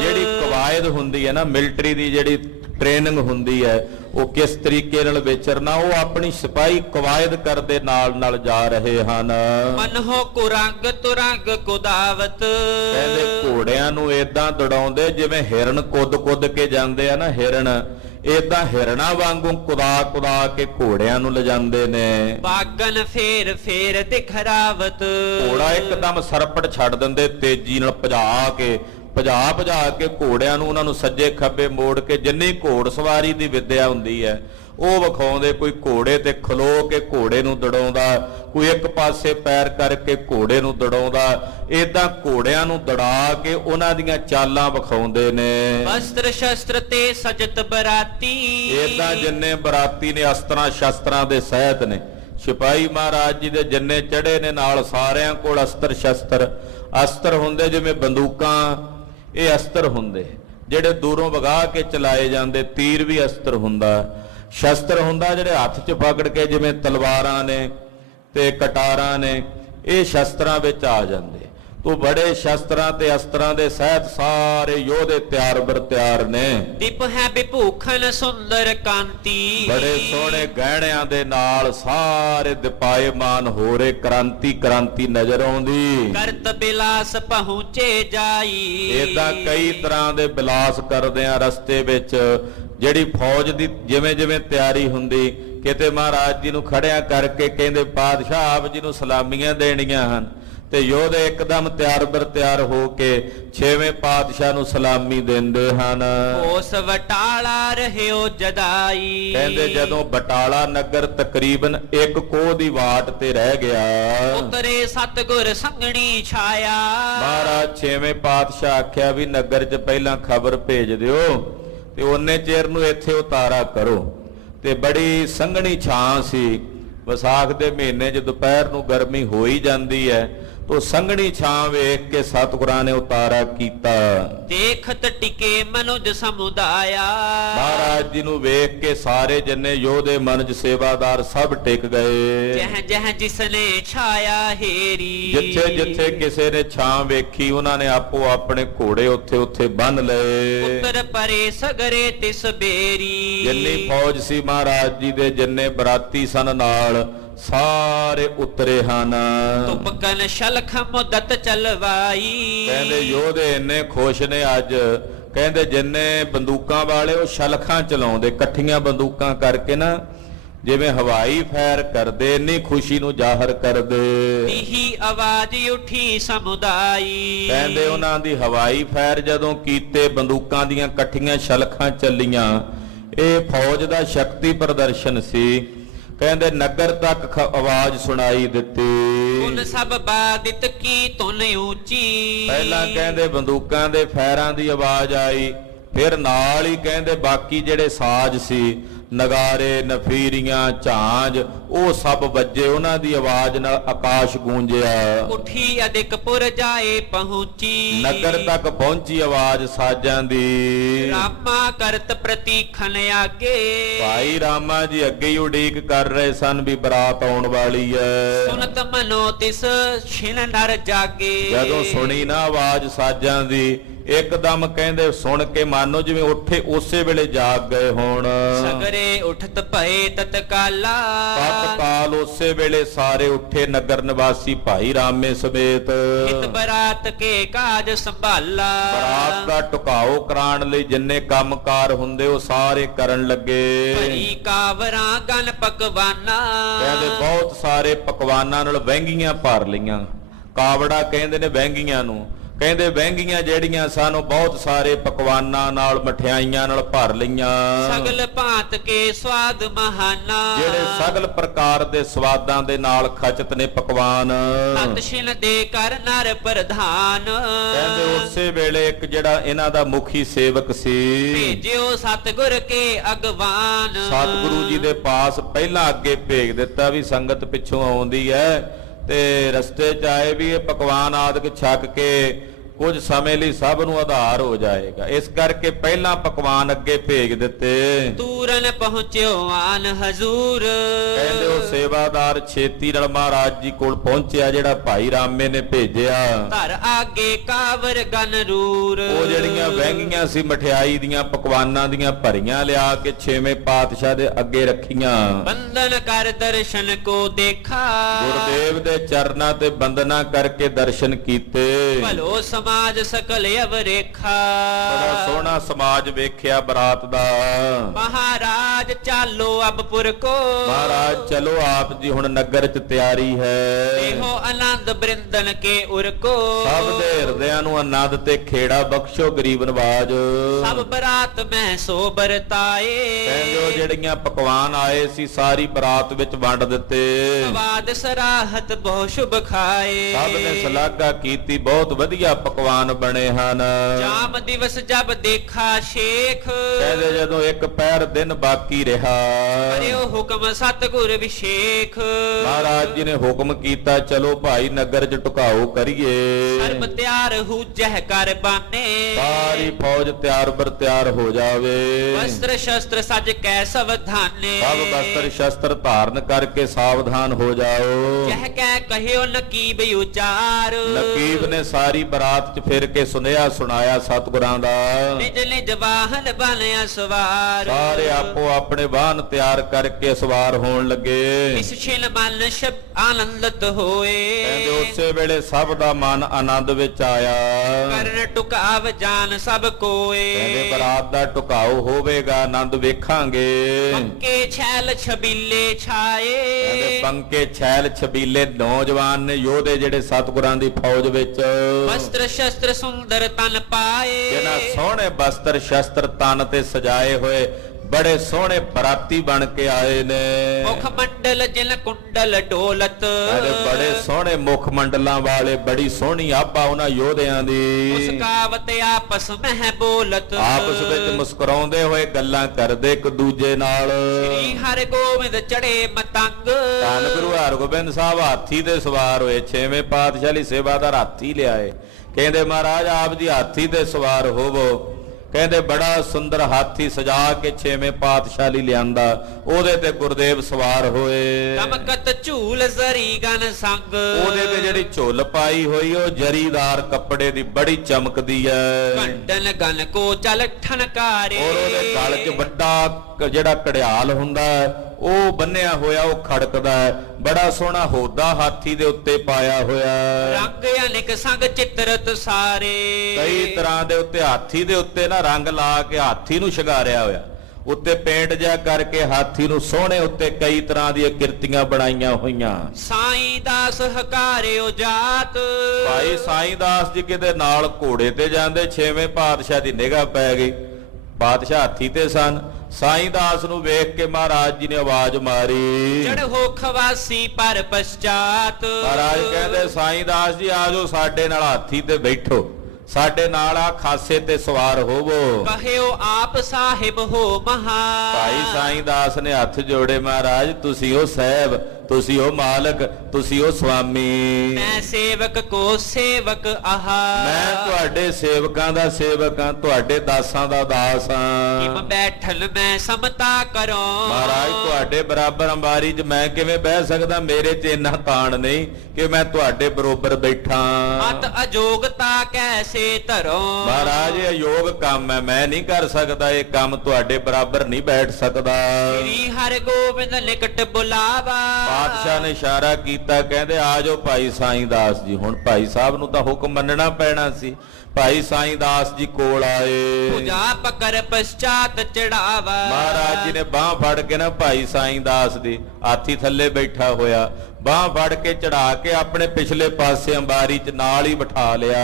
ਜਿਹੜੀ ਕਵਾਇਦ ਹੁੰਦੀ ਹੈ ਨਾ, ਮਿਲਟਰੀ ਦੀ ਜਿਹੜੀ ਟ੍ਰੇਨਿੰਗ ਹੁੰਦੀ ਹੈ, ਉਹ ਕਿਸ ਤਰੀਕੇ ਨਾਲ ਵਿਚਰਨਾ, ਉਹ ਆਪਣੀ ਸਿਪਾਹੀ ਕਵਾਇਦ ਕਰਦੇ ਨਾਲ ਨਾਲ ਜਾ ਰਹੇ ਹਨ। ਮਨ ਹੋ ਕੁਰੰਗ ਤੁਰੰਗ ਕੁਦਾਵਤ। ਕਹਿੰਦੇ ਘੋੜਿਆਂ ਨੂੰ ਏਦਾਂ ਦੌੜਾਉਂਦੇ ਜਿਵੇਂ ਹਿਰਨ ਕੁੱਦ ਕੇ ਜਾਂਦੇ ਆ ਨਾ, ਹਿਰਨ ਏਦਾਂ ਹਿਰਣਾ ਵਾਂਗੂ ਕੁਦਾ ਕੇ ਘੋੜਿਆਂ ਨੂੰ ਲਿਜਾਂਦੇ ਨੇ। ਬਾਗਨ ਫੇਰ ਫੇਰ ਦਿਖਰਾਵਤ। ਘੋੜਾ ਇੱਕਦਮ ਸਰਪਟ ਛੱਡ ਦਿੰਦੇ, ਤੇਜ਼ੀ ਨਾਲ ਭਜਾ ਕੇ ਘੋੜਿਆਂ ਨੂੰ, ਉਹਨਾਂ ਨੂੰ ਸੱਜੇ ਖੱਬੇ ਮੋੜ ਕੇ, ਜਿੰਨੀ ਘੋੜ ਸਵਾਰੀ ਦੀ ਵਿਦਿਆ ਹੁੰਦੀ ਹੈ ਉਹ ਵਿਖਾਉਂਦੇ। ਕੋਈ ਘੋੜੇ ਤੇ ਖਲੋ ਕੇ ਘੋੜੇ ਨੂੰ ਦੜਾਉਂਦਾ, ਕੋਈ ਇੱਕ ਪਾਸੇ ਪੈਰ ਕਰਕੇ ਘੋੜੇ ਨੂੰ ਦੜਾਉਂਦਾ। ਏਦਾਂ ਘੋੜਿਆਂ ਨੂੰ ਦੜਾ ਕੇ ਉਹਨਾਂ ਦੀਆਂ ਚਾਲਾਂ ਵਿਖਾਉਂਦੇ ਨੇ। ਵਸਤਰ ਸ਼ਸਤਰ ਤੇ ਸਜਤ ਬਰਾਤੀ। ਏਦਾਂ ਜਿੰਨੇ ਬਰਾਤੀ ਨੇ ਅਸਤਰਾਂ ਸ਼ਸਤਰਾਂ ਦੇ ਸਹਿਤ ਨੇ, ਸਿਪਾਹੀ ਮਹਾਰਾਜ ਜੀ ਦੇ ਜਿੰਨੇ ਚੜੇ ਨੇ ਨਾਲ, ਸਾਰਿਆਂ ਕੋਲ ਅਸਤਰ ਹੁੰਦੇ ਜਿਵੇਂ ਬੰਦੂਕਾਂ, ਇਹ ਅਸਤਰ ਹੁੰਦੇ ਜਿਹੜੇ ਦੂਰੋਂ ਵਗਾ ਕੇ ਚਲਾਏ ਜਾਂਦੇ। ਤੀਰ ਵੀ ਅਸਤਰ ਹੁੰਦਾ, ਸ਼ਸਤਰ ਹੁੰਦਾ ਜਿਹੜੇ ਹੱਥ 'ਚ ਪਕੜ ਕੇ, ਜਿਵੇਂ ਤਲਵਾਰਾਂ ਨੇ ਤੇ ਕਟਾਰਾਂ ਨੇ, ਇਹ ਸ਼ਸਤਰਾਂ ਵਿੱਚ ਆ ਜਾਂਦੇ। ਤੋ ਬੜੇ ਸ਼ਸਤਰਾਂ ਤੇ ਅਸਤਰਾਂ ਦੇ ਸਹਿਤ ਸਾਰੇ ਯੋਧੇ ਤਿਆਰ ਬਰ ਤਿਆਰ ਨੇ। ਦੀਪ ਹੈ ਵਿਭੂਖਨ ਸੁੰਦਰ ਕਾਂਤੀ। ਬੜੇ ਸੋਹਣੇ ਗਹਿਣਿਆਂ ਦੇ ਨਾਲ ਸਾਰੇ ਦਿਪਾਇਮਾਨ ਹੋ ਰਹੇ, ਕ੍ਰਾਂਤੀ ਨਜ਼ਰ ਆਉਂਦੀ। ਕਰਤ ਬਿਲਾਸ ਪਹੁੰਚੇ ਜਾਈ। ਏਦਾਂ ਕਈ ਤਰ੍ਹਾਂ ਦੇ ਬਿਲਾਸ ਕਰਦੇ ਆ ਰਸਤੇ ਵਿੱਚ। ਜਿਹੜੀ ਫੌਜ ਦੀ ਜਿਵੇਂ ਤਿਆਰੀ ਹੁੰਦੀ, ਕਿਤੇ ਮਹਾਰਾਜ ਜੀ ਨੂੰ ਖੜਿਆ ਕਰਕੇ ਕਹਿੰਦੇ ਪਾਤਸ਼ਾਹ ਆਪ ਜੀ ਨੂੰ ਸਲਾਮੀਆਂ ਦੇਣੀਆਂ ਹਨ ਤੇ ਯੋਧੇ ਇੱਕਦਮ ਤਿਆਰ ਬਰ ਤਿਆਰ ਹੋ ਕੇ 6ਵੇਂ ਪਾਤਸ਼ਾਹ ਨੂੰ ਸਲਾਮੀ ਦਿੰਦੇ ਹਨ। ਉਸ ਵਟਾਲਾ ਰਹਿਓ ਜਦਾਈ। ਕਹਿੰਦੇ ਜਦੋਂ ਬਟਾਲਾ ਨਗਰ ਤਕਰੀਬਨ 1 ਕੋਹ ਦੀ ਵਾਟ ਤੇ ਰਹਿ ਗਿਆ, ਉਤਰੇ ਸਤਿਗੁਰ ਸੰਗਣੀ ਛਾਇਆ। ਮਹਾਰਾਜ 6ਵੇਂ ਪਾਤਸ਼ਾਹ ਆਖਿਆ ਵੀ ਨਗਰ 'ਚ ਪਹਿਲਾਂ ਖਬਰ ਭੇਜ ਦਿਓ ਤੇ ਉਹਨੇ ਚਿਰ ਨੂੰ ਇੱਥੇ ਉਤਾਰਾ ਕਰੋ। ਤੇ ਬੜੀ ਸੰਘਣੀ ਛਾਂ ਸੀ। ਵਿਸਾਖ ਦੇ ਮਹੀਨੇ 'ਚ ਦੁਪਹਿਰ ਨੂੰ ਗਰਮੀ ਹੋ ਹੀ ਜਾਂਦੀ ਹੈ, ਤੋ ਸੰਘਣੀ ਛਾਂ ਵੇਖ ਕੇ ਸਤਿਗੁਰਾਂ ਨੇ ਉਤਾਰਾ ਕੀਤਾ। ਦੇਖਤ ਟਿਕੇ ਮਨੁਜ ਸਮੁਦਾਇਆ। ਮਹਾਰਾਜ ਜੀ ਨੂੰ ਵੇਖ ਕੇ ਸਾਰੇ ਜਿੰਨੇ ਯੋਧੇ ਮਨਜ ਸੇਵਾਦਾਰ ਸਭ ਟਿਕ ਗਏ। ਜਹ ਜਹ ਜਿਸਨੇ ਛਾਇਆ ਹੇਰੀ। ਜਿੱਥੇ ਜਿੱਥੇ ਕਿਸੇ ਨੇ ਛਾਂ ਵੇਖੀ ਉਹਨਾਂ ਨੇ ਆਪੋ ਆਪਣੇ ਘੋੜੇ ਉੱਥੇ ਉੱਥੇ ਬੰਨ ਲਏ। ਉੱਤਰ ਪਰੇ ਸਗਰੇ ਤਿਸ ਬੇਰੀ। ਜਿੰਨੀ ਫੌਜ ਸੀ ਮਹਾਰਾਜ ਜੀ ਦੇ, ਜਿੰਨੇ ਬਰਾਤੀ ਸਨ ਨਾਲ, ਸਾਰੇ ਉਤਰੇ ਹਨ। ਤੁਪਕਨ ਸ਼ਲਖ ਮੁਦਤ ਚਲਵਾਈ। ਕਹਿੰਦੇ ਯੋਧੇ ਇੰਨੇ ਖੁਸ਼ ਨੇ ਅੱਜ, ਕਹਿੰਦੇ ਜਿੰਨੇ ਬੰਦੂਕਾਂ ਵਾਲੇ ਉਹ ਸ਼ਲਖਾਂ ਚਲਾਉਂਦੇ, ਇਕੱਠੀਆਂ ਬੰਦੂਕਾਂ ਕਰਕੇ ਨਾ ਜਿਵੇਂ ਹਵਾਈ ਫੈਰ ਕਰਦੇ, ਇੰਨੀ ਖੁਸ਼ੀ ਨੂੰ ਜ਼ਾਹਰ ਕਰਦੇ। ਤੀਹੀ ਆਵਾਜ਼ ਉੱਠੀ ਸਮੁਦਾਈ। ਕਹਿੰਦੇ ਉਹਨਾਂ ਦੀ ਹਵਾਈ ਫੈਰ ਜਦੋਂ ਕੀਤੇ, ਬੰਦੂਕਾਂ ਦੀਆਂ ਇਕੱਠੀਆਂ ਸ਼ਲਖਾਂ ਚੱਲੀਆਂ, ਇਹ ਫੌਜ ਦਾ ਸ਼ਕਤੀ ਪ੍ਰਦਰਸ਼ਨ ਸੀ। ਕਹਿੰਦੇ ਨਗਰ ਤੱਕ ਆਵਾਜ਼ ਸੁਣਾਈ ਦਿੱਤੀ। ਉਨ ਸਭ ਬਾਦਿਤ ਕੀ ਧੁਨ ਉੱਚੀ। ਪਹਿਲਾਂ ਕਹਿੰਦੇ ਬੰਦੂਕਾਂ ਦੇ ਫੈਰਾਂ ਦੀ ਆਵਾਜ਼ ਆਈ, ਫਿਰ ਨਾਲ ਹੀ ਕਹਿੰਦੇ ਬਾਕੀ ਜਿਹੜੇ ਸਾਜ਼ ਸੀ, ਨਗਾਰੇ, ਨਫੀਰੀਆਂ, ਝਾਂਜ, ਉਹ ਸਭ ਵੱਜੇ। ਉਹਨਾਂ ਦੀ ਆਵਾਜ਼ ਨਾਲ ਆਕਾਸ਼ ਗੂੰਜਿਆ। ਉਠੀ ਅਦਿਕ ਪੁਰ ਜਾਏ ਪਹੁੰਚੀ। ਨਗਰ ਤੱਕ ਪਹੁੰਚੀ ਆਵਾਜ਼ ਸਾਜ਼ਾਂ ਦੀ। ਰਾਮਾ ਕਰਤ ਪ੍ਰਤੀਖਨ ਆਗੇ। ਭਾਈ ਰਾਮਾ ਜੀ ਅੱਗੇ ਹੀ ਉਡੀਕ ਕਰ ਰਹੇ ਸਨ ਵੀ ਬਰਾਤ ਆਉਣ ਵਾਲੀ ਹੈ। ਸੁਨਤ ਮਨੋ ਤਿਸ ਛਿਨ ਨਰ ਜਾਗੇ। ਜਦੋਂ ਸੁਣੀ ਨਾ ਆਵਾਜ਼ ਸਾਜ਼ਾਂ ਦੀ, ਇੱਕਦਮ ਕਹਿੰਦੇ ਸੁਣ ਕੇ ਮਾਨੋ ਜਿਵੇਂ ਉੱਠੇ ਉਸੇ ਵੇਲੇ ਜਾਗ ਗਏ ਹੋਣ। ਸਗਰੇ ਉਠਤ ਭਏ ਤਤਕਾਲਾ। ਤਤਕਾਲ ਉਸੇ ਵੇਲੇ ਸਾਰੇ ਉੱਠੇ, ਨਗਰ ਨਿਵਾਸੀ ਭਾਈ ਰਾਮੇ ਸਮੇਤ। ਹਿਤ ਬਰਾਤ ਕੇ ਕਾਜ ਸੰਭਾਲਾ। ਬਰਾਤ ਦਾ ਟੁਕਾਓ ਕਰਾਉਣ ਲਈ ਜਿੰਨੇ ਕੰਮਕਾਰ ਹੁੰਦੇ ਉਹ ਸਾਰੇ ਕਰਨ ਲੱਗੇ। ਭਰੀ ਕਾਵਰਾਂ ਗਨ ਪਕਵਾਨਾ। ਕਹਿੰਦੇ ਬਹੁਤ ਸਾਰੇ ਪਕਵਾਨਾਂ ਨਾਲ ਵਹਿੰਗੀਆਂ ਭਰ ਲਈਆਂ। ਕਾਵੜਾ ਕਹਿੰਦੇ ਨੇ ਵਹਿੰਗੀਆਂ ਨੂੰ। ਕਹਿੰਦੇ ਵਹਿੰਗੀਆਂ ਜਿਹੜੀਆਂ ਸਨ ਉਹ ਬਹੁਤ ਸਾਰੇ ਪਕਵਾਨਾਂ ਨਾਲ, ਮਠਿਆਈਆਂ ਨਾਲ ਭਰ ਲਈਆਂ। ਸਗਲ ਭਾਂਤ ਕੇ ਸਵਾਦ ਮਹਾਨਾ। ਜਿਹੜੇ ਸਗਲ ਪ੍ਰਕਾਰ ਦੇ ਸਵਾਦਾਂ ਦੇ ਨਾਲ ਖਚਤ ਨੇ ਪਕਵਾਨ। ਤਤਸ਼ਿਨ ਦੇ ਕਰ ਨਰ ਪ੍ਰਧਾਨ। ਕਹਿੰਦੇ ਉਸੇ ਵੇਲੇ ਇੱਕ ਜਿਹੜਾ ਇਹਨਾਂ ਦਾ ਮੁਖੀ ਸੇਵਕ ਸੀ, ਭੇਜਿਓ ਸਤਿਗੁਰ ਕੇ ਅਗਵਾਨ। ਸਤਿਗੁਰੂ ਜੀ ਦੇ ਪਾਸ ਪਹਿਲਾਂ ਅੱਗੇ ਭੇਜ ਦਿੱਤਾ ਵੀ ਸੰਗਤ ਪਿੱਛੋਂ ਆਉਂਦੀ ਹੈ ਤੇ ਰਸਤੇ 'ਚ ਆਏ ਵੀ ਇਹ ਪਕਵਾਨ ਆਦਿਕ ਛਕ ਕੇ ਕੁਝ ਸਮੇਂ ਲਈ ਸਭ ਨੂੰ ਆਧਾਰ ਹੋ ਜਾਏਗਾ। ਇਸ ਕਰਕੇ ਪਹਿਲਾਂ ਪਕਵਾਨ ਅੱਗੇ ਭੇਜ ਦਿੱਤੇ। ਤੂਰਨ ਪਹੁੰਚਿਓ ਆਨ ਹਜ਼ੂਰ। ਕਹਿੰਦੇ ਉਹ ਸੇਵਾਦਾਰ ਛੇਤੀ ਨਾਲ ਮਹਾਰਾਜ ਜੀ ਕੋਲ ਪਹੁੰਚਿਆ ਜਿਹੜਾ ਭਾਈ ਰਾਮੇ ਨੇ ਭੇਜਿਆ। ਧਰ ਆਗੇ ਕਾਵਰ ਗਨ ਰੂਰ। ਉਹ ਜਿਹੜੀਆਂ ਵਹਿੰਗੀਆਂ ਸੀ ਮਠਿਆਈ ਦੀਆਂ, ਪਕਵਾਨਾਂ ਦੀਆਂ ਭਰੀਆਂ ਲਿਆ ਕੇ 6ਵੇਂ ਪਾਤਸ਼ਾਹ ਦੇ ਅੱਗੇ ਰੱਖੀਆਂ। ਬੰਦਨ ਕਰ ਦਰਸ਼ਨ ਕੋ ਦੇਖਾ। ਗੁਰਦੇਵ ਦੇ ਚਰਨਾਂ ਤੇ ਬੰਦਨਾ ਕਰਕੇ ਦਰਸ਼ਨ ਕੀਤੇ। ਭਲੋ ਸਮਾਜ ਸਕਲ ਅਵਰੇਖਾ। ਬੜਾ ਸੋਹਣਾ ਸਮਾਜ ਵੇਖਿਆ ਬਰਾਤ ਦਾ। ਮਹਾਰਾਜ ਚਾਲੋ ਅਬਪੁਰ ਕੋ। ਮਹਾਰਾਜ ਚਲੋ ਆਪ ਜੀ ਹੁਣ ਨਗਰ 'ਚ ਤਿਆਰੀ ਹੈ। ਇਹੋ ਆਨੰਦ ਬ੍ਰਿੰਦਨ ਕੇ ਉਰ ਕੋ। ਸਭ ਦੇ ਹਿਰਦਿਆਂ ਨੂੰ ਆਨੰਦ ਤੇ ਖੇੜਾ ਬਖਸ਼ੋ ਗਰੀਬ ਨਵਾਜ। ਸਭ ਬਰਾਤ ਮੈਂ ਸੋ ਬਰਤਾਏ। ਕਹਿੰਦੇ ਉਹ ਜਿਹੜੀਆਂ ਪਕਵਾਨ ਆਏ ਸੀ ਸਾਰੀ ਬਰਾਤ ਵਿੱਚ ਵੰਡ ਦਿੱਤੇ। ਸਵਾਦ ਸਰਾਹਤ ਬਹੁ ਸ਼ੁਭ ਖਾਏ। ਸਭ ਨੇ ਸ਼ਲਾਘਾ ਕੀਤੀ, ਬਹੁਤ ਵਧੀਆ ਪਕਵਾਨ ਬਣੇ ਹਨ। ਜਾਮ ਦਿਵਸ ਜਬ ਦੇਖਾ ਸ਼ੇਖ। ਕਹਿੰਦੇ ਜਦੋਂ ਇੱਕ ਪਹਿਰ ਦਿਨ ਬਾਕੀ ਰਿਹਾ, ਕਰਿਓ ਹੁਕਮ ਸਤਿਗੁਰ ਵਿਸ਼ੇਖ। ਮਹਾਰਾਜ ਜੀ ਨੇ ਹੁਕਮ ਕੀਤਾ ਚਲੋ ਭਾਈ ਨਗਰ 'ਚ ਟੁਕਾਓ ਕਰੀਏ। ਸਰਬ ਤਿਆਰ ਹੂ ਜਹ ਕਰ ਬਾਨੇ। ਸਾਰੀ ਫੌਜ ਤਿਆਰ ਬਰ ਤਿਆਰ ਹੋ ਜਾਵੇ। ਵਸਤਰ ਸ਼ਸਤਰ ਸਜ ਕੈ ਸਵਧਾਨੇ। ਸਭ ਵਸਤਰ ਸ਼ਸਤਰ ਧਾਰਨ ਕਰਕੇ ਸਾਵਧਾਨ ਹੋ ਜਾਓ। ਕਹਿ ਕਹਿ ਕਹਿਓ ਨਕੀਬ ਉਚਾਰ। ਨਕੀਬ ਨੇ ਸਾਰੀ ਬਰਾਤ ਰਾਤ 'ਚ ਫਿਰ ਕੇ ਸੁਨੇਹਾ ਸੁਣਾਇਆ ਸਤਿਗੁਰਾਂ ਦਾ। ਨਿਜ ਨਿਜ ਵਾਹਨ ਬਣਿਆ ਸਵਾਰ, ਸਾਰੇ ਆਪੋ ਆਪਣੇ ਵਾਹਨ ਤਿਆਰ ਕਰਕੇ ਸਵਾਰ ਹੋਣ ਲੱਗੇ। ਇਸ ਛਿਲ ਮਨ ਸ਼ਬ ਆਨੰਦਤ ਹੋਏ, ਕਹਿੰਦੇ ਉਸੇ ਵੇਲੇ ਸਭ ਦਾ ਮਨ ਆਨੰਦ ਵਿੱਚ ਆਇਆ। ਕਰਨ ਟੁਕਾਵ ਜਾਨ ਸਭ ਕੋਏ, ਕਹਿੰਦੇ ਬਰਾਤ ਦਾ ਟੁਕਾਓ ਹੋਵੇਗਾ, ਆਨੰਦ ਵੇਖਾਂਗੇ। ਬੰਕੇ ਛੈਲ ਛਬੀਲੇ ਛਾਏ, ਕਹਿੰਦੇ ਬੰਕੇ ਛੈਲ ਛਬੀਲੇ ਨੌਜਵਾਨ ਨੇ ਯੋਧੇ ਜਿਹੜੇ ਸਤਿਗੁਰਾਂ ਦੀ ਫੌਜ ਵਿੱਚ। ਵਸਤਰ ਸ਼ਸਤਰ ਸੁੰਦਰ ਤਨ ਪਾਏ, ਜਿਹਨਾਂ ਸੋਹਣੇ ਬਸਤਰ ਸ਼ਸਤਰ ਤਨ ਤੇ ਸਜਾਏ ਹੋਏ ਬੜੇ ਸੋਹਣੇ ਬਰਾਤੀ ਬਣ ਕੇ ਆਏ ਨੇ। ਮੁਖ ਮੰਡਲ ਜਿਨ ਕੁੰਡਲ ਡੋਲਤ, ਕਹਿੰਦੇ ਬੜੇ ਸੋਹਣੇ ਮੁਖ ਮੰਡਲਾਂ ਵਾਲੇ, ਬੜੀ ਸੋਹਣੀ ਆਭਾ ਉਹਨਾਂ ਯੋਧਿਆਂ ਦੀ। ਮੁਸਕਾਵਤ ਆਪਸ ਮਹਿ ਬੋਲਤ, ਆਪਸ ਵਿੱਚ ਮੁਸਕਰਾਉਂਦੇ ਹੋਏ ਗੱਲਾਂ ਕਰਦੇ ਇੱਕ ਦੂਜੇ ਨਾਲ। ਸ੍ਰੀ ਹਰਿ ਗੋਬਿੰਦ ਚੜੇ ਮਤੰਗ, ਧੰਨ ਗੁਰੂ ਹਰਗੋਬਿੰਦ ਸਾਹਿਬ ਹਾਥੀ ਤੇ ਸਵਾਰ ਹੋਏ। 6ਵੇਂ ਪਾਤਸ਼ਾਹ ਲਈ ਸੇਵਾਦਾਰ ਹਾਥੀ ਲਿਆਏ। ਕਹਿੰਦੇ ਮਹਾਰਾਜ ਆਪ ਜੀ ਹਾਥੀ ਤੇ ਸਵਾਰ ਹੋਵੋ। ਕਹਿੰਦੇ ਬੜਾ ਸੁੰਦਰ ਹਾਥੀ ਸਜਾ ਕੇ 6ਵੇਂ ਪਾਤਸ਼ਾਹ ਲਈ ਲਿਆਂਦਾ, ਉਹਦੇ ਤੇ ਗੁਰਦੇਵ ਸਵਾਰ ਹੋਏ। ਚਮਕਤ ਝੂਲ ਜ਼ਰੀ ਗਨ ਸੰਗ, ਉਹਦੇ ਤੇ ਜਿਹੜੀ ਝੁੱਲ ਪਾਈ ਹੋਈ ਉਹ ਜਰੀਦਾਰ ਕੱਪੜੇ ਦੀ ਬੜੀ ਚਮਕਦੀ ਹੈ। ਕੰਡਨ ਗਨ ਕੋ ਚਲ ਠਨਕਾਰੇ, ਔਰ ਉਹਦੇ ਗਲ 'ਚ ਵੱਡਾ ਜਿਹੜਾ ਘੜਿਆਲ ਹੁੰਦਾ ਉਹ ਬੰਨਿਆ ਹੋਇਆ, ਉਹ ਖੜਕਦਾ ਹੈ। ਬੜਾ ਸੋਹਣਾ ਹੋਦਾ ਹਾਥੀ ਦੇ ਉੱਤੇ ਪਾਇਆ ਹੋਇਆ। ਰੰਗ ਅਨੇਕ ਸੰਗ ਚਿੱਤਰਤ ਸਾਰੇ, ਕਈ ਤਰ੍ਹਾਂ ਦੇ ਉੱਤੇ ਹਾਥੀ ਦੇ ਉੱਤੇ ਨਾ ਰੰਗ ਲਾ ਕੇ ਹਾਥੀ ਨੂੰ ਸ਼ਿੰਗਾਰਿਆ ਹੋਇਆ। ਉੱਤੇ ਪੇਂਟ ਜਿਹਾ ਕਰਕੇ ਹਾਥੀ ਨੂੰ ਸੋਹਣੇ ਉੱਤੇ ਕਈ ਤਰ੍ਹਾਂ ਦੀਆਂ ਕਿਰਤੀਆਂ ਬਣਾਈਆਂ ਹੋਈਆਂ। ਸਾਈਂ ਦਾਸ ਹਕਾਰਿਓ ਜਾਤ, ਭਾਈ ਸਾਈਂ ਦਾਸ ਜੀ ਕਿਤੇ ਨਾਲ ਘੋੜੇ ਤੇ ਜਾਂਦੇ, 6ਵੇਂ ਪਾਤਸ਼ਾਹ ਦੀ ਨਿਗਾਹ ਪੈ ਗਈ। ਪਾਤਸ਼ਾਹ ਹਾਥੀ ਤੇ ਸਨ। ਸਾਈਂ ਦਾਸ ਨੂੰ ਵੇਖ ਕੇ ਮਹਾਰਾਜ ਜੀ ਨੇ ਆਵਾਜ਼ ਮਾਰੀ, ਚੜ੍ਹੋ ਖਵਾਸੀ ਪਰ ਪਛਾਤ। ਮਹਾਰਾਜ ਕਹਿੰਦੇ ਸਾਈਂ ਦਾਸ ਜੀ ਆਜੋ ਸਾਡੇ ਨਾਲ ਹਾਥੀ ਤੇ ਬੈਠੋ, ਸਾਡੇ ਨਾਲ ਆ ਖਾਸੇ ਤੇ ਸਵਾਰ ਹੋਵੋ। ਕਹਿਓ ਆਪ ਸਾਹਿਬ ਹੋ ਮਹਾ, ਭਾਈ ਸਾਈਂ ਦਾਸ ਨੇ ਹੱਥ ਜੋੜੇ, ਮਹਾਰਾਜ ਤੁਸੀਂ ਉਹ ਸਾਹਿਬ, ਤੁਸੀਂ ਉਹ ਮਾਲਕ, ਤੁਸੀਂ ਉਹ ਸੁਆਮੀ। ਮੈਂ ਸੇਵਕ ਕੋ ਸੇਵਕ ਆਹਾ, ਮੈਂ ਤੁਹਾਡੇ ਸੇਵਕਾਂ ਦਾ ਸੇਵਕ ਹਾਂ, ਤੁਹਾਡੇ ਦਾਸਾਂ ਦਾ ਦਾਸ ਹਾਂ। ਕਿਮ ਬੈਠਲ ਮੈਂ ਸਮਤਾ ਕਰੋ, ਮਹਾਰਾਜ ਤੁਹਾਡੇ ਬਰਾਬਰ ਅੰਬਾਰੀ 'ਚ ਮੈਂ ਕਿਵੇਂ ਬਹਿ ਸਕਦਾ? ਮੇਰੇ 'ਚ ਇੰਨਾ ਤਾਣ ਨਹੀਂ ਕਿ ਮੈਂ ਤੁਹਾਡੇ ਬਰੋਬਰ ਬੈਠਾ। ਅਤ ਅਜੋਗਤਾ ਕੈਸੇ ਧਰੋ, ਮਹਾਰਾਜ ਇਹ ਅਯੋਗ ਕੰਮ ਹੈ, ਮੈਂ ਨਹੀਂ ਕਰ ਸਕਦਾ ਇਹ ਕੰਮ, ਤੁਹਾਡੇ ਬਰਾਬਰ ਨਹੀਂ ਬੈਠ ਸਕਦਾ। ਸ੍ਰੀ ਹਰਿ ਗੋਬਿੰਦ ਨਿਕਟ ਬੁਲਾਵਾ, ਪਾਤਸ਼ਾਹ ਨੇ ਇਸ਼ਾਰਾ ਕੀਤਾ, ਕਹਿੰਦੇ ਆ ਜਾਓ ਭਾਈ ਸਾਈਂ ਦਾਸ ਜੀ। ਹੁਣ ਭਾਈ ਸਾਹਿਬ ਨੂੰ ਤਾਂ ਹੁਕਮ ਮੰਨਣਾ ਪੈਣਾ ਸੀ। ਭਾਈ ਸਾਈਂ ਦਾਸ ਜੀ ਕੋਲ ਆਏ। ਪੂਜਾ ਪਕਰ ਪਛਾਤ ਚੜਾਵਾ, ਮਹਾਰਾਜ ਜੀ ਨੇ ਬਾਹ ਫੜ ਕੇ ਨਾ ਭਾਈ ਸਾਈਂ ਦਾਸ ਦੀ, ਹਾਥੀ ਥੱਲੇ ਬੈਠਾ ਹੋਇਆ, ਬਾਹ ਫੜ ਕੇ ਚੜਾ ਕੇ ਆਪਣੇ ਪਿਛਲੇ ਪਾਸੇ ਅੰਬਾਰੀ 'ਚ ਨਾਲ ਹੀ ਬਿਠਾ ਲਿਆ।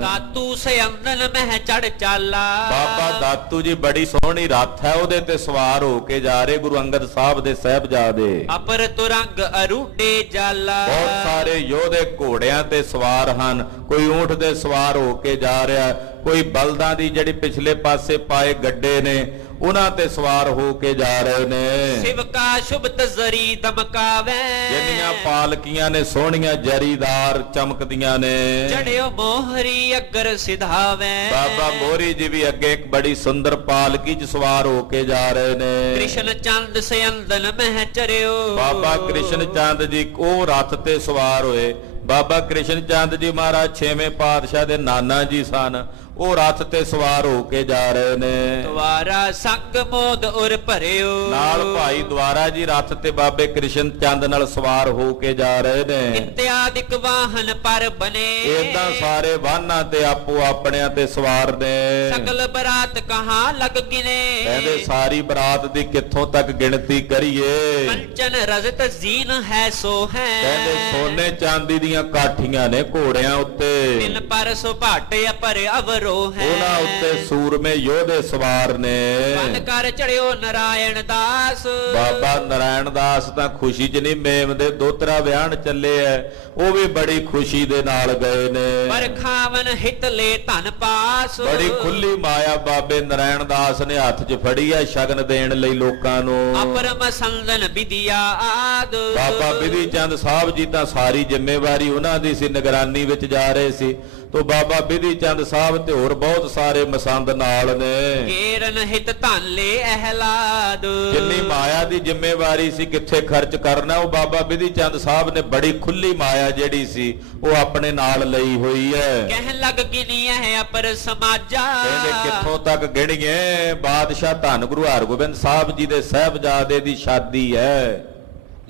ਦਾਤੂ ਸਿਅੰਦਨ ਮਹਿ ਚੜ ਚਾਲਾ, ਬਾਬਾ ਦਾਤੂ ਜੀ ਬੜੀ ਸੋਹਣੀ ਰੱਥ ਹੈ, ਉਹਦੇ ਤੇ ਸਵਾਰ ਹੋ ਕੇ ਜਾ ਰਹੇ ਗੁਰੂ ਅੰਗਦ ਸਾਹਿਬ ਦੇ ਸਾਹਿਬਜ਼ਾਦੇ। ਅਪਰ ਤੁਰੰਗ ਅਰੂਡੇ ਜਾਲਾ, ਬਹੁਤ ਸਾਰੇ ਯੋਧੇ ਘੋੜਿਆਂ ਤੇ ਸਵਾਰ ਹਨ, ਕੋਈ ਊਂਠ ਤੇ ਸਵਾਰ ਹੋ ਕੇ ਜਾ ਰਿਹਾ, ਕੋਈ ਬਲਦਾਂ ਦੀ ਜਿਹੜੀ ਪਿਛਲੇ ਪਾਸੇ ਪਾਏ ਗੱਡੇ ਨੇ ਉਹਨਾਂ ਤੇ ਸਵਾਰ ਹੋ ਕੇ ਜਾ ਰਹੇ ਨੇ। ਸਿਵਕਾ ਸ਼ੁਭਤ ਜ਼ਰੀ ਦਮਕਾਵੇ, ਜਿੰਨੀਆਂ ਪਾਲਕੀਆਂ ਨੇ ਸੋਹਣੀਆਂ ਜਰੀਦਾਰ ਚਮਕਦੀਆਂ ਨੇ। ਚੜਿਓ ਮੋਹਰੀ ਅਗਰ ਸਿਧਾਵੇ, ਬਾਬਾ ਮੋਹਰੀ ਜੀ ਵੀ ਅੱਗੇ ਇੱਕ ਬੜੀ ਸੁੰਦਰ ਪਾਲਕੀ 'ਚ ਸਵਾਰ ਹੋ ਕੇ ਜਾ ਰਹੇ ਨੇ। ਕ੍ਰਿਸ਼ਨ ਚੰਦ ਸਿਅੰਦਨ ਮਹਿ ਚਰਿਓ, ਬਾਬਾ ਕ੍ਰਿਸ਼ਨ ਚੰਦ ਜੀ ਉਹ ਰੱਥ ਤੇ ਸਵਾਰ ਹੋਏ। ਬਾਬਾ ਕ੍ਰਿਸ਼ਨ ਚੰਦ ਜੀ ਮਹਾਰਾਜ 6ਵੇਂ ਪਾਤਸ਼ਾਹ ਦੇ ਨਾਨਾ ਜੀ ਸਨ, ਉਹ ਰੱਥ ਤੇ ਸਵਾਰ ਹੋ ਕੇ ਜਾ ਰਹੇ ਨੇ। ਦੁਆਰਾ ਸੰਗ ਮੋਦ ਉਰ ਭਰਿਓ, ਨਾਲ ਭਾਈ ਦੁਆਰਾ ਜੀ ਰੱਥ ਤੇ ਬਾਬੇ ਕ੍ਰਿਸ਼ਨ ਚੰਦ ਨਾਲ ਸਵਾਰ ਹੋ ਕੇ ਜਾ ਰਹੇ ਨੇ। ਇਤਿਆਦਿਕ ਵਾਹਨ ਪਰ ਬਨੇ, ਏਦਾਂ ਸਾਰੇ ਵਾਹਨਾਂ ਤੇ ਆਪੋ ਆਪਣਿਆਂ ਤੇ ਸਵਾਰ ਨੇ। ਸਕਲ ਬਰਾਤ ਕਹਾਂ ਲਗ ਗਿਨੇ, ਕਹਿੰਦੇ ਸਾਰੀ ਬਰਾਤ ਦੀ ਕਿੱਥੋਂ ਤੱਕ ਗਿਣਤੀ ਕਰੀਏ? ਕੰਚਨ ਰਜਤ ਜ਼ੀਨ ਹੈ ਸੋ ਹੈ, ਕਹਿੰਦੇ ਸੋਨੇ ਚਾਂਦੀ ਦੀਆਂ ਕਾਠੀਆਂ ਨੇ ਘੋੜਿਆਂ ਉੱਤੇ, ਤਿਲ ਪਰ ਸੁਭਾਟ ਅਪਰ ਅਵਰੋ ਹੈ। ਉਹਨਾਂ ਉੱਤੇ ਸੂਰਮੇ ਯੋਧੇ ਸਵਾਰ ਨੇ। ਬਨ ਕਰ ਚੜਿਓ ਨਰਾਇਣ ਦਾਸ, ਬਾਬਾ ਨਰਾਇਣ ਦਾਸ ਤਾਂ ਖੁਸ਼ੀ 'ਚ ਨਹੀਂ, ਮੇਮ ਦੇ ਦੋਤਰਾ ਵਿਆਹਣ ਚੱਲੇ ਐ, ਉਹ ਵੀ ਬੜੀ ਖੁਸ਼ੀ ਦੇ ਨਾਲ ਗਏ ਨੇ। ਪਰ ਖਾਵਨ ਹਿਤ ਲੈ ਧਨ ਪਾਸ, ਬੜੀ ਖੁੱਲੀ ਮਾਇਆ ਬਾਬੇ ਨਰਾਇਣ ਦਾਸ ਨੇ ਹੱਥ 'ਚ ਫੜੀ ਐ ਸ਼ਗਨ ਦੇਣ ਲਈ ਲੋਕਾਂ ਨੂੰ। ਅਪਰਮ ਸੰਦਨ ਵਿਦਿਆ ਆਦ, ਬਾਬਾ ਬਿਧੀ ਚੰਦ ਸਾਹਿਬ ਜੀ ਤਾਂ ਸਾਰੀ ਜ਼ਿੰਮੇਵਾਰੀ ਉਹਨਾਂ ਦੀ ਸੀ, ਨਿਗਰਾਨੀ ਵਿੱਚ ਜਾ ਰਹੇ ਸੀ। ਤੋ ਬਾਬਾ ਬਿਧੀ ਚੰਦ ਸਾਹਿਬ ਤੇ ਹੋਰ ਬਹੁਤ ਸਾਰੇ ਮਸੰਦ ਨਾਲ ਨੇ। ਕੇਰਨ ਹਿਤ ਧਾਲੇ ਅਹਿਲਾਦ, ਜਿੰਨੀ ਮਾਇਆ ਦੀ ਜ਼ਿੰਮੇਵਾਰੀ ਸੀ ਕਿੱਥੇ ਖਰਚ ਕਰਨਾ, ਉਹ ਬਾਬਾ ਬਿਧੀ ਚੰਦ ਸਾਹਿਬ ਨੇ ਬੜੀ ਖੁੱਲੀ ਮਾਇਆ ਜਿਹੜੀ ਸੀ ਉਹ ਆਪਣੇ ਨਾਲ ਲਈ ਹੋਈ ਹੈ। ਕਹਿਣ ਲੱਗ ਗਿਨੀਐ ਹੈ ਅਪਰ ਸਮਾਜਾ, ਕਹਿੰਦੇ ਕਿੱਥੋਂ ਤੱਕ ਗਿਣੀਏ, ਬਾਦਸ਼ਾਹ ਧੰਨ ਗੁਰੂ ਹਰਗੋਬਿੰਦ ਸਾਹਿਬ ਜੀ ਦੇ ਸਾਹਿਬਜ਼ਾਦੇ ਦੀ ਸ਼ਾਦੀ ਹੈ।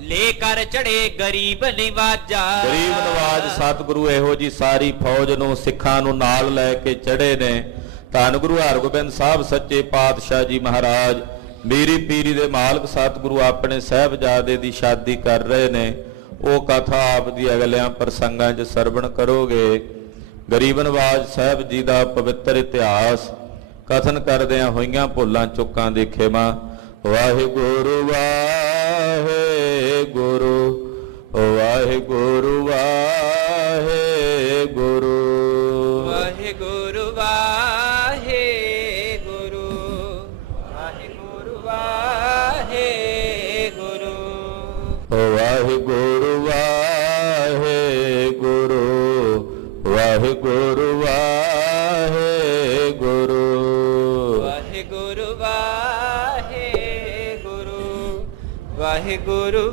ਲੈ ਕਰ ਚੜੇ ਗਰੀਬ ਨਿਵਾਜਾ, ਗਰੀਬ ਨਵਾਜ ਸਤਿਗੁਰੂ ਇਹੋ ਜੀ ਸਾਰੀ ਫੌਜ ਨੂੰ ਸਿੱਖਾਂ ਨੂੰ ਨਾਲ ਲੈ ਕੇ ਚੜੇ ਨੇ। ਧੰਨ ਗੁਰੂ ਹਰਗੋਬਿੰਦ ਸਾਹਿਬ ਸੱਚੇ ਪਾਤਸ਼ਾਹ ਜੀ ਮਹਾਰਾਜ ਮੀਰੀ ਪੀਰੀ ਦੇ ਮਾਲਕ ਸਤਿਗੁਰੂ ਆਪਣੇ ਸਾਹਿਬਜ਼ਾਦੇ ਦੀ ਸ਼ਾਦੀ ਕਰ ਰਹੇ ਨੇ। ਉਹ ਕਥਾ ਆਪ ਦੀ ਅਗਲਿਆਂ ਪ੍ਰਸੰਗਾਂ 'ਚ ਸਰਵਣ ਕਰੋਗੇ। ਗਰੀਬ ਨਵਾਜ ਸਾਹਿਬ ਜੀ ਦਾ ਪਵਿੱਤਰ ਇਤਿਹਾਸ ਕਥਨ ਕਰਦਿਆਂ ਹੋਈਆਂ ਭੁੱਲਾਂ ਚੁੱਕਾਂ ਦੀ ਖਿਮਾ। ਵਾਹਿਗੁਰੂ ਵਾਹਿਗੁਰੂ ਵਾਹਿਗੁਰੂ ਵਾਹਿਗੁਰੂ ਵਾਹਿਗੁਰੂ ਵਾਹਿਗੁਰੂ ਵਾਹਿਗੁਰੂ ਵਾਹਿਗੁਰੂ ਵਾਹਿਗੁਰੂ ਵਾਹਿਗੁਰੂ ਵਾਹਿਗੁਰੂ ਵਾਹਿਗੁਰੂ ਵਾਹਿਗੁਰੂ ਵਾਹਿਗੁਰੂ ਵਾਹਿਗੁਰੂ ਵਾਹਿਗੁਰੂ